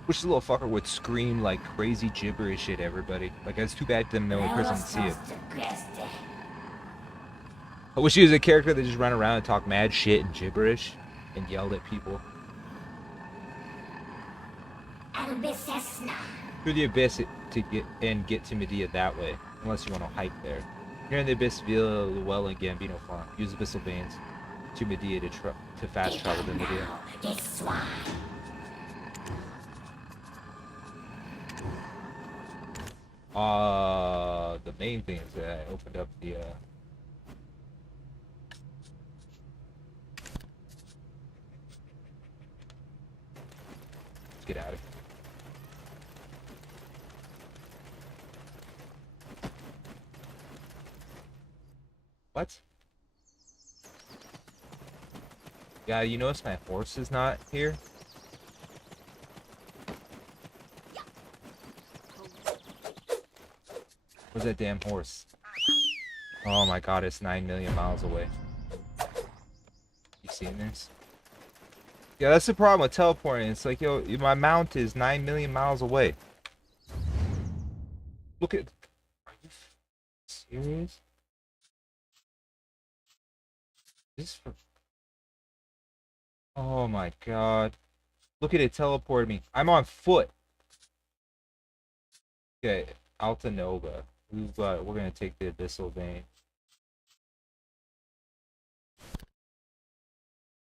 Wish the little fucker would scream like crazy gibberish at everybody. Like, it's too bad the only person can see it. I wish he was a character that just ran around and talked mad shit and gibberish and yelled at people. Through the abyss to get to Medea that way, unless you want to hike there. Here in the abyss, via Llewellyn Gambino Farm. Use abyssal veins to Medea to fast travel to Medea. The main thing is that I opened up the get out of here. What? Yeah, you notice my horse is not here? Where's that damn horse? Oh my god, it's 9 million miles away. You seen this? Yeah, that's the problem with teleporting. It's like, yo, my mount is 9 million miles away. Look at... Are you serious? This for... Oh my god. Look at it teleport me. I'm on foot. Okay, Alta Nova. We're gonna take the Abyssal Vein.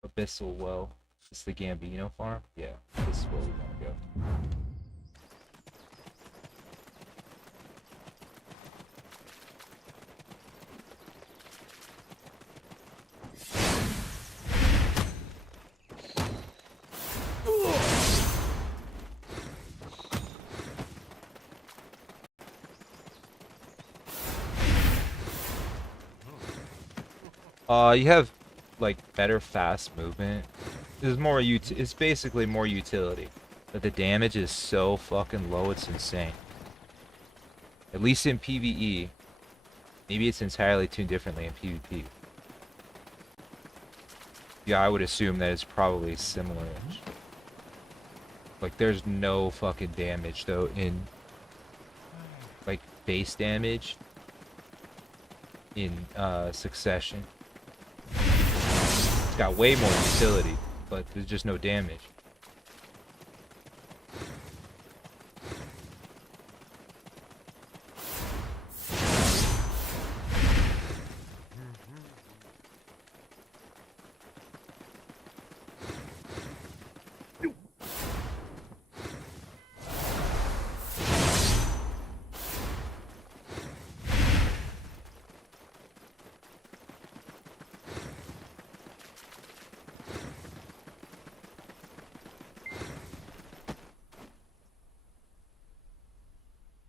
Abyssal Well. This is the Gambino farm? Yeah, this is where we want to go. You have like better fast movement. There's more it's basically more utility. But the damage is so fucking low, it's insane. At least in PvE. Maybe it's entirely tuned differently in PvP. Yeah, I would assume that it's probably similar. Like there's no fucking damage though in like base damage in Succession. It's got way more utility, but there's just no damage.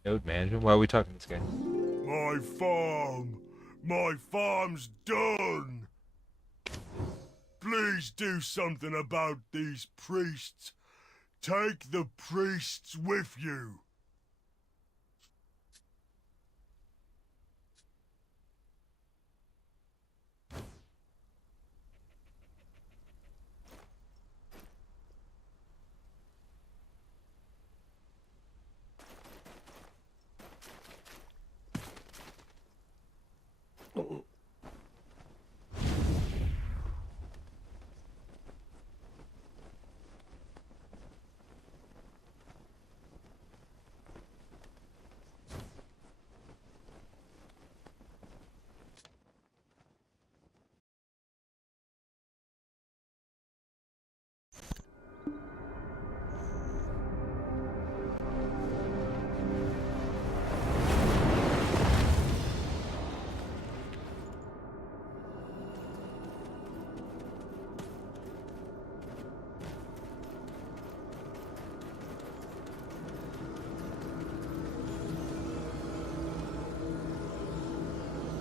Node management? Why are we talking to this guy? My farm! My farm's done! Please do something about these priests. Take the priests with you.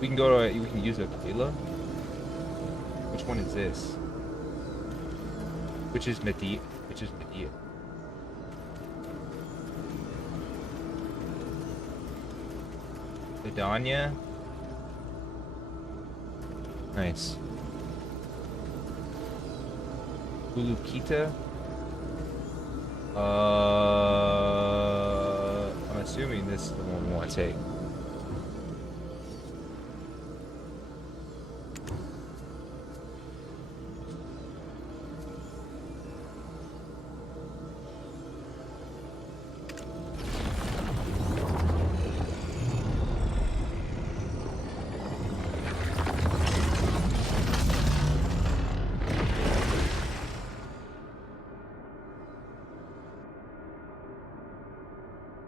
We can go to we can use a Kalila. Which one is this? Which is Medea? Which is Medea? Vidania? Nice. Ulukita? I'm assuming this is the one we want to take.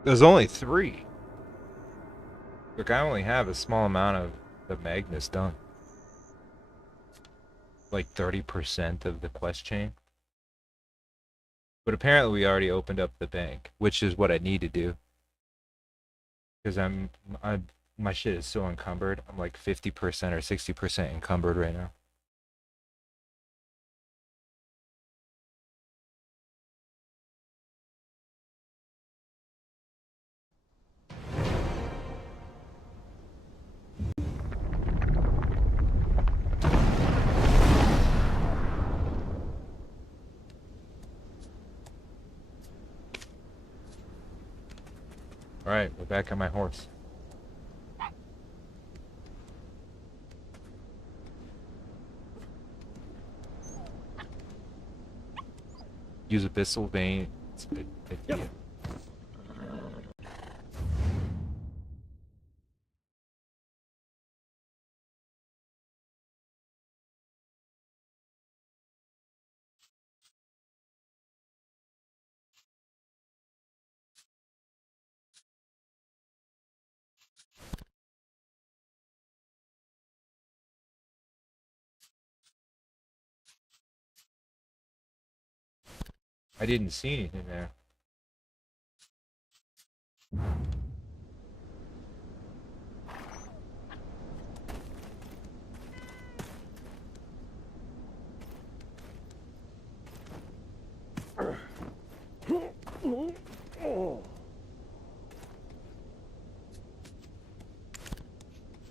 There's only 3. Look, I only have a small amount of the Magnus done. Like 30% of the quest chain. But apparently we already opened up the bank, which is what I need to do. Because my shit is so encumbered. I'm like 50% or 60% encumbered right now. Alright, we're back on my horse. Use abyssal vein. It's a good idea. I didn't see anything there.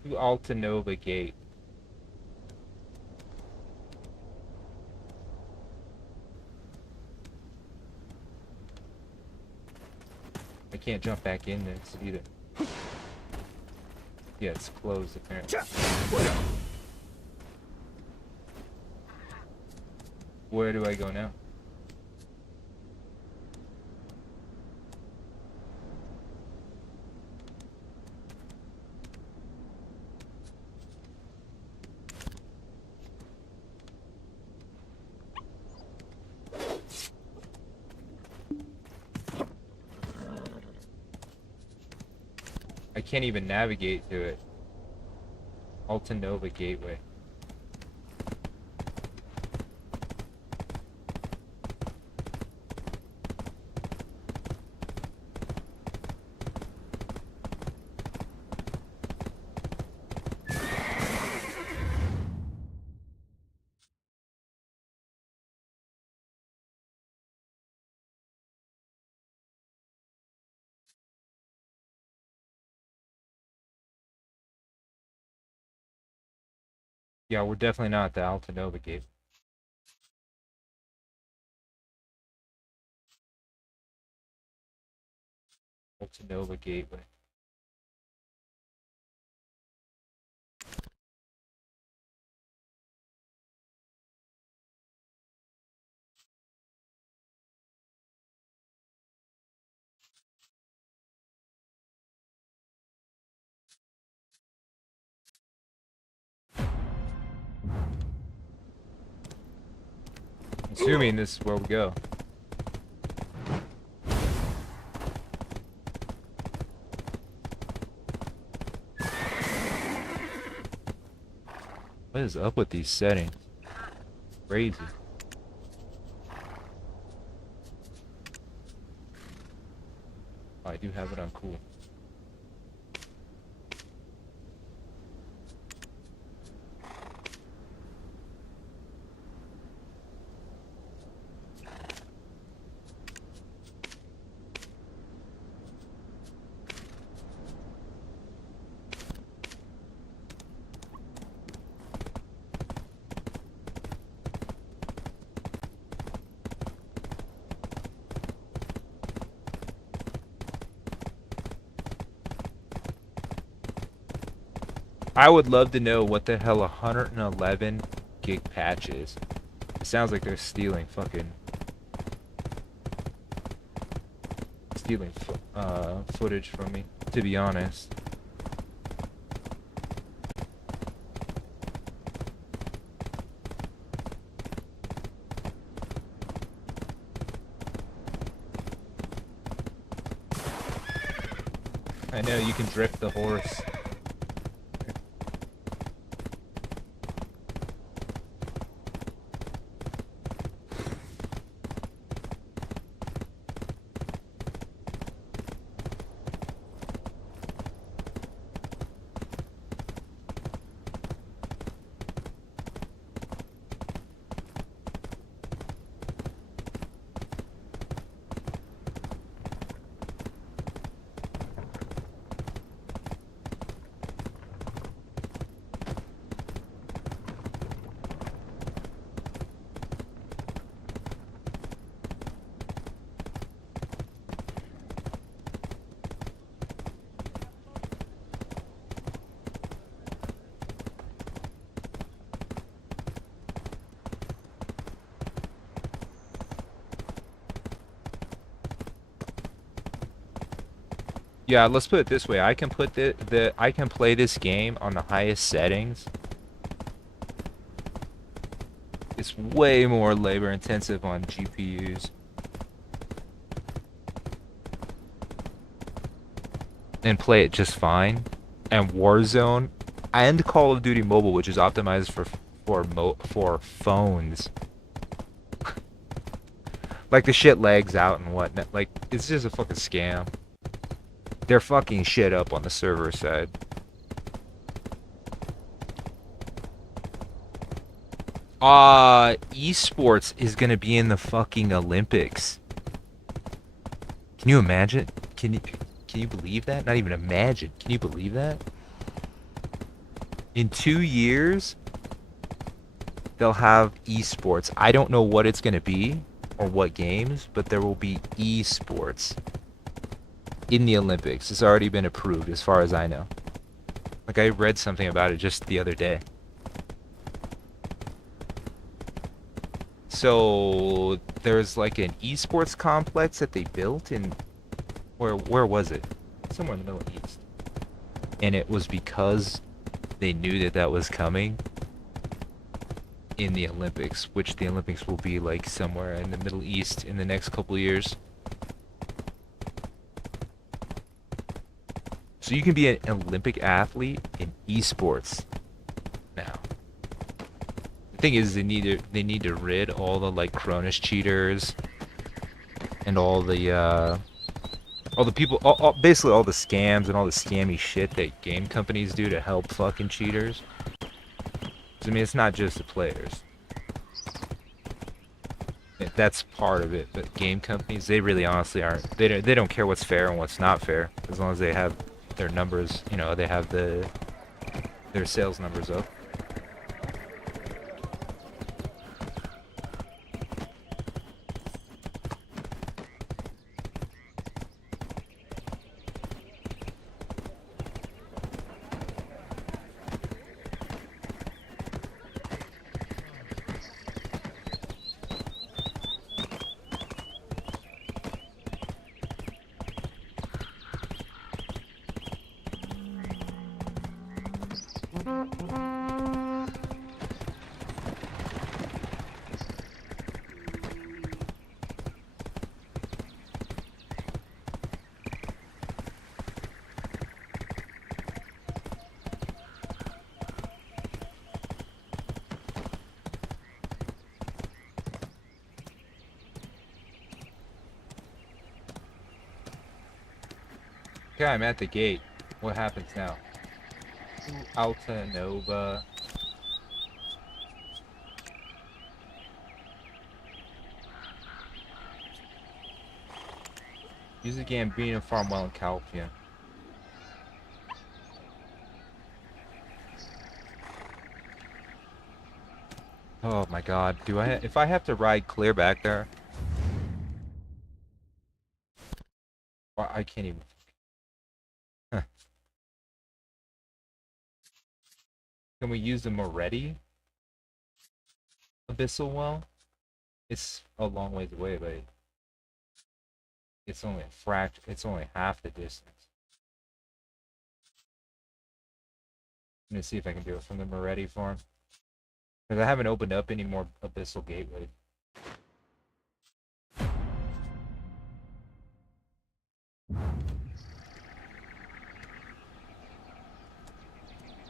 To Altanova Gate. I can't jump back in this either. Yeah, it's closed apparently. Where do I go now? I can't even navigate to it. Altanova Gateway. Yeah, we're definitely not at the Altanova Gate. Altanova Gateway. Assuming this is where we go. What is up with these settings? Crazy. Oh, I do have it on cool. I would love to know what the hell 111 gig patch is. It sounds like they're stealing footage from me, to be honest. I know you can drift the horse. Yeah, let's put it this way. I can put I can play this game on the highest settings. It's way more labor intensive on GPUs. And play it just fine. And Warzone and Call of Duty Mobile, which is optimized for phones. Like the shit lags out and whatnot. Like it's just a fucking scam. They're fucking shit up on the server side. Esports is gonna be in the fucking Olympics. Can you imagine? Can you believe that? Not even imagine. Can you believe that? In 2 years, they'll have esports. I don't know what it's gonna be or what games, but there will be esports in the Olympics. It's already been approved as far as I know. Like I read something about it just the other day. So there's like an esports complex that they built in where was it? Somewhere in the Middle East. And it was because they knew that that was coming in the Olympics, which the Olympics will be like somewhere in the Middle East in the next couple of years. So you can be an Olympic athlete in esports now. The thing is, they need to rid all the like Cronus cheaters and all the people, basically all the scams and all the scammy shit that game companies do to help fucking cheaters. I mean, it's not just the players. That's part of it, but game companies, they really honestly aren't. They don't care what's fair and what's not fair, as long as they have their numbers. You know, they have their sales numbers up. Okay, I'm at the gate. What happens now? Alta Nova. Use the Gambino Farmwell in Calpia. Oh my god, if I have to ride clear back there? Well, I can't even. Huh. Can we use the Moretti Abyssal Well? It's a long ways away, but it's only it's only half the distance. I'm gonna see if I can do it from the Moretti farm. Because I haven't opened up any more Abyssal Gateway.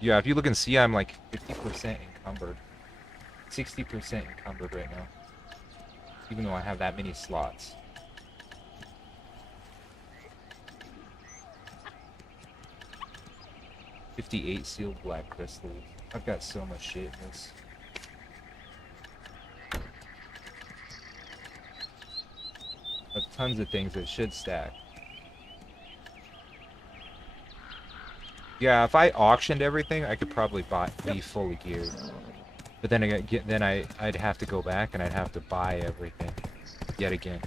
Yeah, if you look and see, I'm like 50% encumbered. 60% encumbered right now. Even though I have that many slots. $58 sealed black crystals. I've got so much shit in this. I have tons of things that should stack. Yeah, if I auctioned everything, I could probably be fully geared. But then I'd have to go back and I'd have to buy everything yet again.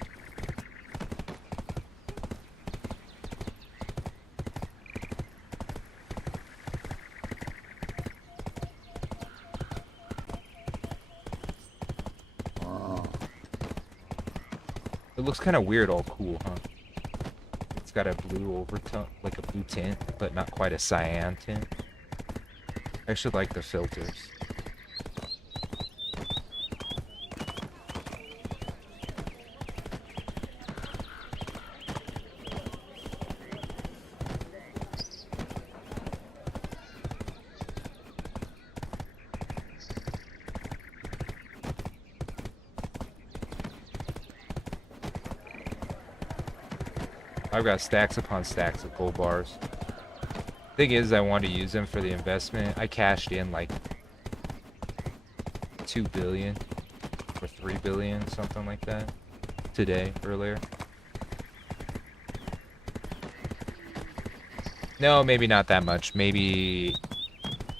It looks kind of weird, all cool, huh? got a blue overtone, like a blue tint, but not quite a cyan tint. I actually like the filters. I've got stacks upon stacks of gold bars. Thing is, I want to use them for the investment. I cashed in like 2 billion or 3 billion, something like that, today, earlier. No, maybe not that much. Maybe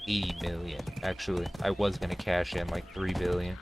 80 million, actually. I was going to cash in like 3 billion.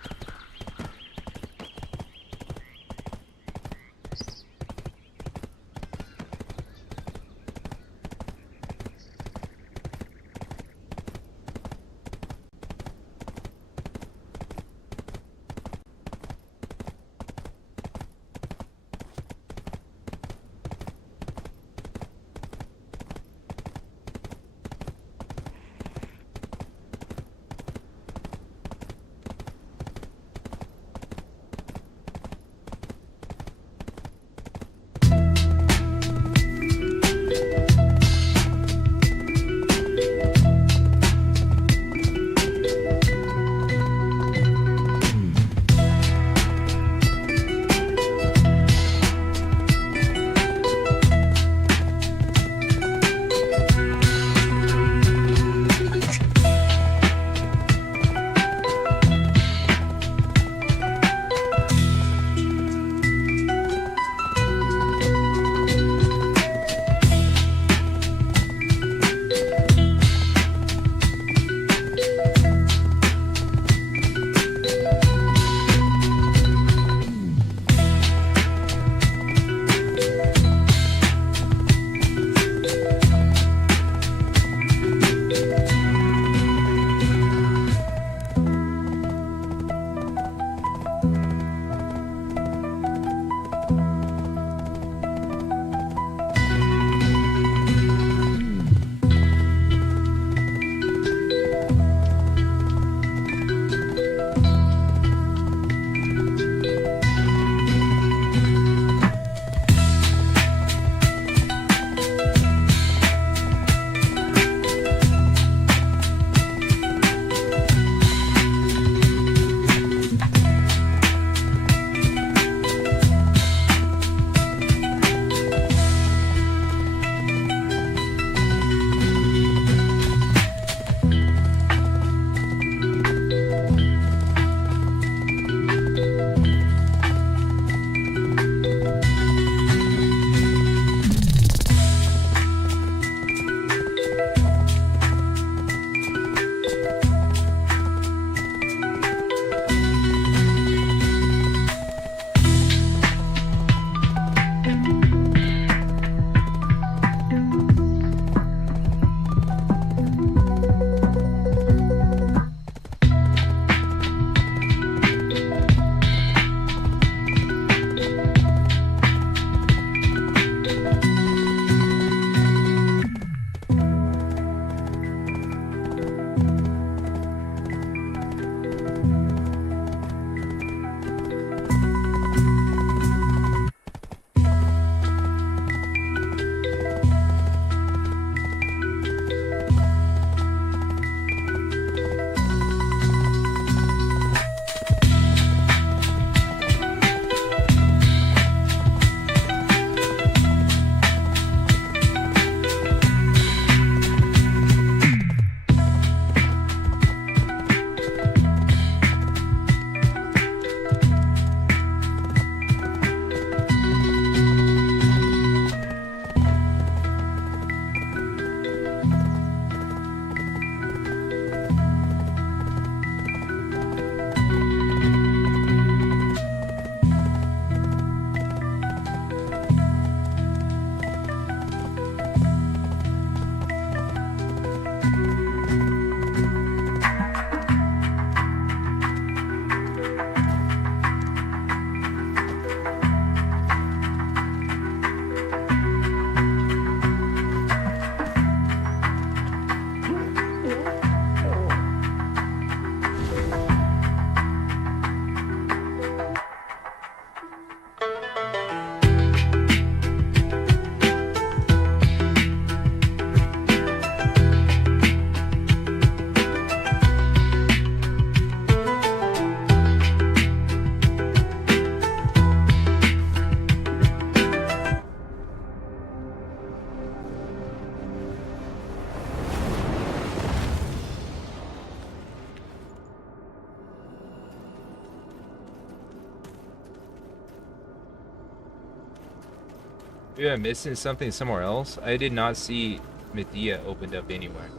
Maybe I'm missing something somewhere else. I did not see Medea opened up anywhere.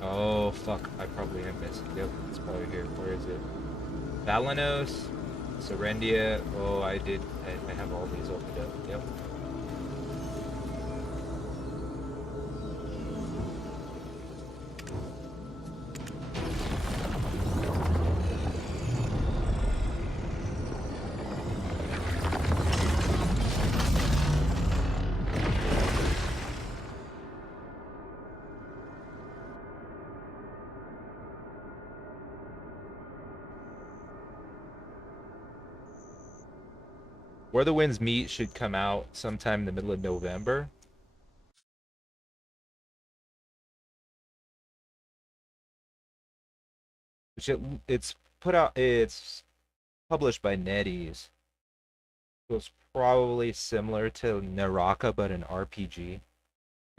Oh fuck, I probably am missing. Yep, it's probably here. Where is it? Valanos, Serendia. Oh, I have all these opened up. Yep. Where the Winds Meet should come out sometime in the middle of November. Which it's published by NetEase. So it's probably similar to Naraka, but an RPG.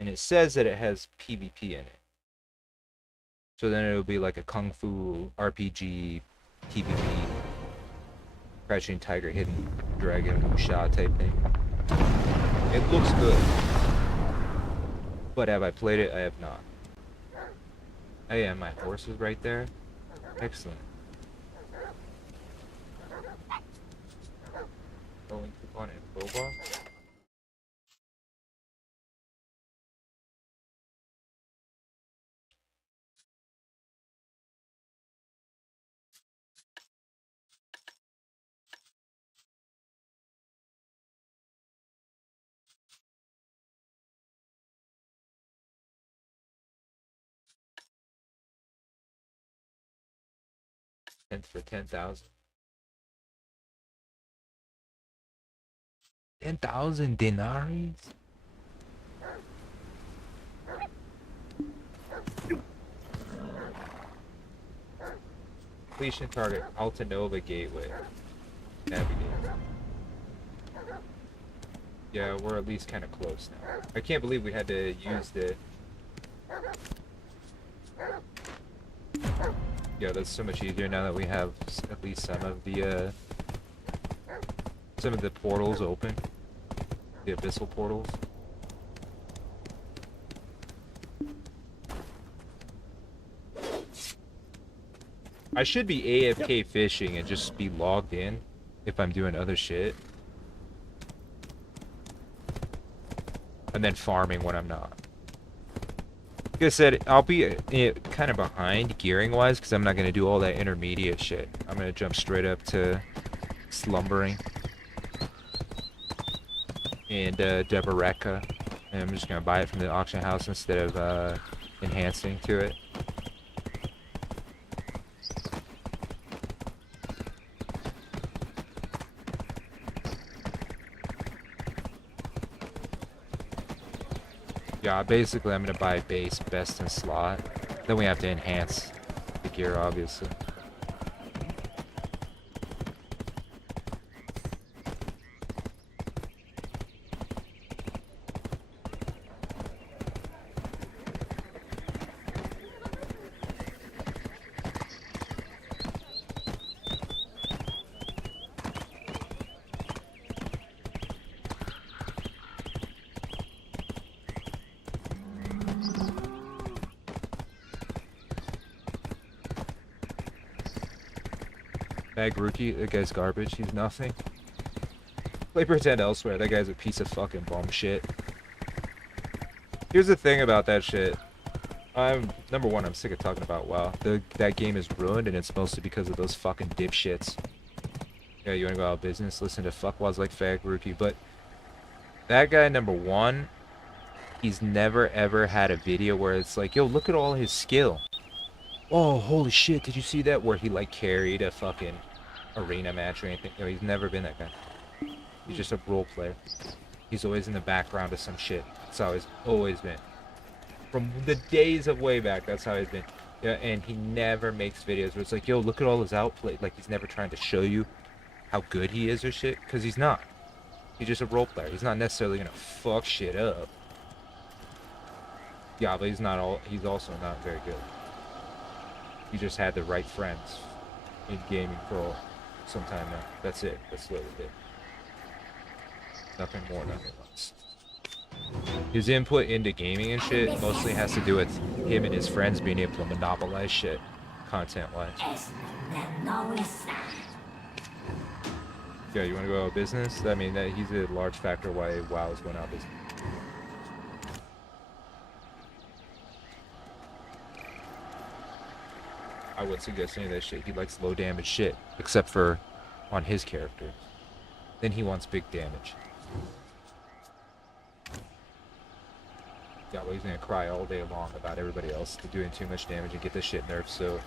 And it says that it has PvP in it. So then it'll be like a Kung Fu RPG PvP. Crouching Tiger, Hidden Dragon, Wuxia type thing. It looks good. But have I played it? I have not. Oh yeah, my horse is right there. Excellent. Going coupon info box. And for 10,000. 10,000 denarii? Completion target, Altanova Gateway. Navigate. Yeah, we're at least kind of close now. I can't believe we had to use the... Yeah, that's so much easier now that we have at least some of the portals open. The abyssal portals. I should be AFK fishing and just be logged in if I'm doing other shit. And then farming when I'm not. Like I said, I'll be kind of behind gearing-wise because I'm not going to do all that intermediate shit. I'm going to jump straight up to slumbering and Deboreka, and I'm just going to buy it from the auction house instead of enhancing to it. Yeah, basically I'm gonna buy base, best, and slot. Then we have to enhance the gear, obviously. Bag rookie, that guy's garbage, he's nothing. Play pretend elsewhere, that guy's a piece of fucking bum shit. Here's the thing about that shit. Number one, I'm sick of talking about WoW. That game is ruined and it's mostly because of those fucking dipshits. Yeah, you wanna go out of business? Listen to fuckwads like Fag Rookie, but that guy, number one, he's never ever had a video where it's like, yo, look at all his skill. Oh, holy shit, did you see that? Where he, like, carried a fucking arena match or anything. You know, he's never been that guy. He's just a role player. He's always in the background of some shit. That's how he's always been. From the days of way back, that's how he's been. Yeah, and he never makes videos where it's like, yo, look at all his outplay. Like, he's never trying to show you how good he is or shit, because he's not. He's just a role player. He's not necessarily gonna fuck shit up. Yeah, but he's also not very good. He just had the right friends in gaming for sometime now. That's it. That's literally it. Nothing more, nothing less. His input into gaming and shit mostly has to do with him and his friends being able to monopolize shit, content-wise. Yeah, you want to go out of business? I mean, he's a large factor why WoW is going out of business. I wouldn't suggest any of that shit. He likes low damage shit, except for on his character. Then he wants big damage. Yeah, well, he's gonna cry all day long about everybody else doing too much damage and get this shit nerfed, so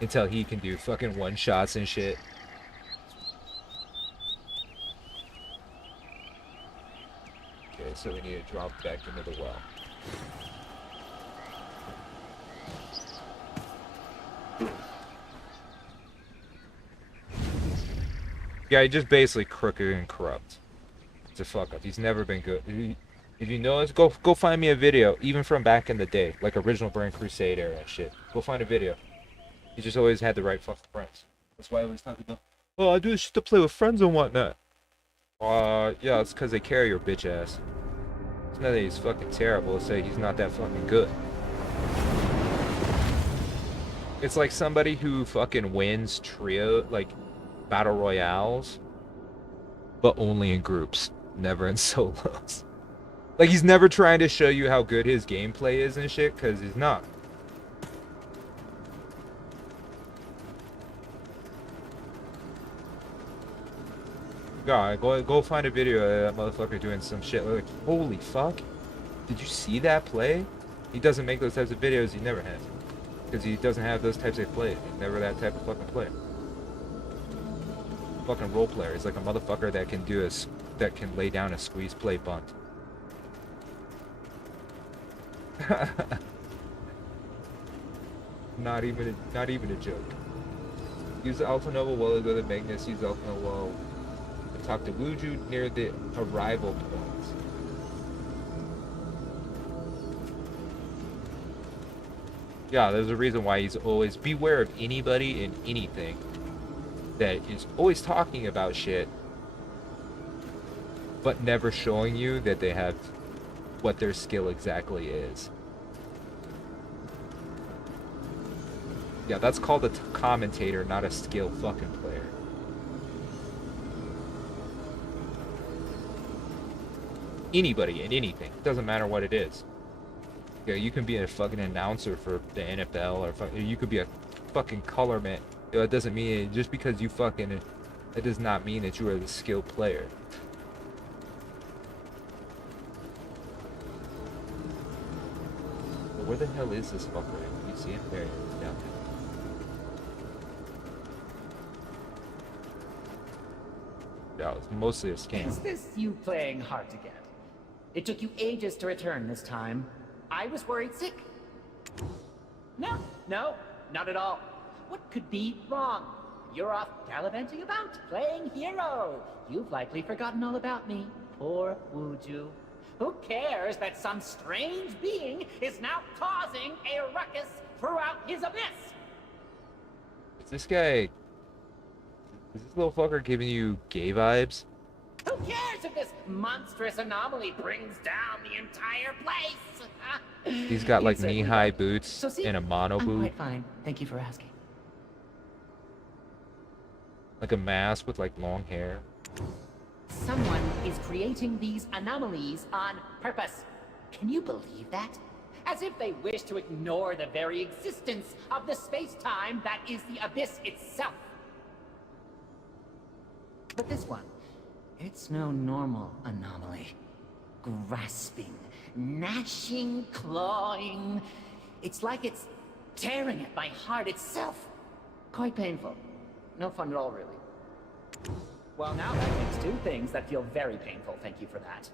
until he can do fucking one-shots and shit. Okay, so we need to drop back into the well. Yeah, he's just basically crooked and corrupt. It's a fuck up. He's never been good. If you notice, go find me a video, even from back in the day, like original Burning Crusade era and shit. Go find a video. He just always had the right fucking friends. That's why I always talk about, oh, I do this shit to play with friends and whatnot. Yeah, it's because they carry your bitch ass. It's not that he's fucking terrible, it's that he's not that fucking good. It's like somebody who fucking wins trio, like, battle royales, but only in groups, never in solos. Like, he's never trying to show you how good his gameplay is and shit, because he's not. God, go find a video of that motherfucker doing some shit. Like, holy fuck. Did you see that play? He doesn't make those types of videos, he never has. Because he doesn't have those types of plays. He's never that type of fucking player. Fucking role player. He's like a motherfucker that can do that can lay down a squeeze play bunt. Not even a joke. Use the Alpha Nova while they go to Magnus. Use the Alpha Nova while talk to Wuju near the arrival points. Yeah, there's a reason why he's always beware of anybody and anything that is always talking about shit, but never showing you that they have what their skill exactly is. Yeah, that's called a commentator, not a skilled fucking player. Anybody and anything, doesn't matter what it is. Yeah, you can be a fucking announcer for the NFL, or you could be a fucking colorman. You know, it doesn't mean, just because you fucking, it does not mean that you are the skilled player. But where the hell is this fucker? You see him? There he is, down there. Yeah, it's mostly a scam. Is this you playing hard to get? It took you ages to return this time. I was worried sick. No, not at all. What could be wrong? You're off gallivanting about, playing hero. You've likely forgotten all about me. Poor Wuju. Who cares that some strange being is now causing a ruckus throughout his abyss? Is this little fucker giving you gay vibes? Who cares if this monstrous anomaly brings down the entire place? He's got like knee-high boots and a mono boot. I'm quite fine. Thank you for asking. Like a mask with like long hair. Someone is creating these anomalies on purpose. Can you believe that? As if they wish to ignore the very existence of the space-time that is the abyss itself. But this one, it's no normal anomaly. Grasping, gnashing, clawing. It's like it's tearing at my heart itself. Quite painful. No fun at all, really. Well, now that makes two things that feel very painful. Thank you for that.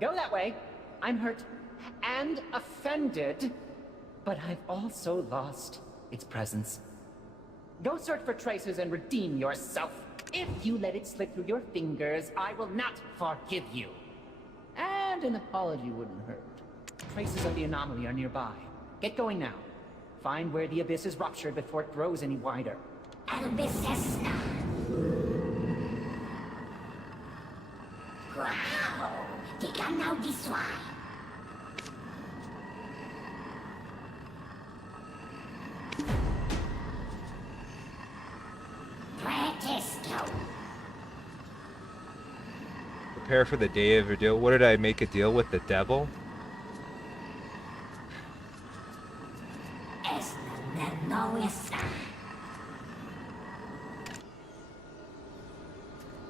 Go that way. I'm hurt and offended, but I've also lost its presence. Go search for traces and redeem yourself. If you let it slip through your fingers, I will not forgive you. And an apology wouldn't hurt. Traces of the anomaly are nearby. Get going now. Find where the abyss is ruptured before it grows any wider. Abyss. Prepare for the day of your deal. What did I make a deal with the devil?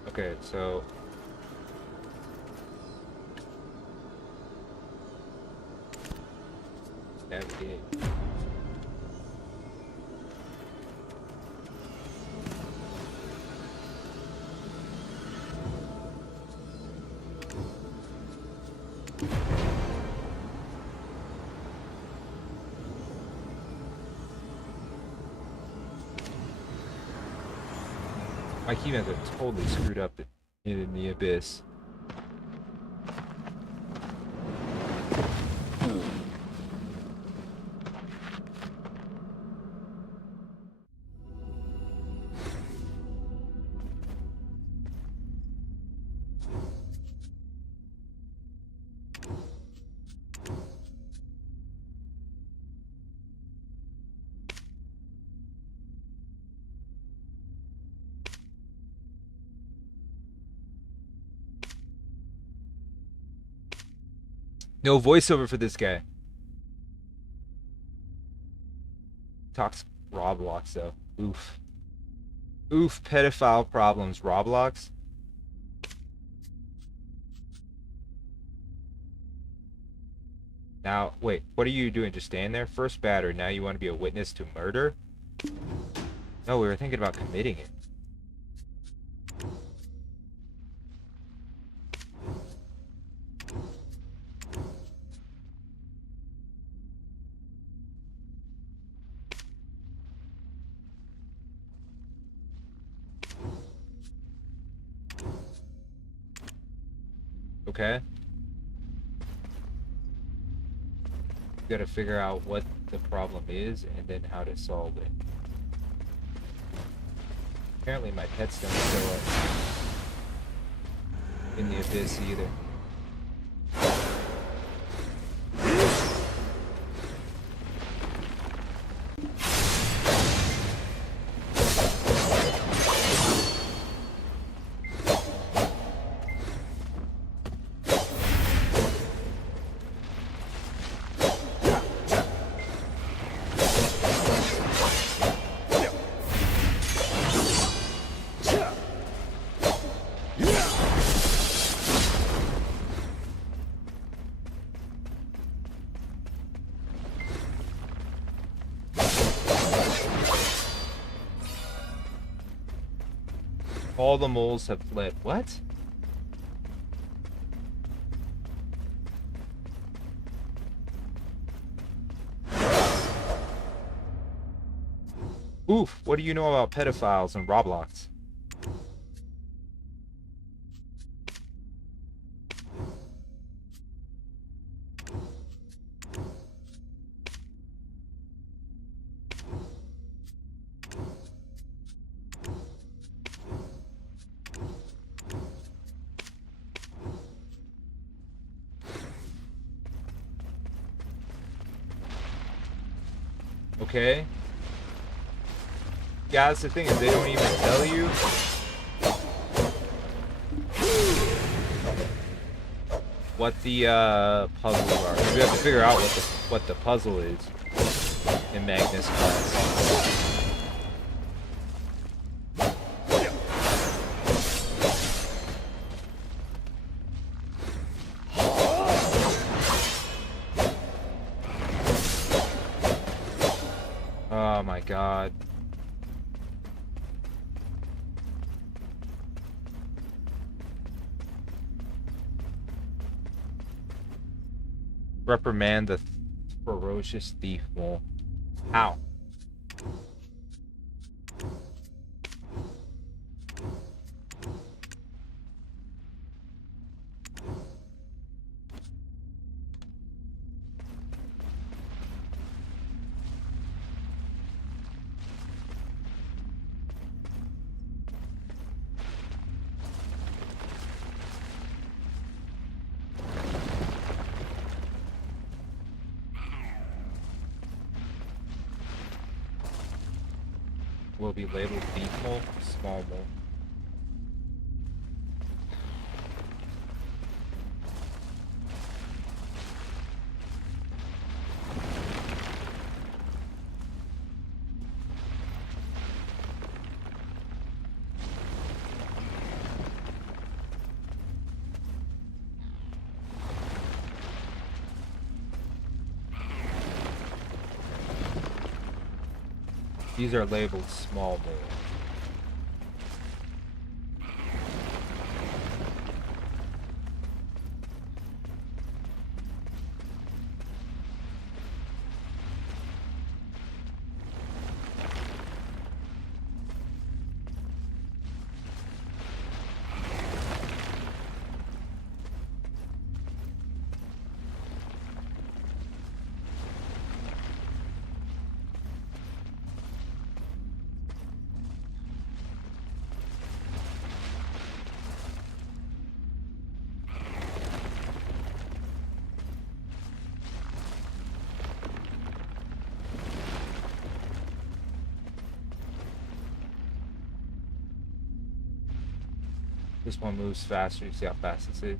Okay, so navigate. My keyboards are totally screwed up in the abyss. No voiceover for this guy. Talks Roblox though. Oof. Oof, pedophile problems. Roblox? Now, wait, what are you doing? Just staying there? First battery, now you want to be a witness to murder? No, we were thinking about committing it. Okay. You gotta figure out what the problem is and then how to solve it. Apparently my pets don't show up in the abyss either. All the moles have fled. What? Oof, what do you know about pedophiles and Roblox? Okay. Yeah, that's the thing, is they don't even tell you. What the puzzles are. We have to figure out what the puzzle is in Magnus class. Oh my god. Reprimand the ferocious thief mole. Ow. will be labeled deep mole, small mole. These are labeled small mole. This one moves faster. You see how fast this is?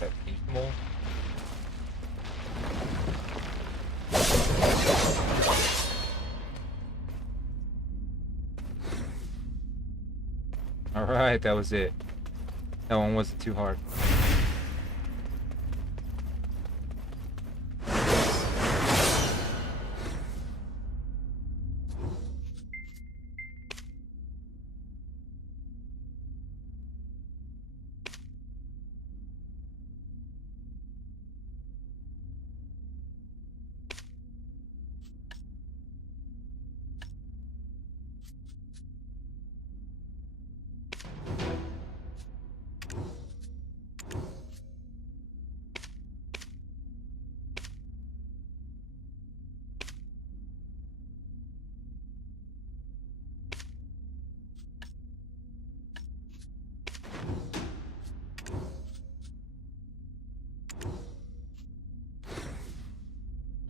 That deep mole. Alright, that was it. That one wasn't too hard.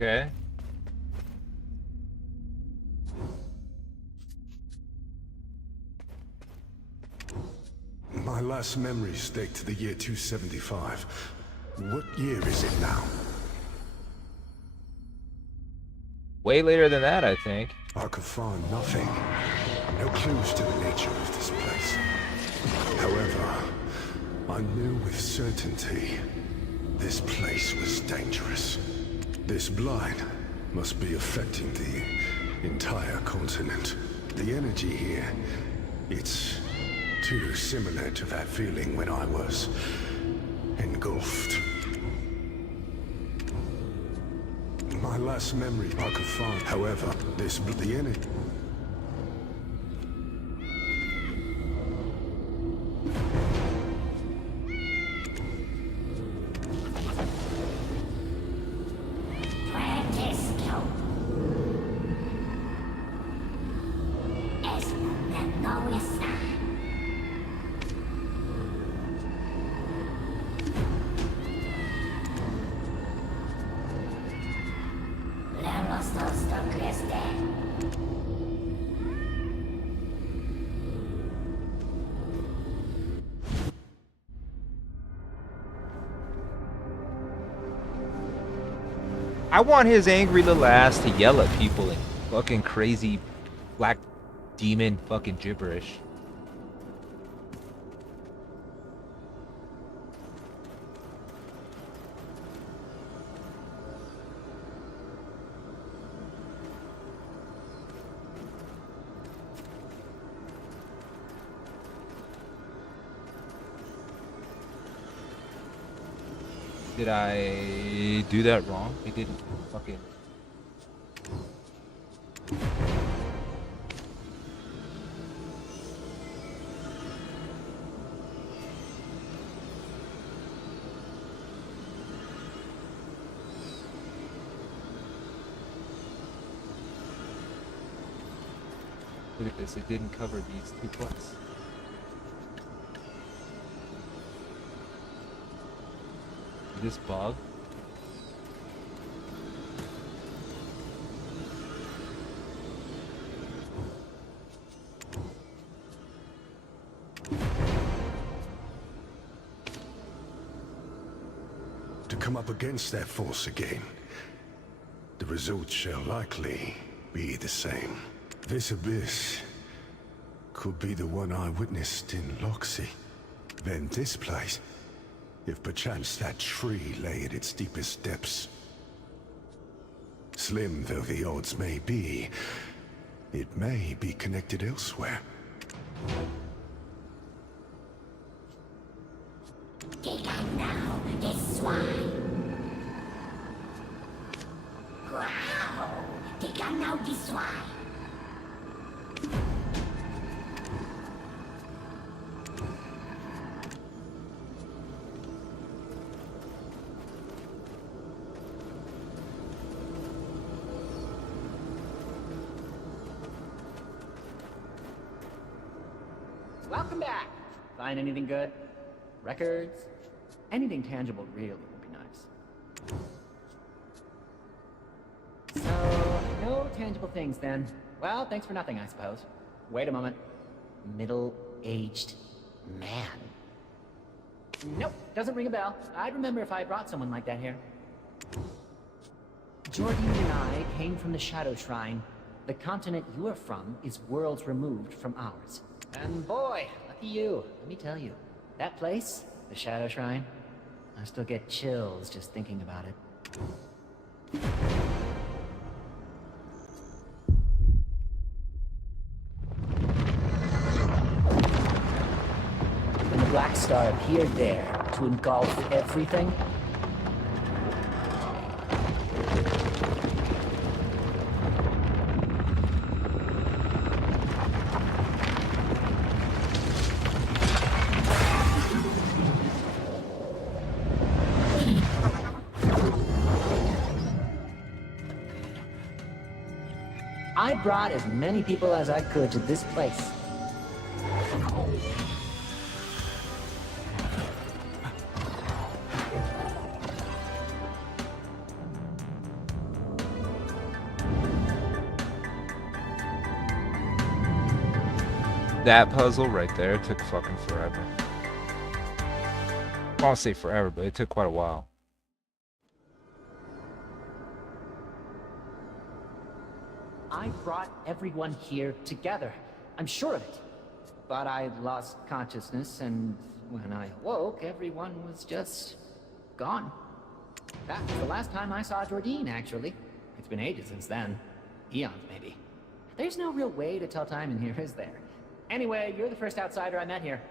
Okay. My last memories date to the year 275. What year is it now? Way later than that, I think. I could find nothing. No clues to the nature of this place. However, I knew with certainty this place was dangerous. This blight must be affecting the entire continent. The energy here, it's too similar to that feeling when I was engulfed. My last memory I could find, however, the energy. I want his angry little ass to yell at people in fucking crazy black demon fucking gibberish. Did I do that wrong? I didn't fucking... Look at this, it didn't cover these two quests. This bug. come up against that force again, the result shall likely be the same. This abyss could be the one I witnessed in Loxy. Then this place, if perchance that tree lay at its deepest depths. Slim though the odds may be, it may be connected elsewhere. Take on now, this swine. Wow, take on now, this swine. Welcome back. Find anything good? Records? Anything tangible really would be nice. So, no tangible things then. Well, thanks for nothing, I suppose. Wait a moment. Middle-aged man. Nope, doesn't ring a bell. I'd remember if I brought someone like that here. Jordan and I came from the Shadow Shrine. The continent you are from is worlds removed from ours. And boy, lucky you, let me tell you. That place, the Shadow Shrine, I still get chills just thinking about it. When the Black Star appeared there to engulf everything, I brought as many people as I could to this place. That puzzle right there took fucking forever. I won't say forever, but it took quite a while. I brought everyone here together. I'm sure of it. But I lost consciousness, and when I awoke, everyone was just gone. That was the last time I saw Jordine, actually. It's been ages since then. Eons, maybe. There's no real way to tell time in here, is there? Anyway, you're the first outsider I met here.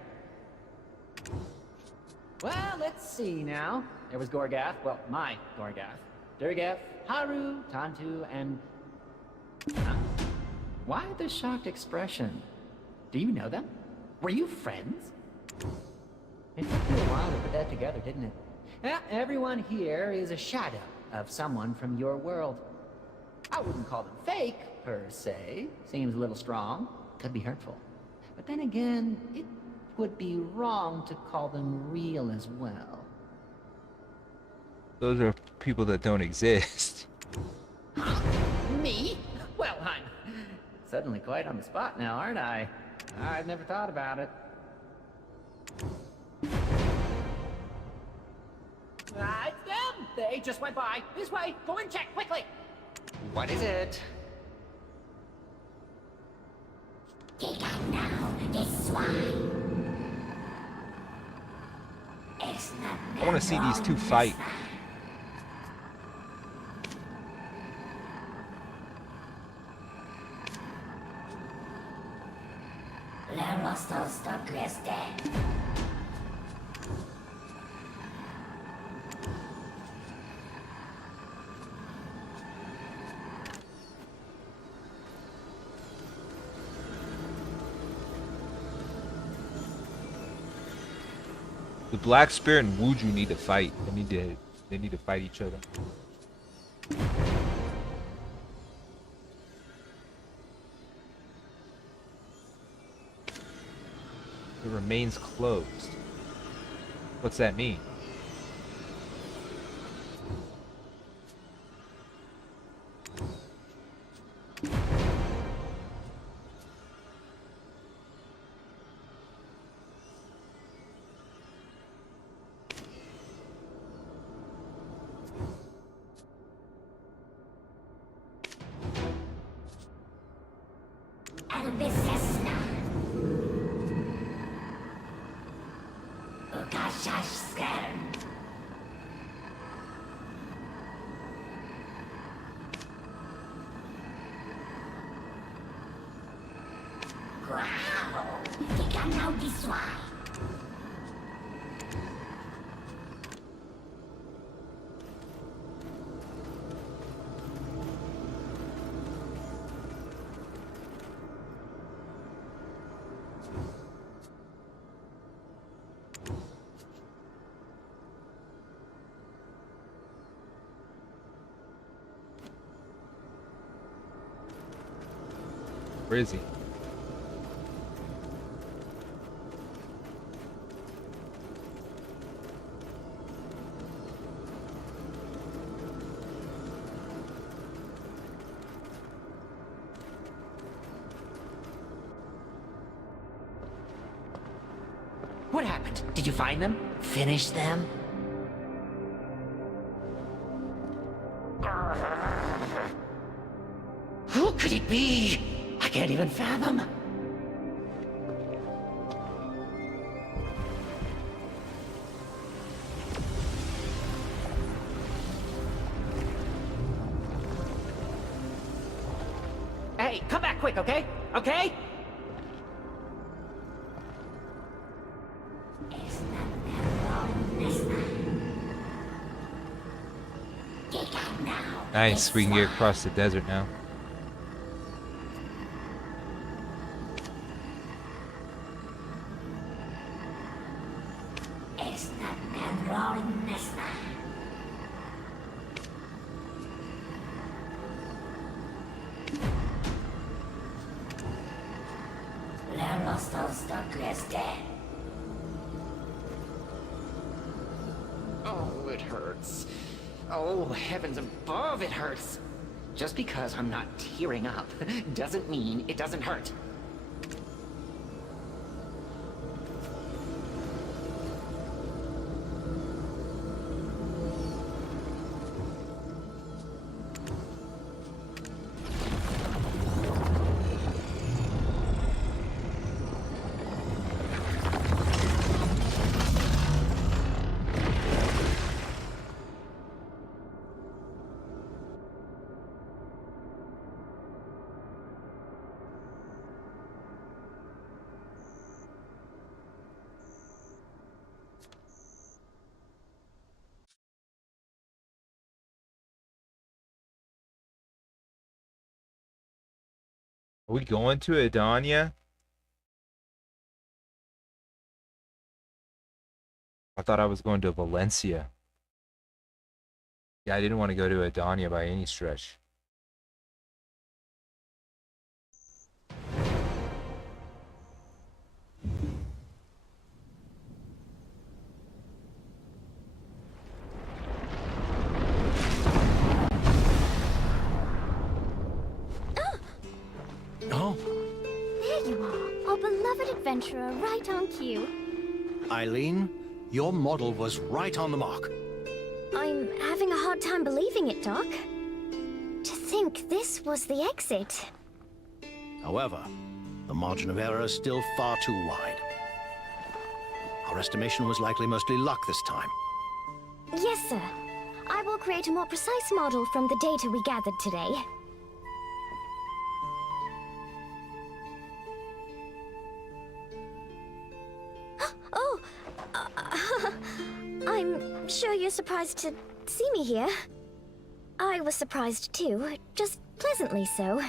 Well, let's see now. There was Gorgath, well, my Gorgath. Durgath, Haru, Tantu, and... Huh? Why the shocked expression? Do you know them? Were you friends? It took you a while to put that together, didn't it? Yeah, everyone here is a shadow of someone from your world. I wouldn't call them fake, per se. Seems a little strong. Could be hurtful. But then again, it would be wrong to call them real as well. Those are people that don't exist. Me? Well, I'm suddenly quite on the spot now, aren't I? I've never thought about it. It's them! They just went by. This way! Go and check, quickly! What is it? Take out now, this swine. It's not I want to see these two fight. Le rostro sto creste. The Black Spirit and Wuju need to fight. They need to fight each other. It remains closed. What's that mean? this way. Where is he? What happened? Did you find them? Finish them? Who could it be? I can't even fathom. Hey, come back quick, okay? Okay? Nice, we can get across the desert now. Oh, it hurts. Oh, heavens above, it hurts. Just because I'm not tearing up doesn't mean it doesn't hurt. Are we going to Adania? I thought I was going to Valencia. Yeah, I didn't want to go to Adania by any stretch. Oh, There you are, our beloved adventurer, right on cue. Eileen, your model was right on the mark. I'm having a hard time believing it, Doc. To think this was the exit. However, the margin of error is still far too wide. Our estimation was likely mostly luck this time. Yes, sir. I will create a more precise model from the data we gathered today. Oh! I'm sure you're surprised to see me here. I was surprised too, just pleasantly so.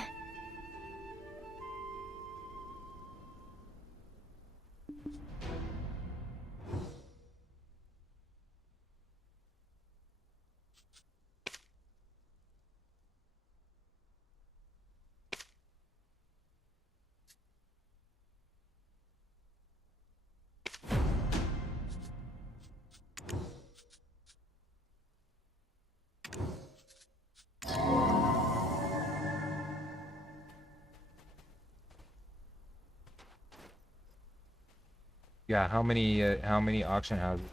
Yeah, how many auction houses?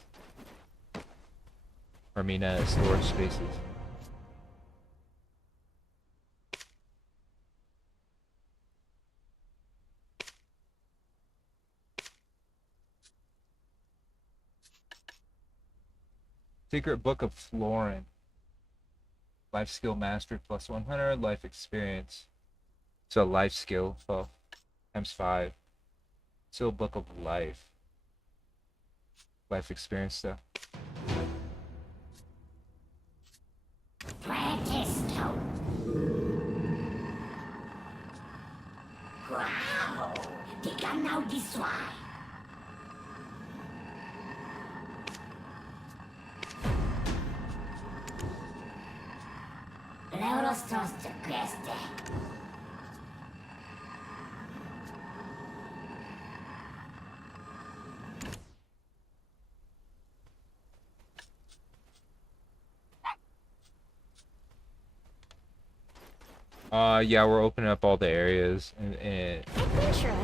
I mean, storage spaces. Secret Book of Florin. Life skill mastered plus 100. Life experience. So life skill, well, times 5. Still book of life. Life experience stuff. Pretesto. Wow. Tika now this way. Leurostos to Creste. Yeah, we're opening up all the areas and Adventurer,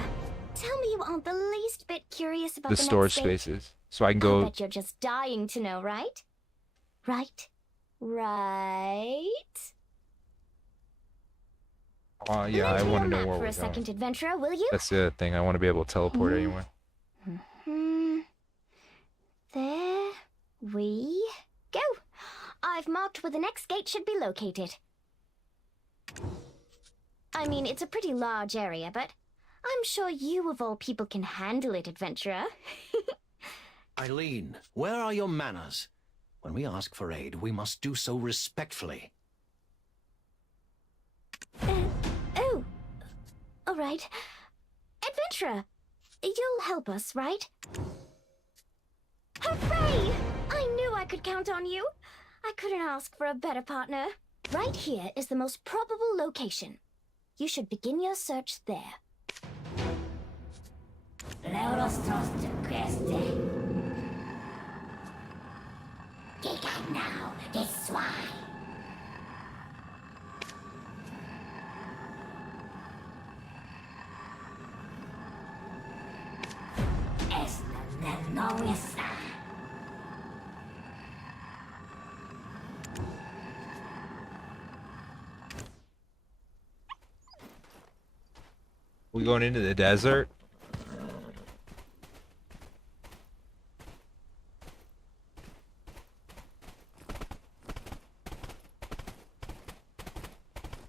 tell me you aren't the least bit curious about the the storage next gate. spaces. So I can I go. bet you're just dying to know, right? Right? Yeah, I Lend me want to your know map where for we're a second, going. adventurer, will you? That's the other thing. I want to be able to teleport anywhere. There we go. I've marked where the next gate should be located. I mean, it's a pretty large area, but I'm sure you of all people can handle it, adventurer. Eileen, where are your manners? When we ask for aid, we must do so respectfully. Oh. All right. Adventurer, you'll help us, right? Hooray! I knew I could count on you. I couldn't ask for a better partner. Right here is the most probable location. You should begin your search there. Leurostos to Creste. Tika now this way. Es no está. We going into the desert?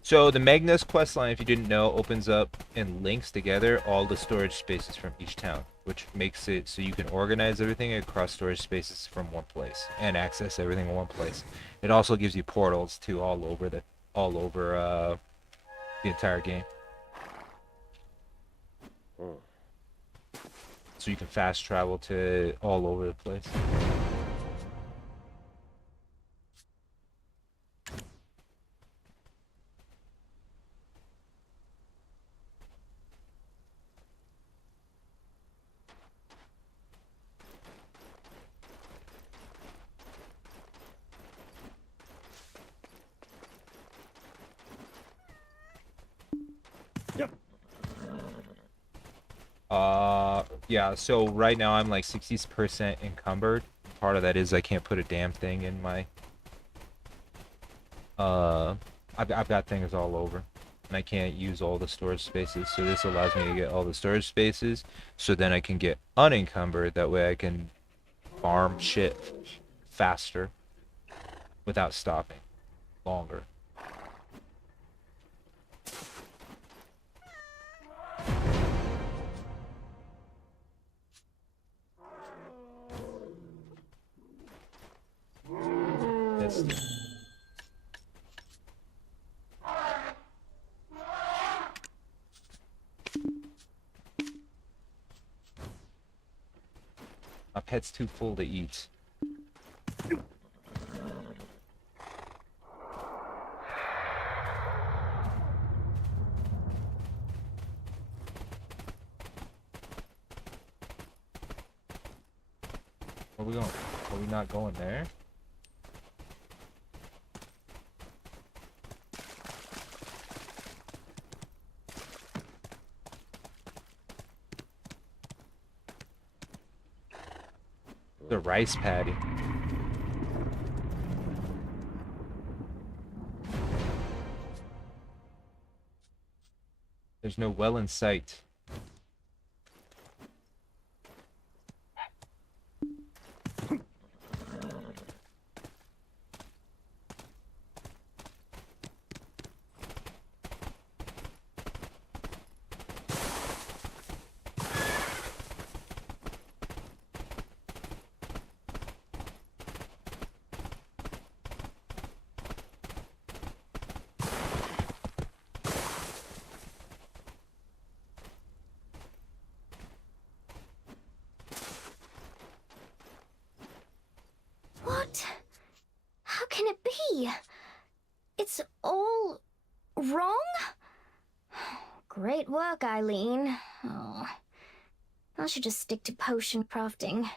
So the Magnus questline, if you didn't know, opens up and links together all the storage spaces from each town, which makes it so you can organize everything across storage spaces from one place and access everything in one place. It also gives you portals to all over the entire game. So you can fast travel to all over the place. Yeah, so right now I'm like 60% encumbered. Part of that is I can't put a damn thing in my I've got things all over and I can't use all the storage spaces, so this allows me to get all the storage spaces so then I can get unencumbered. That way I can farm shit faster without stopping longer. My pet's too full to eat. Where are we going? Are we not going there? The rice paddy. There's no well in sight. But how can it be? It's all wrong? Great work, Eileen. Oh, I should just stick to potion crafting.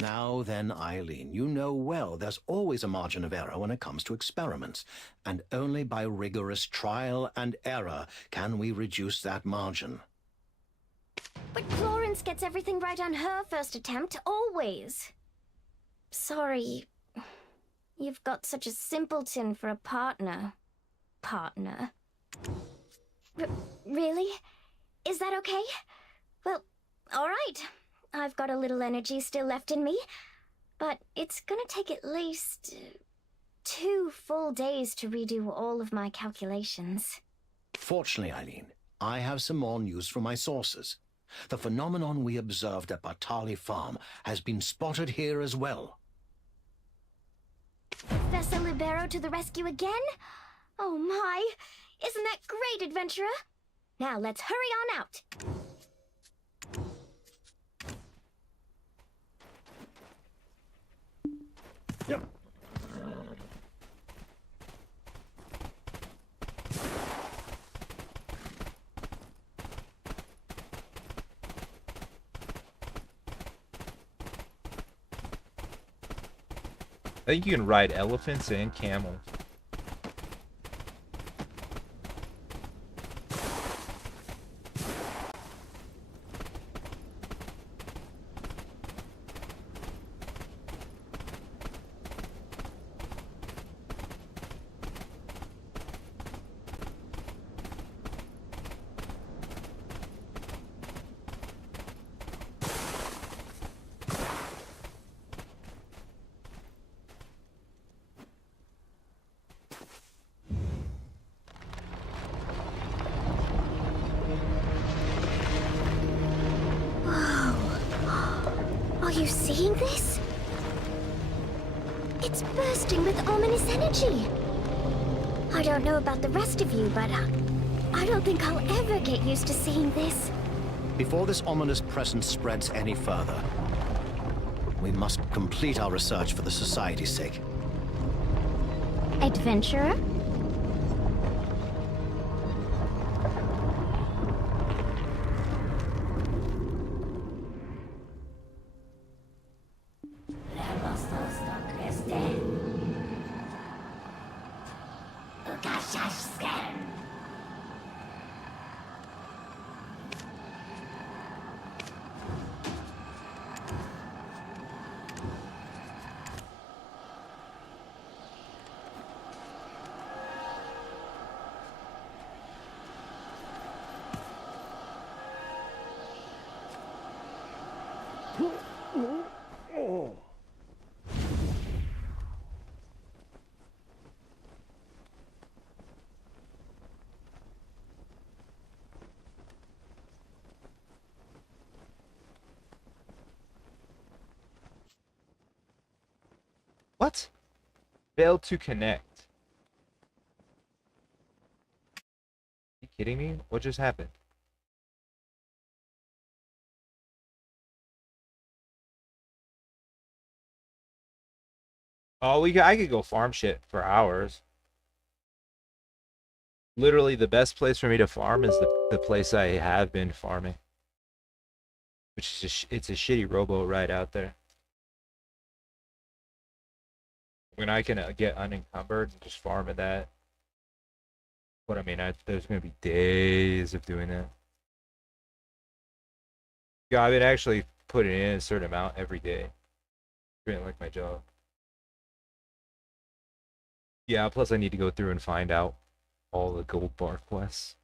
Now then, Eileen, you know well there's always a margin of error when it comes to experiments, and only by rigorous trial and error can we reduce that margin. But Florence gets everything right on her first attempt, always. Sorry. You've got such a simpleton for a partner. Really? Is that okay? Well, alright. I've got a little energy still left in me, but it's gonna take at least 2 full days to redo all of my calculations. Fortunately, Eileen, I have some more news from my sources. The phenomenon we observed at Bartali Farm has been spotted here as well. Professor Libero to the rescue again? Oh my! Isn't that great, adventurer? Now let's hurry on out! Yep. I think you can ride elephants and camels. Are you seeing this? It's bursting with ominous energy. I don't know about the rest of you, but I don't think I'll ever get used to seeing this. Before this ominous presence spreads any further, we must complete our research for the Society's sake. Adventurer? What? Failed to connect. Are you kidding me? What just happened? Oh, I could go farm shit for hours. Literally, the best place for me to farm is the place I have been farming. Which is just, it's a shitty rowboat ride out there. When I can get unencumbered and just farm at that. But I mean, there's going to be days of doing that. Yeah, I've been actually putting in a certain amount every day. Doing like my job. Yeah, plus I need to go through and find out all the gold bar quests.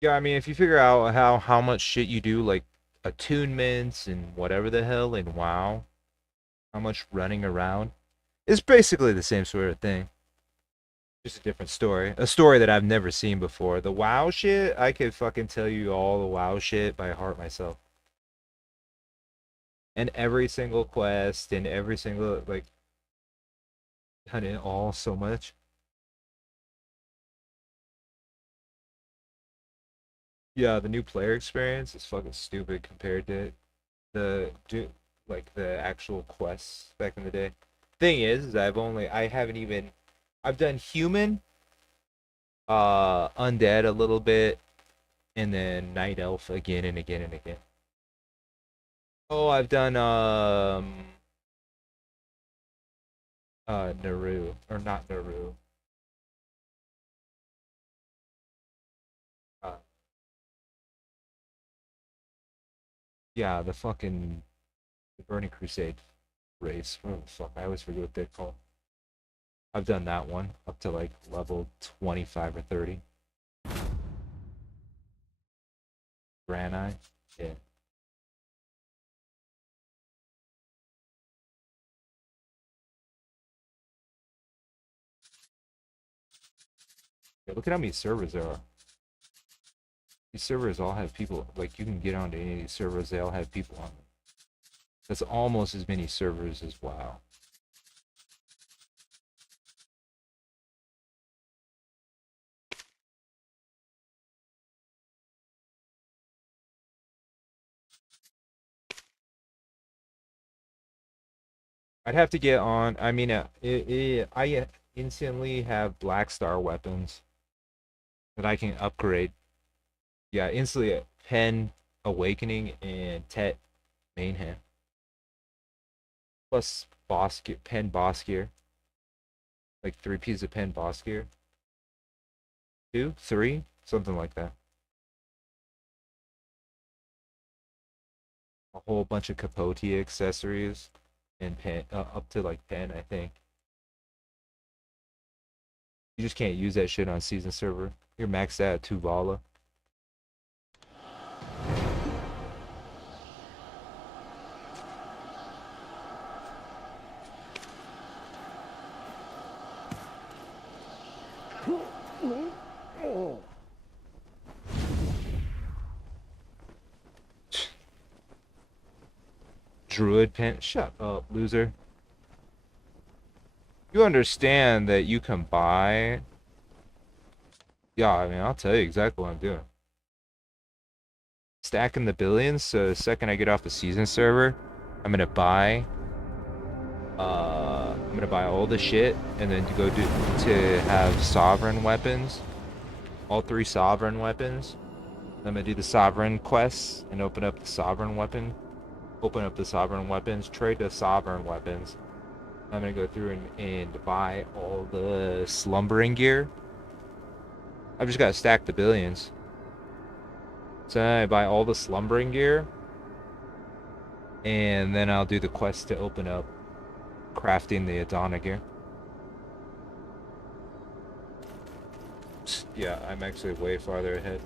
Yeah, I mean, if you figure out how much shit you do, like attunements and whatever the hell in WoW, how much running around, it's basically the same sort of thing. Just a different story. A story that I've never seen before. The WoW shit, I could fucking tell you all the WoW shit by heart myself. And every single quest and every single, like, Done it all so much. Yeah, the new player experience is fucking stupid compared to like the actual quests back in the day. Thing is I haven't even I've done human, undead a little bit, and then night elf again and again and again. Oh, I've done Naru, or not Naru. Uh, yeah, the Burning Crusade race. What the fuck? I always forget what they're called. I've done that one up to like level 25 or 30. Granite, yeah. Yeah, look at how many servers there are. These servers all have people. Like, you can get onto any of these servers, they all have people on them. That's almost as many servers as WoW. I'd have to get on. I mean, I instantly have Black Star weapons that I can upgrade. Yeah, instantly Pen Awakening and Tet Main Hand. Plus Pen Boss Gear. Like 3 pieces of Pen Boss Gear. 2, 3, something like that. A whole bunch of Capote accessories and pen up to like 10, I think. You just can't use that shit on season server. You're maxed out at 2 Vala. Druid pen. Shut up, loser. You understand that you can buy. Yeah, I mean, I'll tell you exactly what I'm doing. Stacking the billions, so the second I get off the season server, I'm gonna buy all the shit and then to have sovereign weapons. All 3 sovereign weapons. I'm gonna do the sovereign quests and open up the sovereign weapon. Open up the sovereign weapons, trade the sovereign weapons. I'm gonna go through and buy all the slumbering gear. I've just gotta stack the billions. So then I buy all the slumbering gear. And then I'll do the quest to open up crafting the Adana gear. Yeah, I'm actually way farther ahead.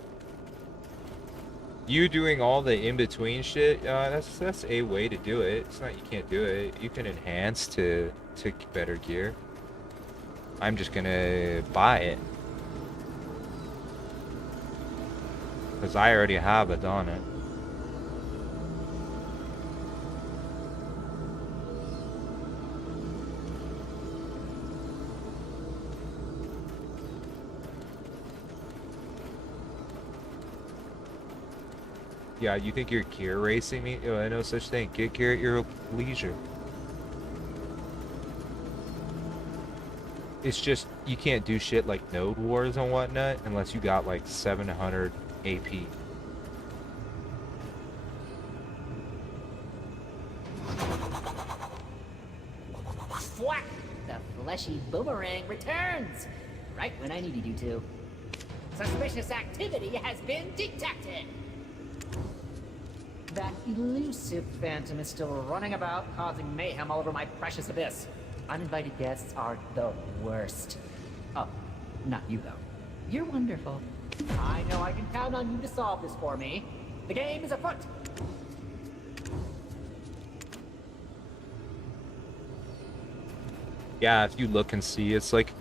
You doing all the in-between shit, that's a way to do it. It's not you can't do it. You can enhance to better gear. I'm just gonna buy it. Because I already have Adana. Yeah, you think you're gear racing me? Oh, I know such thing. Get gear at your leisure. It's just, you can't do shit like node wars and whatnot unless you got like 700 AP. Thwack! The fleshy boomerang returns! Right when I needed you to. Suspicious activity has been detected! That elusive phantom is still running about, causing mayhem all over my precious abyss. Uninvited guests are the worst. Oh, not you though. You're wonderful. I know I can count on you to solve this for me. The game is afoot! Yeah, if you look and see, it's like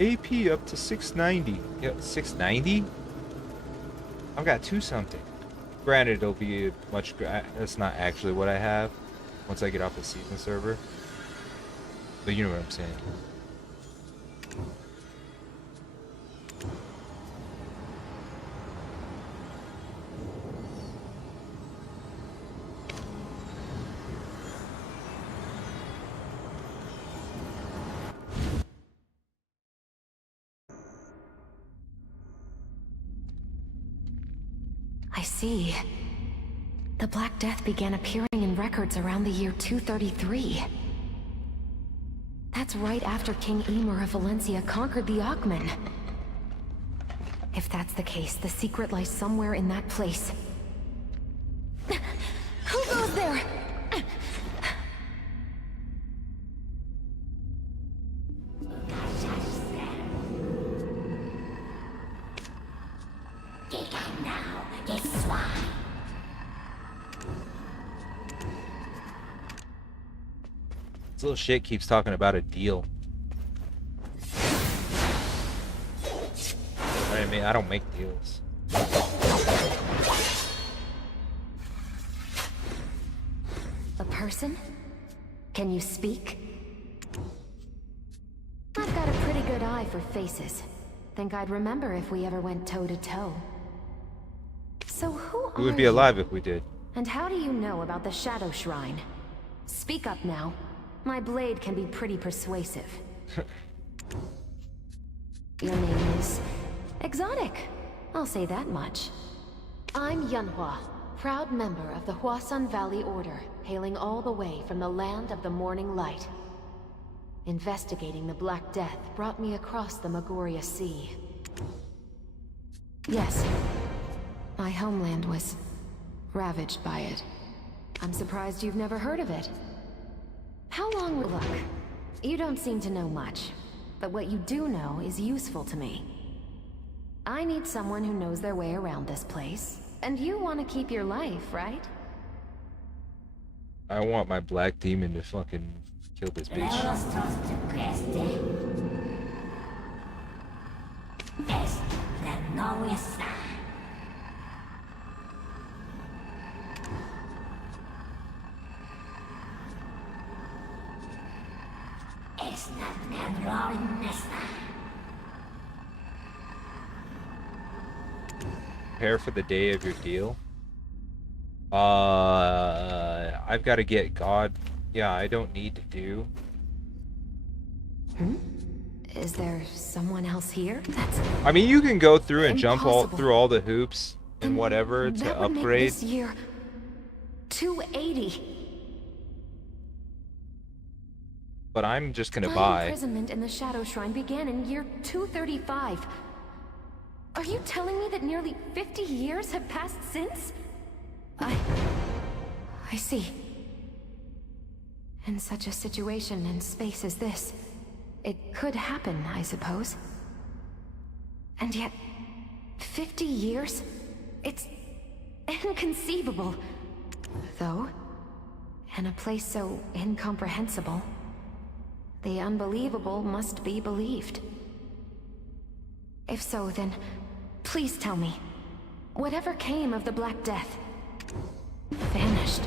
AP up to 690. Yeah, 690? I've got 2 something. Granted, it'll be much. That's not actually what I have once I get off the season server. But you know what I'm saying. I see. The Black Death began appearing in records around the year 233. That's right after King Emer of Valencia conquered the Augmen. If that's the case, the secret lies somewhere in that place. Who goes there? This little shit keeps talking about a deal. I mean, I don't make deals. A person? Can you speak? I've got a pretty good eye for faces. Think I'd remember if we ever went toe to toe. So who We would are be you? alive if we did. And how do you know about the Shadow Shrine? Speak up now. My blade can be pretty persuasive. Your name is exotic. I'll say that much. I'm Yunhua, proud member of the Huasun Valley Order, hailing all the way from the land of the morning light. Investigating the Black Death brought me across the Magoria Sea. Yes, my homeland was ravaged by it. I'm surprised you've never heard of it. How long will look? You don't seem to know much, but what you do know is useful to me. I need someone who knows their way around this place, and you want to keep your life, right? I want my black demon to fucking kill this bitch. Prepare for the day of your deal. I've got to get God. Yeah, I don't need to do. Is there someone else here? That's I mean, you can go through and jump impossible. through all the hoops and whatever to That would make upgrade. this year 280. But I'm just gonna My buy. imprisonment in the Shadow Shrine began in year 235. Are you telling me that nearly 50 years have passed since? I see. In such a situation and space as this, it could happen, I suppose. And yet, 50 years? It's inconceivable. Though, in a place so incomprehensible, the unbelievable must be believed. If so, then please tell me, whatever came of the Black Death vanished.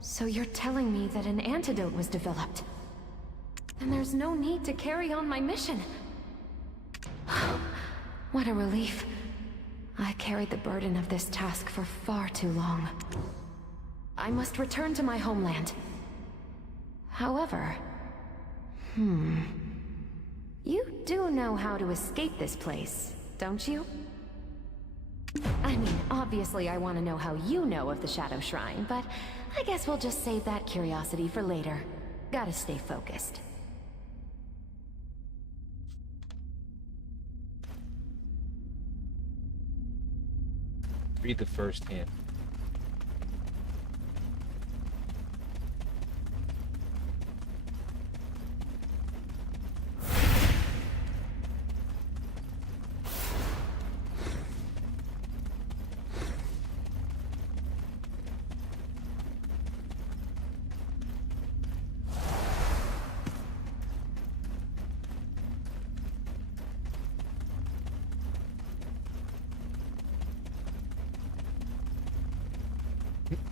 So you're telling me that an antidote was developed? Then there's no need to carry on my mission. What a relief. I carried the burden of this task for far too long. I must return to my homeland. However, you do know how to escape this place, don't you? I mean, obviously I want to know how you know of the Shadow Shrine, but I guess we'll just save that curiosity for later. Gotta stay focused. Read the first hint.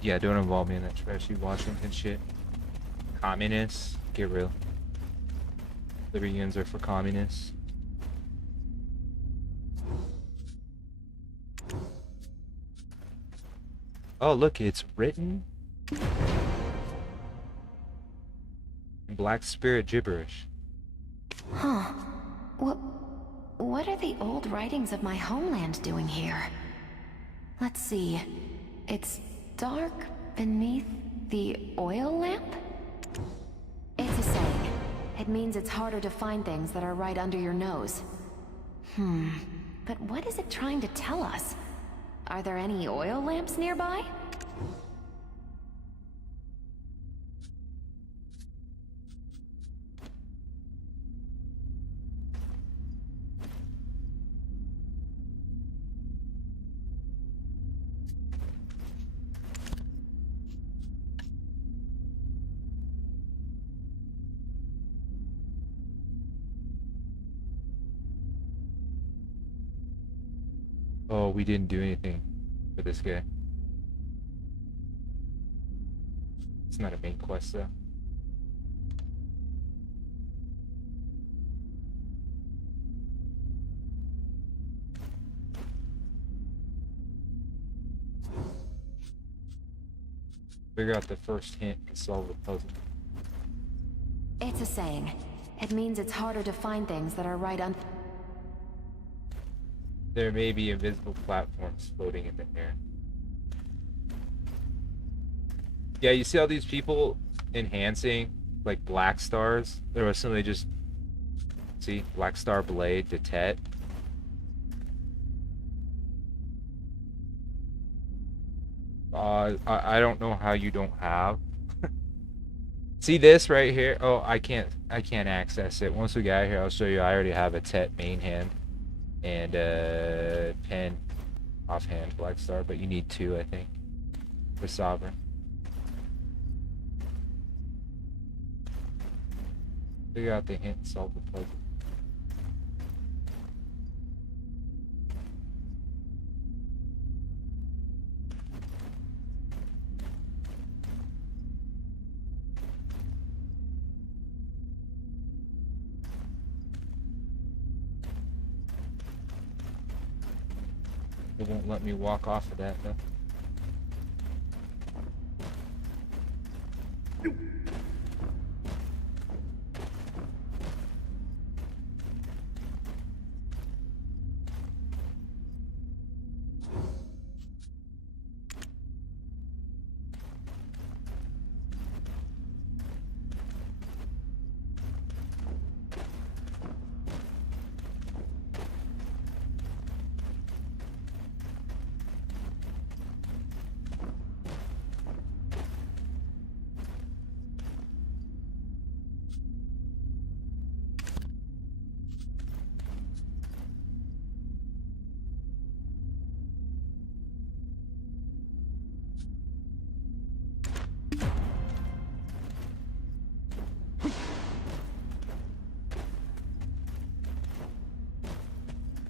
Yeah, don't involve me in that trashy Washington shit. Communists, get real. Liberty unions are for communists. Oh, look, it's written in Black Spirit gibberish. Huh. What are the old writings of my homeland doing here? Let's see. It's dark beneath the oil lamp? It's a saying. It means it's harder to find things that are right under your nose. But what is it trying to tell us? Are there any oil lamps nearby? Oh, we didn't do anything for this guy. It's not a main quest though. Figure out the first hint and solve the puzzle. It's a saying. It means it's harder to find things that are right under... There may be invisible platforms floating in the air. Yeah, you see all these people enhancing like black stars? There was somebody just see black star blade to Tet. I don't know how you don't have. See this right here? Oh, I can't access it. Once we get out here, I'll show you. I already have a Tet main hand and pen offhand black star, but you need 2, I think, for sovereign. Figure out the hint and solve the puzzle. It won't let me walk off of that though.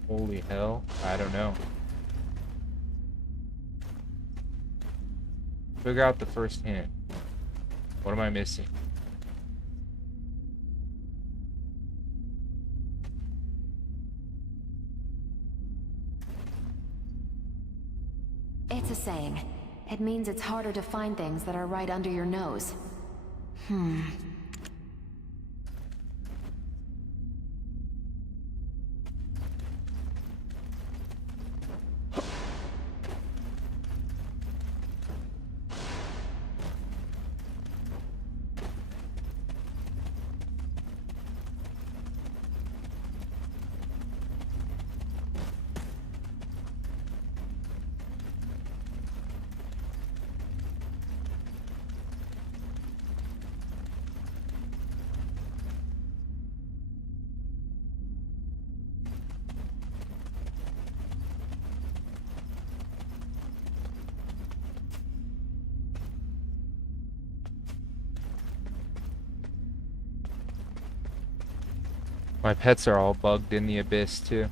Holy hell, I don't know. Figure out the first hint. What am I missing? It's a saying. It means it's harder to find things that are right under your nose. My pets are all bugged in the abyss too.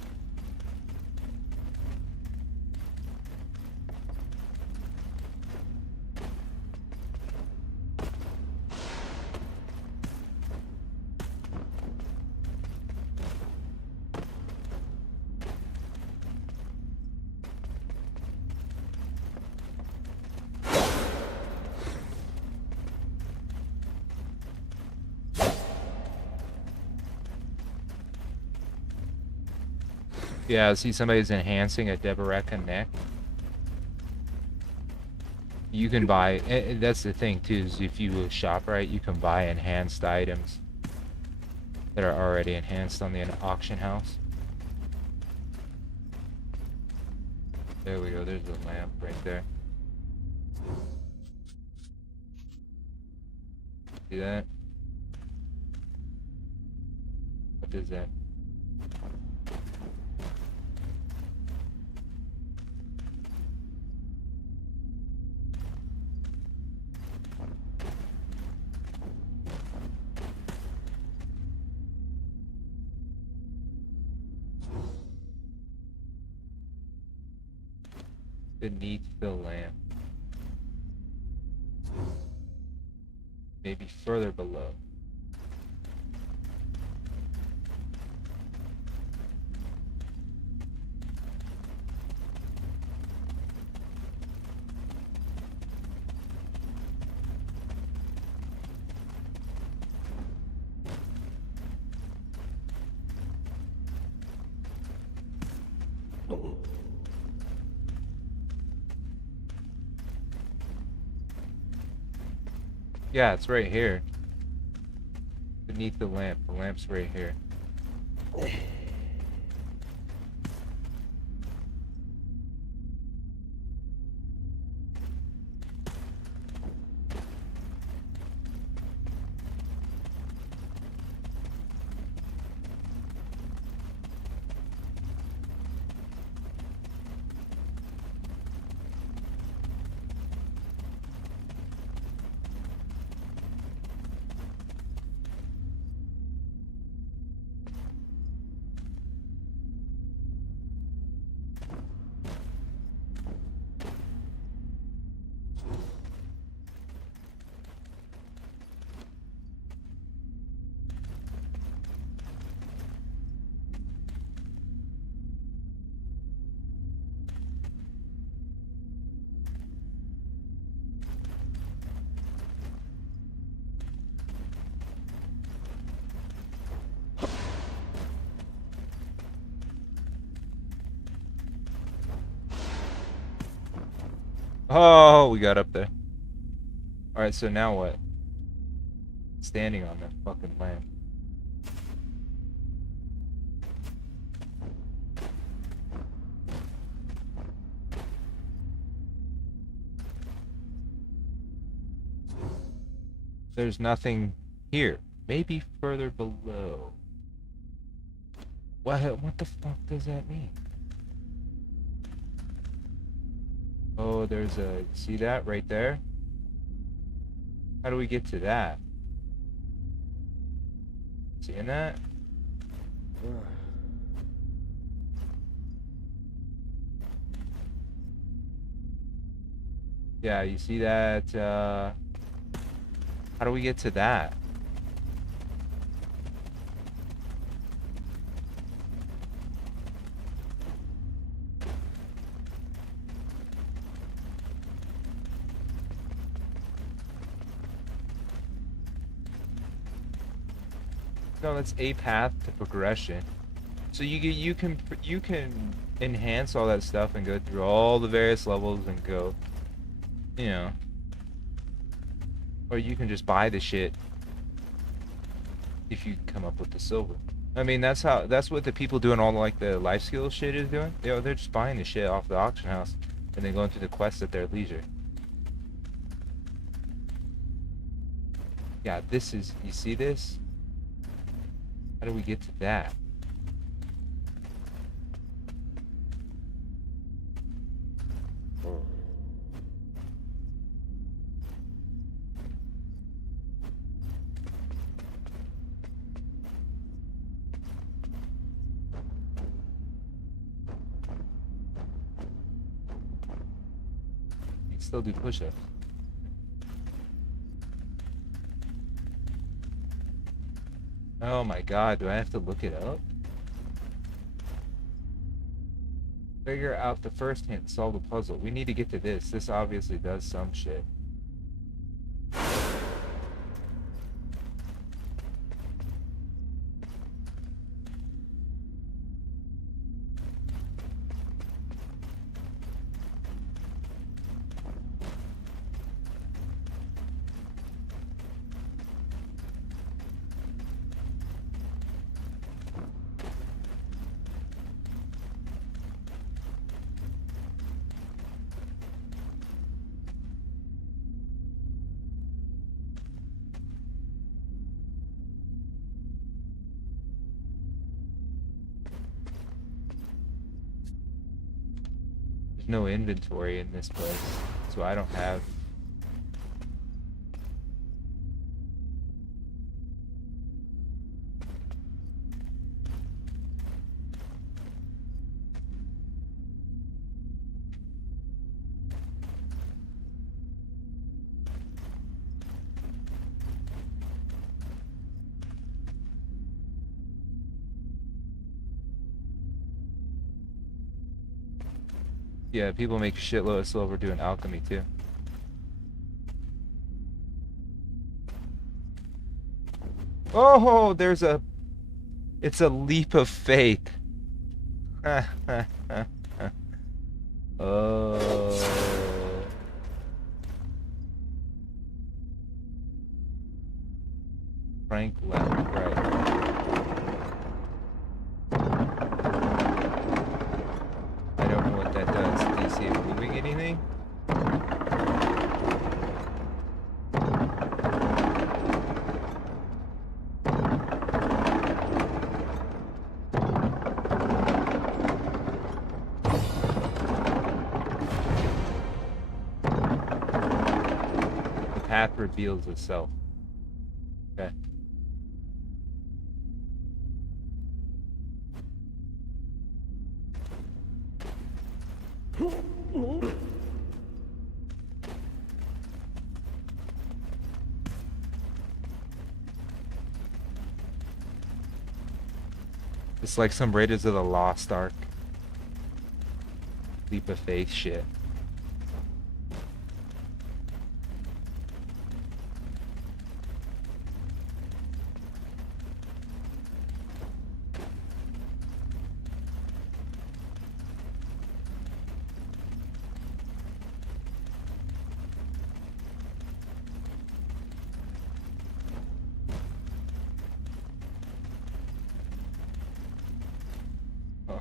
Yeah, see somebody's enhancing a Deboreka neck. You can buy, and that's the thing too, is if you shop right, you can buy enhanced items that are already enhanced on the auction house. There we go, there's the lamp right there. See that? What is that? Beneath the lamp. Maybe further below. Yeah, it's right here. Beneath the lamp. The lamp's right here. Oh, we got up there. Alright, so now what? Standing on that fucking lamp. There's nothing here. Maybe further below. What the fuck does that mean? Oh, there's a... See that right there? How do we get to that? Seeing that? Yeah, you see that? How do we get to that? No, that's a path to progression. So you can enhance all that stuff and go through all the various levels and go, you know, or you can just buy the shit if you come up with the silver. I mean, that's what the people doing all like the life skills shit is doing. You know, they're just buying the shit off the auction house and then going through the quests at their leisure. Yeah, this is, you see this? How do we get to that? You can still do push-ups. Oh my god, do I have to look it up? Figure out the first hint, solve the puzzle. We need to get to this. This obviously does some shit. no inventory in this place, so I don't have. Yeah, people make a shitload of silver doing alchemy too. Oh, it's a leap of faith. Oh. Frank left, right. I don't know what that does. Do you see it moving anything? The path reveals itself. Okay. It's like some Raiders of the Lost Ark. Leap of faith shit.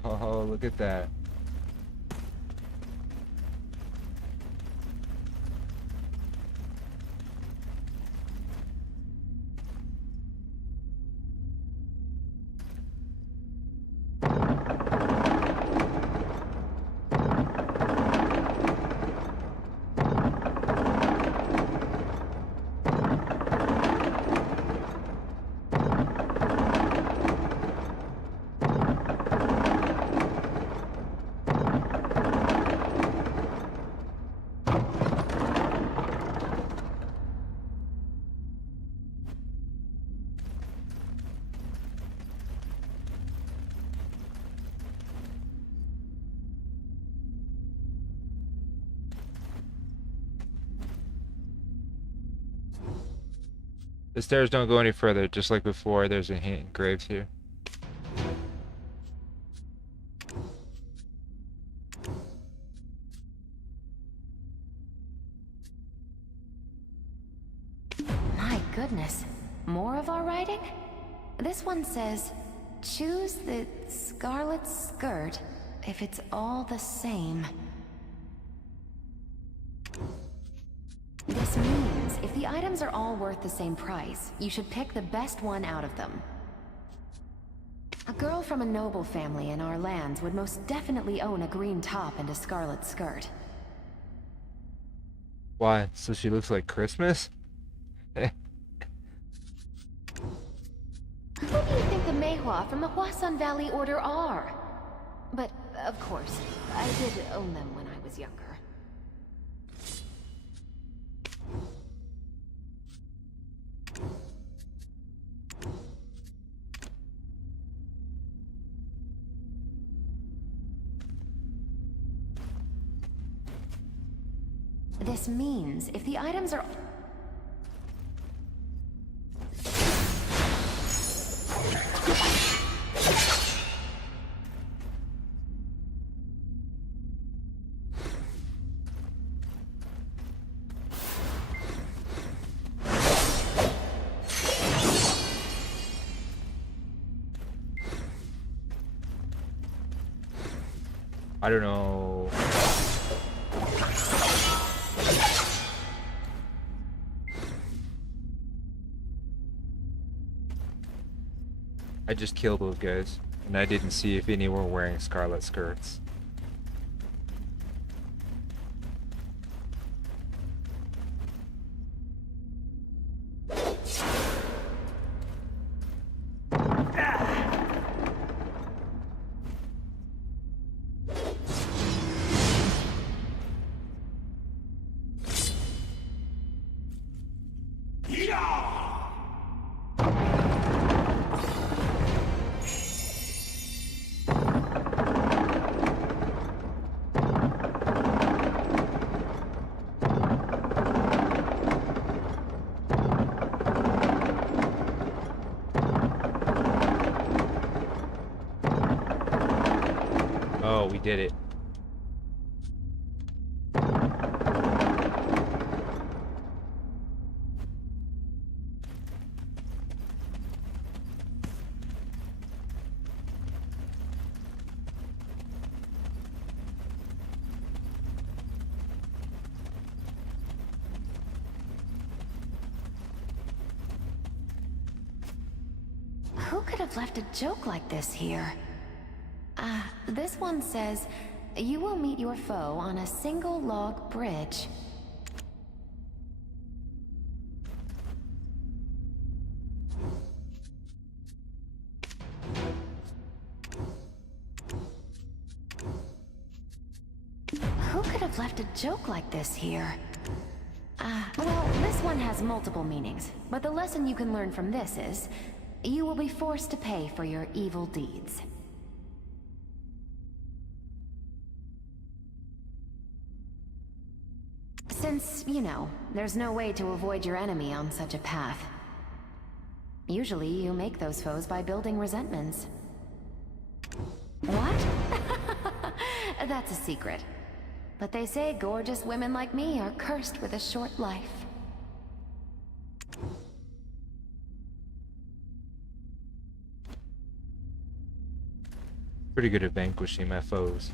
Oh, look at that. The stairs don't go any further, just like before. There's a hint engraved here. My goodness. More of our writing? This one says, choose the scarlet skirt if it's all the same. This means if the items are all worth the same price, you should pick the best one out of them. A girl from a noble family in our lands would most definitely own a green top and a scarlet skirt. Why? So she looks like Christmas? Who do you think the Meihua from the Huasun Valley Order are? But, of course, I did own them when I was younger. This means if the items are... I don't know. I just killed those guys, and I didn't see if any were wearing scarlet skirts. Oh, we did it. Who could have left a joke like this here? This one says, you will meet your foe on a single log bridge. Who could have left a joke like this here? Well, this one has multiple meanings, but the lesson you can learn from this is, you will be forced to pay for your evil deeds. Since, you know, there's no way to avoid your enemy on such a path. Usually you make those foes by building resentments. What? That's a secret. But they say gorgeous women like me are cursed with a short life. Pretty good at vanquishing my foes.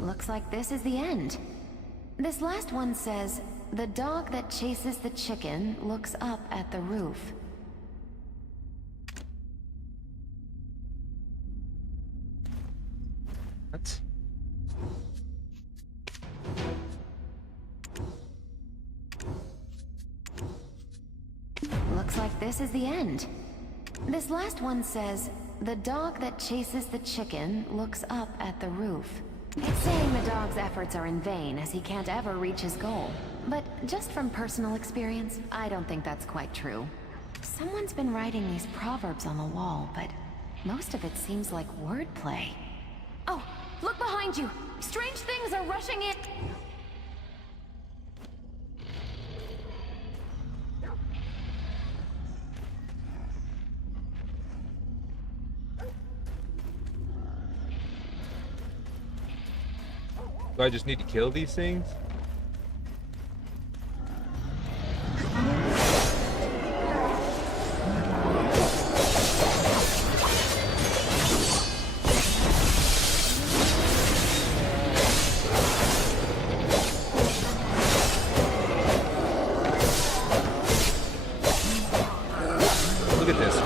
Looks like this is the end. This last one says, the dog that chases the chicken looks up at the roof. What? Looks like this is the end. This last one says, the dog that chases the chicken looks up at the roof. It's saying the dog's efforts are in vain as he can't ever reach his goal. But just from personal experience, I don't think that's quite true. Someone's been writing these proverbs on the wall, but most of it seems like wordplay. Oh, look behind you! Strange things are rushing in! Do I just need to kill these things? Look at this.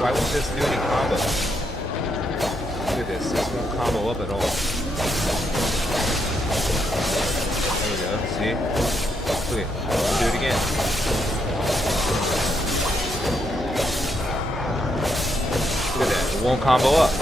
Why won't this do any combo? Look at this. This won't combo up at all. There we go, see? Look at it. I'll do it again. Look at that, it won't combo up.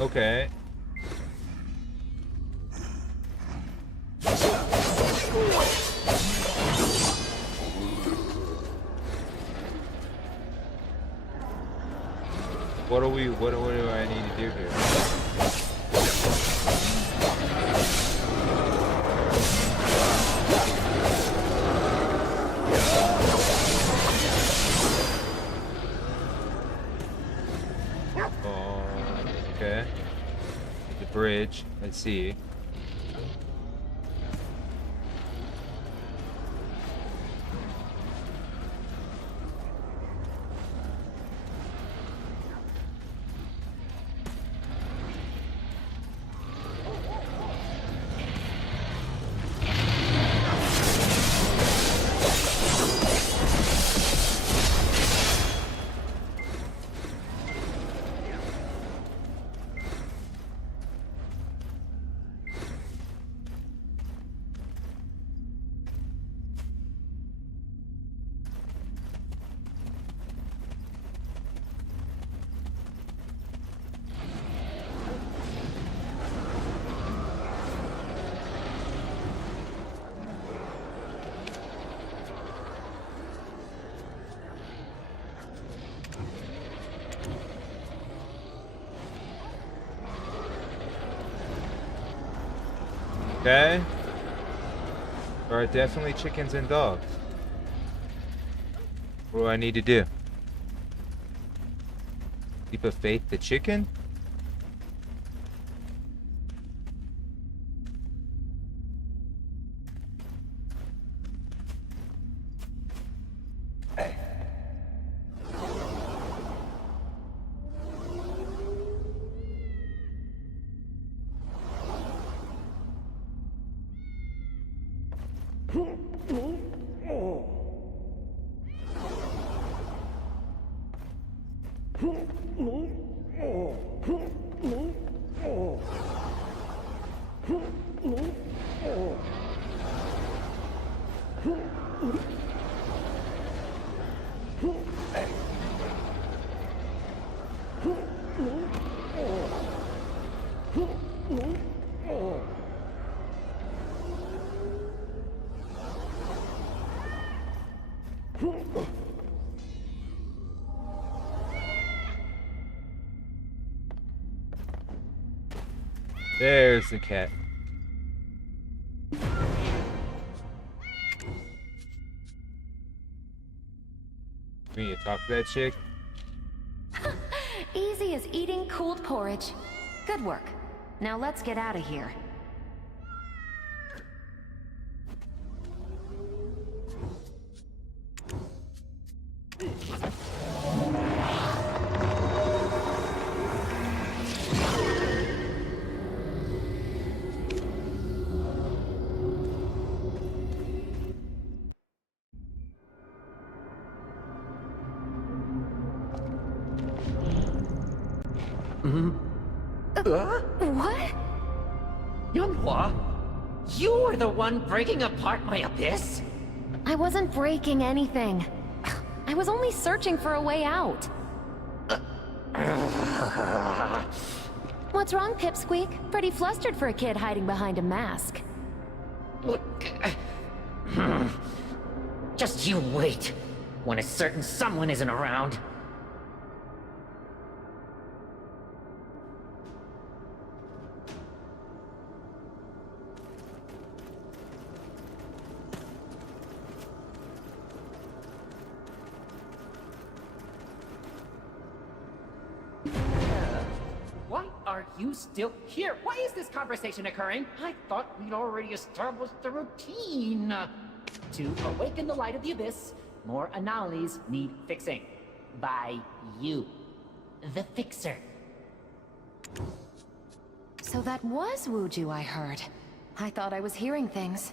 Okay. What do I need to do here? Oh, okay. The bridge. Let's see. Okay. There are definitely chickens and dogs. What do I need to do? Keep a faith the chicken? There's the cat. We need to talk to that chick. Easy as eating cooled porridge. Good work. Now let's get out of here. What? Yunhua? You were the one breaking apart my abyss? I wasn't breaking anything. I was only searching for a way out. What's wrong, Pipsqueak? Pretty flustered for a kid hiding behind a mask. Just you wait. When a certain someone isn't around. Why are you still here? Why is this conversation occurring? I thought we'd already established the routine. To awaken the light of the abyss, more anomalies need fixing. By you. The fixer. So that was Wuju I heard. I thought I was hearing things.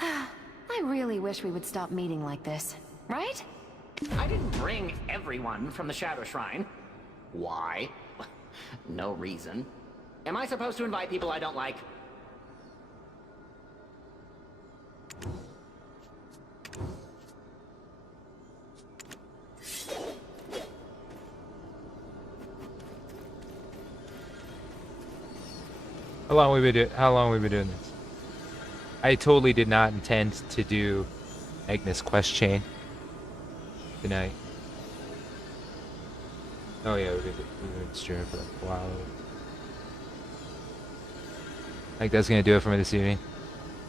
I really wish we would stop meeting like this, right? I didn't bring everyone from the Shadow Shrine. Why? No reason. Am I supposed to invite people I don't like? How long we been doing this? I totally did not intend to do Agnes Quest Chain tonight. Oh yeah, we've been streaming for a while. I think that's gonna do it for me this evening.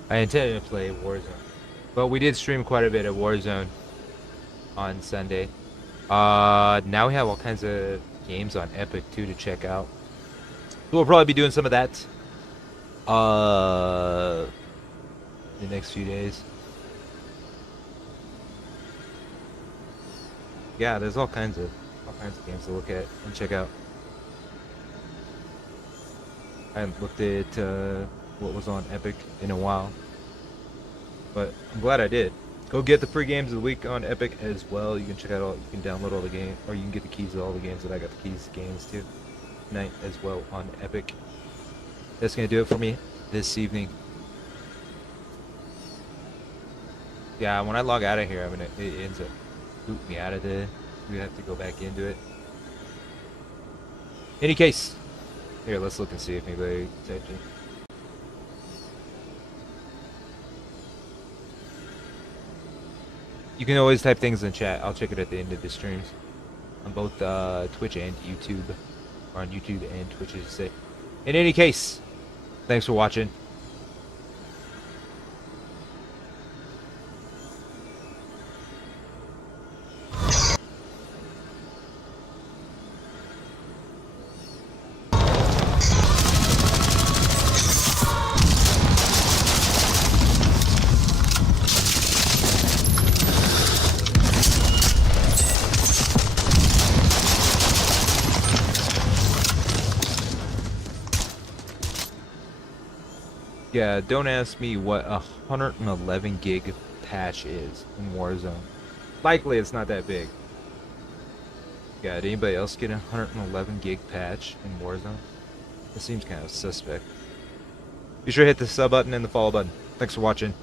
I intended to play Warzone, but we did stream quite a bit of Warzone on Sunday. Now we have all kinds of games on Epic too to check out. So we'll probably be doing some of that the next few days. Yeah, there's all kinds of games to look at and check out. I haven't looked at what was on Epic in a while, but I'm glad I did. Go get the free games of the week on Epic as well. You can check out all, you can download all the games, or you can get the keys to all the games that I got the keys to games to tonight as well on Epic. That's gonna do it for me this evening. Yeah, when I log out of here, I mean it ends up booting me out of the. We have to go back into it. Any case, here let's look and see if anybody typed in. You can always type things in chat. I'll check it at the end of the streams on both Twitch and YouTube, or on YouTube and Twitch, as you say. In any case, thanks for watching. Yeah, don't ask me what a 111 gig patch is in Warzone. Likely it's not that big. Yeah, did anybody else get a 111 gig patch in Warzone? It seems kind of suspect. Be sure to hit the sub button and the follow button. Thanks for watching.